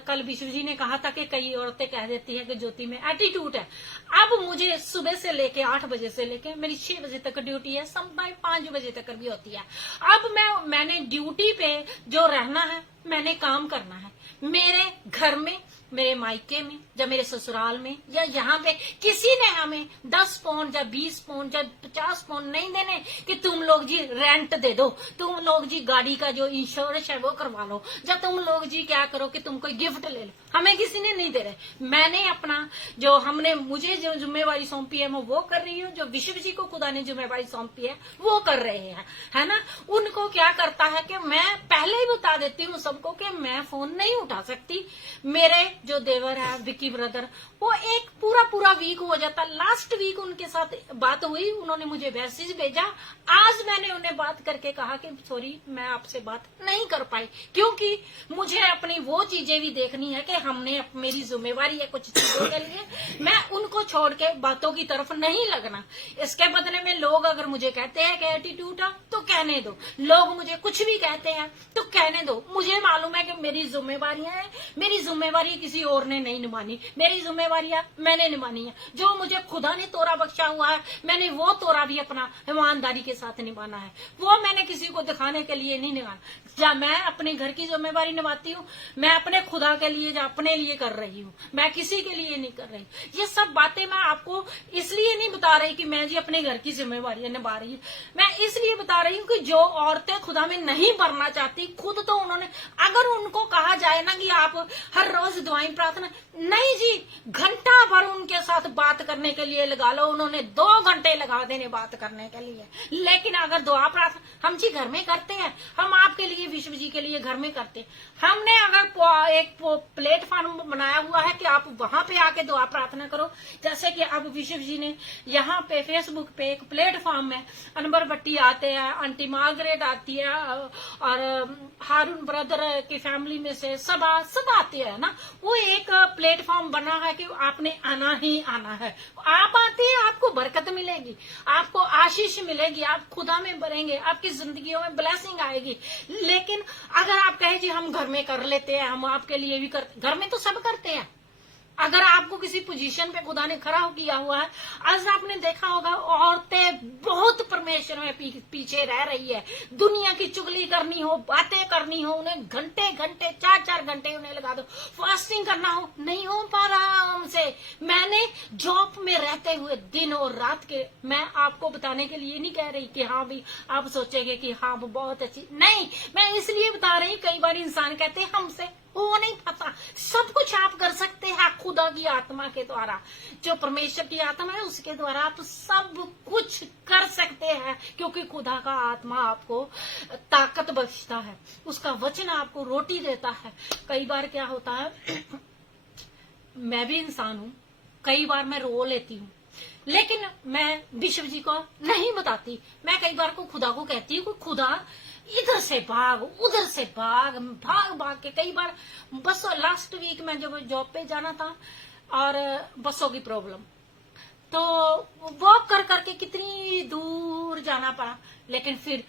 कल विश्व जी ने कहा था कि कई औरतें कह देती है कि ज्योति में एटीट्यूड है। अब मुझे सुबह से लेके 8 बजे से लेके मेरी 6 बजे तक ड्यूटी है, समटाइम 5 बजे तक भी होती है। अब मैंने ड्यूटी पे जो रहना है, मैंने काम करना है। मेरे घर में, मेरे मायके में, या मेरे ससुराल में, या यहाँ पे किसी ने हमें 10 पाउंड या 20 पाउंड या 50 पाउंड नहीं देने कि तुम लोग जी रेंट दे दो, तुम लोग जी गाड़ी का जो इंश्योरेंस है वो करवा लो, या तुम लोग जी क्या करो कि तुम कोई गिफ्ट ले लो। हमें किसी ने नहीं दे रहे। मैंने अपना जो मुझे जो जिम्मेवारी सौंपी है मैं वो कर रही हूँ, जो विश्व जी को खुदा ने जिम्मेवारी सौंपी है वो कर रहे हैं, है ना। उनको क्या करता है कि मैं पहले ही बता देती हूँ सबको कि मैं फोन नहीं उठा सकती। मेरे जो देवर है विकी ब्रदर, वो एक पूरा वीक हो जाता। लास्ट वीक उनके साथ बात हुई, उन्होंने मुझे मैसेज भेजा। आज मैंने उन्हें बात करके कहा कि सॉरी मैं आपसे बात नहीं कर पाई, क्योंकि मुझे अपनी वो चीजें भी देखनी है कि हमने मेरी जिम्मेवारी है कुछ चीजों के लिए, मैं उनको छोड़ के बातों की तरफ नहीं लगना। इसके बदले में लोग अगर मुझे कहते हैं कि एटीट्यूड है, तो कहने दो, लोग मुझे कुछ भी कहते हैं तो कहने दो। मुझे मालूम है कि मेरी जिम्मेवारियां हैं, मेरी जिम्मेवारी किसी और ने नहीं निभानी, मेरी जिम्मेवारियां मैंने निभानी है। जो मुझे खुदा ने तोरा बख्शा हुआ है, मैंने वो तोरा भी अपना ईमानदारी के साथ निभाना है। वो मैंने किसी को दिखाने के लिए नहीं निभाना। जब मैं अपने घर की जिम्मेवारी निभाती हूँ, मैं अपने खुदा के लिए या अपने लिए कर रही हूँ, मैं किसी के लिए नहीं कर रही। ये सब बातें मैं आपको इसलिए नहीं बता रही कि मैं जी अपने घर की जिम्मेवारियां निभा रही हूँ, मैं इसलिए बता रही हूँ कि जो औरतें खुदा में नहीं बढ़ना चाहती, खुद तो उन्होंने, अगर उनको कहा जाए ना कि आप हर रोज दुआएं प्रार्थना, नहीं जी, घंटा भर उनके साथ बात करने के लिए लगा लो, उन्होंने 2 घंटे लगा देने बात करने के लिए। लेकिन अगर दुआ प्रार्थना हम जी घर में करते हैं, हम आपके लिए, विश्व जी के लिए घर में करते हैं। हमने अगर एक प्लेटफॉर्म बनाया हुआ है कि आप वहां पे आके दुआ प्रार्थना करो, जैसे कि अब विश्व जी ने यहाँ पे फेसबुक पे एक प्लेटफॉर्म में अनवर भट्टी आते हैं, आंटी मार्गरेट आती है, और हारून ब्रदर की फैमिली में से सब आते हैं ना। वो एक प्लेटफॉर्म बना है कि आपने आना ही आना है। आप आते हैं, आपको बरकत मिलेगी, आपको आशीष मिलेगी, आप खुदा में बढ़ेंगे, आपकी जिंदगियों में ब्लेसिंग आएगी। लेकिन अगर आप कहें जी हम घर में कर लेते हैं, हम आपके लिए भी करते, घर में तो सब करते हैं। अगर आपको किसी पोजीशन पे खुदा ने खड़ा किया हुआ है, आज आपने देखा होगा औरतें बहुत परमेश्वर में पीछे रह रही है। दुनिया की चुगली करनी हो, बातें करनी हो, उन्हें घंटे घंटे 4-4 घंटे उन्हें लगा दो, फास्टिंग करना हो, नहीं हो पा रहा हमसे। मैंने जॉब में रहते हुए दिन और रात के, मैं आपको बताने के लिए नहीं कह रही कि हाँ भी आप सोचेंगे कि हाँ वो बहुत अच्छी, नहीं, मैं इसलिए बता रही। कई बार इंसान कहते हैं हमसे वो नहीं पता। सब कुछ आप कर सकते हैं खुदा की आत्मा के द्वारा, जो परमेश्वर की आत्मा है उसके द्वारा आप सब कुछ कर सकते हैं, क्योंकि खुदा का आत्मा आपको ताकत बख्शता है, उसका वचन आपको रोटी देता है। कई बार क्या होता है, मैं भी इंसान हूँ, कई बार मैं रो लेती हूँ, लेकिन मैं विश्व जी को नहीं बताती। मैं कई बार को खुदा को कहती हूँ, खुदा इधर से भाग, उधर से भाग, भाग भाग के। कई बार बसों, लास्ट वीक में जब जॉब पे जाना था और बसों की प्रॉब्लम, तो वॉक कर करके कितनी दूर जाना पड़ा। लेकिन फिर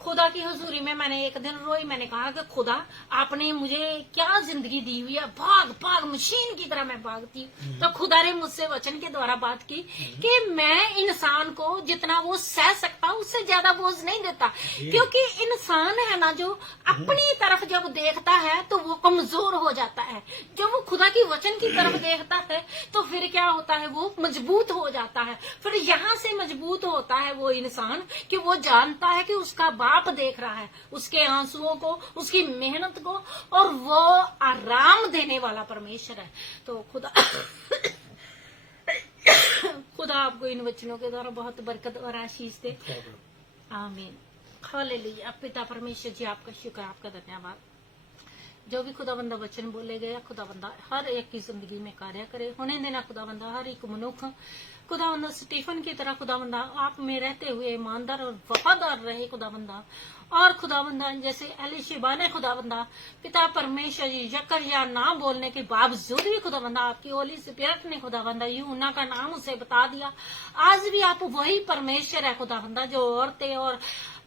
खुदा की हुजूरी में मैंने एक दिन रोई। मैंने कहा कि खुदा आपने मुझे क्या जिंदगी दी हुई है, भाग भाग मशीन की तरह मैं भागती। तो खुदा ने मुझसे वचन के द्वारा बात की कि मैं इंसान को जितना वो सह सकता उससे ज्यादा बोझ नहीं देता, क्योंकि इंसान है ना जो अपनी तरफ जब देखता है तो वो कमजोर हो जाता है। जब वो खुदा की वचन की तरफ देखता है तो फिर क्या होता है, वो मजबूत हो जाता है। फिर यहाँ से मजबूत होता है वो इंसान कि वो जानता है कि उसका बाप देख रहा है उसके आंसुओं को, उसकी मेहनत को, और वो आराम देने वाला परमेश्वर है। तो खुदा आपको इन वचनों के द्वारा बहुत बरकत और आशीष दे। आमीन, हालेलुया। पिता परमेश्वर जी आपका शुक्र, आपका धन्यवाद। जो भी खुदा बंदा वचन बोले गया, खुदा बंदा हर एक की जिंदगी में कार्य करे, होने देना खुदा बंदा हर एक मनुष्य खुदा बंदा स्टीफन की तरह खुदा बंदा आप में रहते हुए ईमानदार और वफादार रहे खुदा बंदा। और खुदा बंदा जैसे एलिशिबा ने खुदा बंदा पिता परमेश्वर जी जकरिया ना बोलने के बावजूद भी खुदा बंदा आपकी होली स्पिरिट ने खुदा बंदा यूहन्ना का नाम उसे बता दिया। आज भी आप वही परमेश्वर है खुदा बंदा, जो औरतें और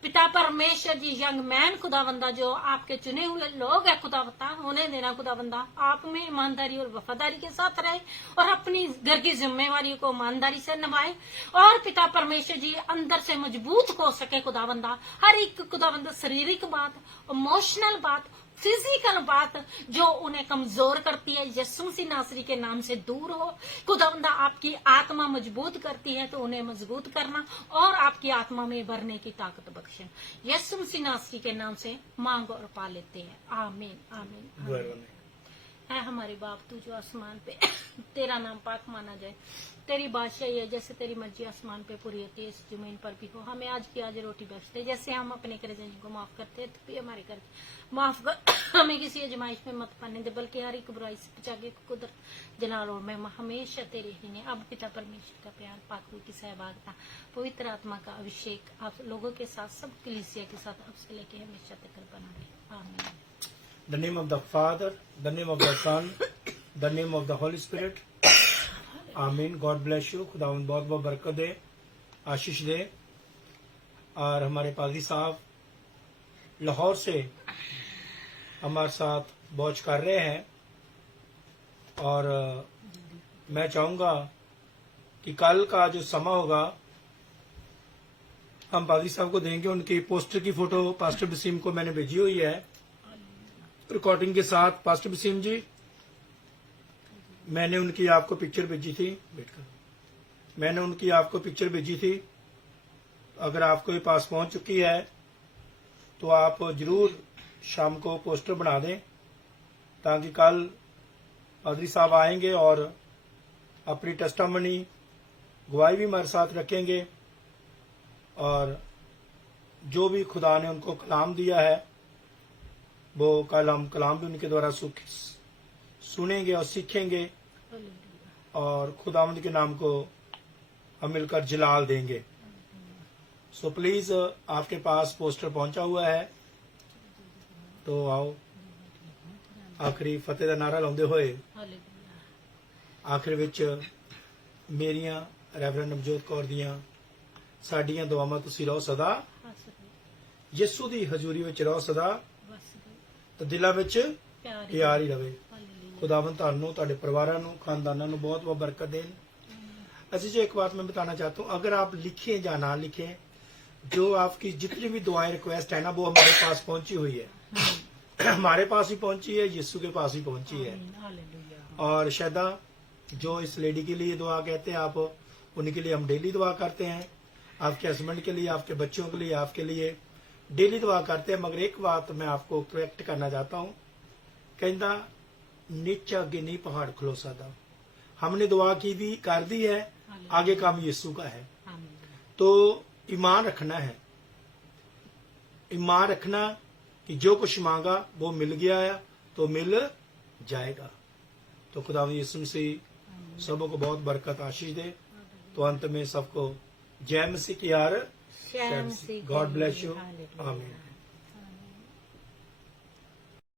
पिता परमेश्वर जी यंग मैन खुदा बंदा जो आपके चुने हुए लोग है खुदा बंदा, होने देना खुदा बंदा आप में ईमानदारी और वफादारी के साथ रहे और अपनी घर की जिम्मेवारी को ईमानदारी से निभाए, और पिता परमेश्वर जी अंदर से मजबूत हो सके खुदा बंदा। हर एक खुदा बंदा शारीरिक बात, इमोशनल बात, फिजिकल बात जो उन्हें कमजोर करती है, यीशु मसीह नासरी के नाम से दूर हो खुदावंदा। आपकी आत्मा मजबूत करती है तो उन्हें मजबूत करना और आपकी आत्मा में भरने की ताकत बख्शे। यीशु मसीह नासरी के नाम से मांग और पा लेते हैं, आमीन आमीन, आमीन। है हमारे बाप तू जो आसमान पे तेरा नाम पाक माना जाए, तेरी बादशाही है, जैसे तेरी मर्जी आसमान पे पूरी होती है इस जमीन पर भी हो। हमें आज की आज रोटी बख्श दे, जैसे हम अपने कर्जदारों को माफ करते हैं तो भी हमारे कर्ज माफ कर। हमें किसी आजमाइश में मत पाने दे, बल्कि हर एक बुराई से बचा के कुदरत जलाल और मैं हमेशा तेरे ही ने। अब पिता परमेश्वर का प्यार, पाक की सहभागिता, पवित्र आत्मा का अभिषेक आप लोगों के साथ, सब कलीसिया के साथ अब से लेके हमेशा तक बना रहे, आमीन। The name of the Father, the name of the Son, the name of the Holy Spirit. आमीन। God bless you. खुदावंद बहुत बहुत बरकत दे, आशीष दे। और हमारे पादरी साहब लाहौर से हमारे साथ वॉच कर रहे हैं। और मैं चाहूंगा कि कल का जो समय होगा हम पादरी साहब को देंगे। उनकी पोस्टर की फोटो पास्टर वसीम को मैंने भेजी हुई है रिकॉर्डिंग के साथ। पास्टर वसीम जी, मैंने उनकी आपको पिक्चर भेजी थी, मैंने उनकी आपको पिक्चर भेजी थी। अगर आपको ये पास पहुंच चुकी है तो आप जरूर शाम को पोस्टर बना दें, ताकि कल पादरी साहब आएंगे और अपनी टेस्टामनी गवाही भी हमारे साथ रखेंगे। और जो भी खुदा ने उनको कलाम दिया है वो कल हम कलाम भी उनके द्वारा सुनेंगे और सीखेंगे और खुदावंद के नाम को हम मिलकर जलाल देंगे। सो प्लीज आपके पास पोस्टर पहुंचा हुआ है तो आओ आखिरी फतेह का नारा लाਉਂਦੇ ਹੋਏ आखिर ਵਿੱਚ ਮੇਰੀਆਂ ਰੈਵਰੈਂਡ ਨਵਜੋਤ ਕੌਰ ਦੀਆਂ ਸਾਡੀਆਂ ਦੁਆਵਾਂ ਤੁਸੀਂ ਰਹੋ ਸਦਾ ਯਿਸੂ ਦੀ ਹਜ਼ੂਰੀ ਵਿੱਚ ਰਹੋ ਸਦਾ ਤੇ ਦਿਲਾਂ ਵਿੱਚ ਪਿਆਰ ਹੀ ਰਵੇ। खुदावंद ਤੁਹਾਨੂੰ ਤੁਹਾਡੇ ਪਰਿਵਾਰਾਂ ਨੂੰ ਖਾਨਦਾਨਾਂ ਨੂੰ बहुत बहुत बरकत दें। अच्छा जी, एक बात मैं बताना चाहता हूँ, अगर आप लिखें या ना लिखें, जो आपकी जितनी भी दुआएं रिक्वेस्ट है ना वो हमारे पास पहुंची हुई है हमारे पास ही पहुंची है, यीशु के पास ही पहुंची है। और शायदा जो इस लेडी के लिए दुआ कहते हैं आप, उनके लिए हम डेली दुआ करते हैं। आपके हस्बैंड के लिए, आपके बच्चों के लिए, आपके लिए डेली दुआ करते हैं। मगर एक बात मैं आपको करेक्ट करना चाहता हूँ, कहता नीचे अगे नहीं पहाड़ खलो सकता। हमने दुआ की भी कर दी है, आगे काम यीशु का है। तो ईमान रखना है, ईमान रखना कि जो कुछ मांगा वो मिल गया है तो मिल जाएगा। तो खुदा यीशु मसीह सबों को बहुत बरकत आशीष दे। तो अंत में सबको जय मसीह की यार, गॉड ब्लेस यू, आमीन।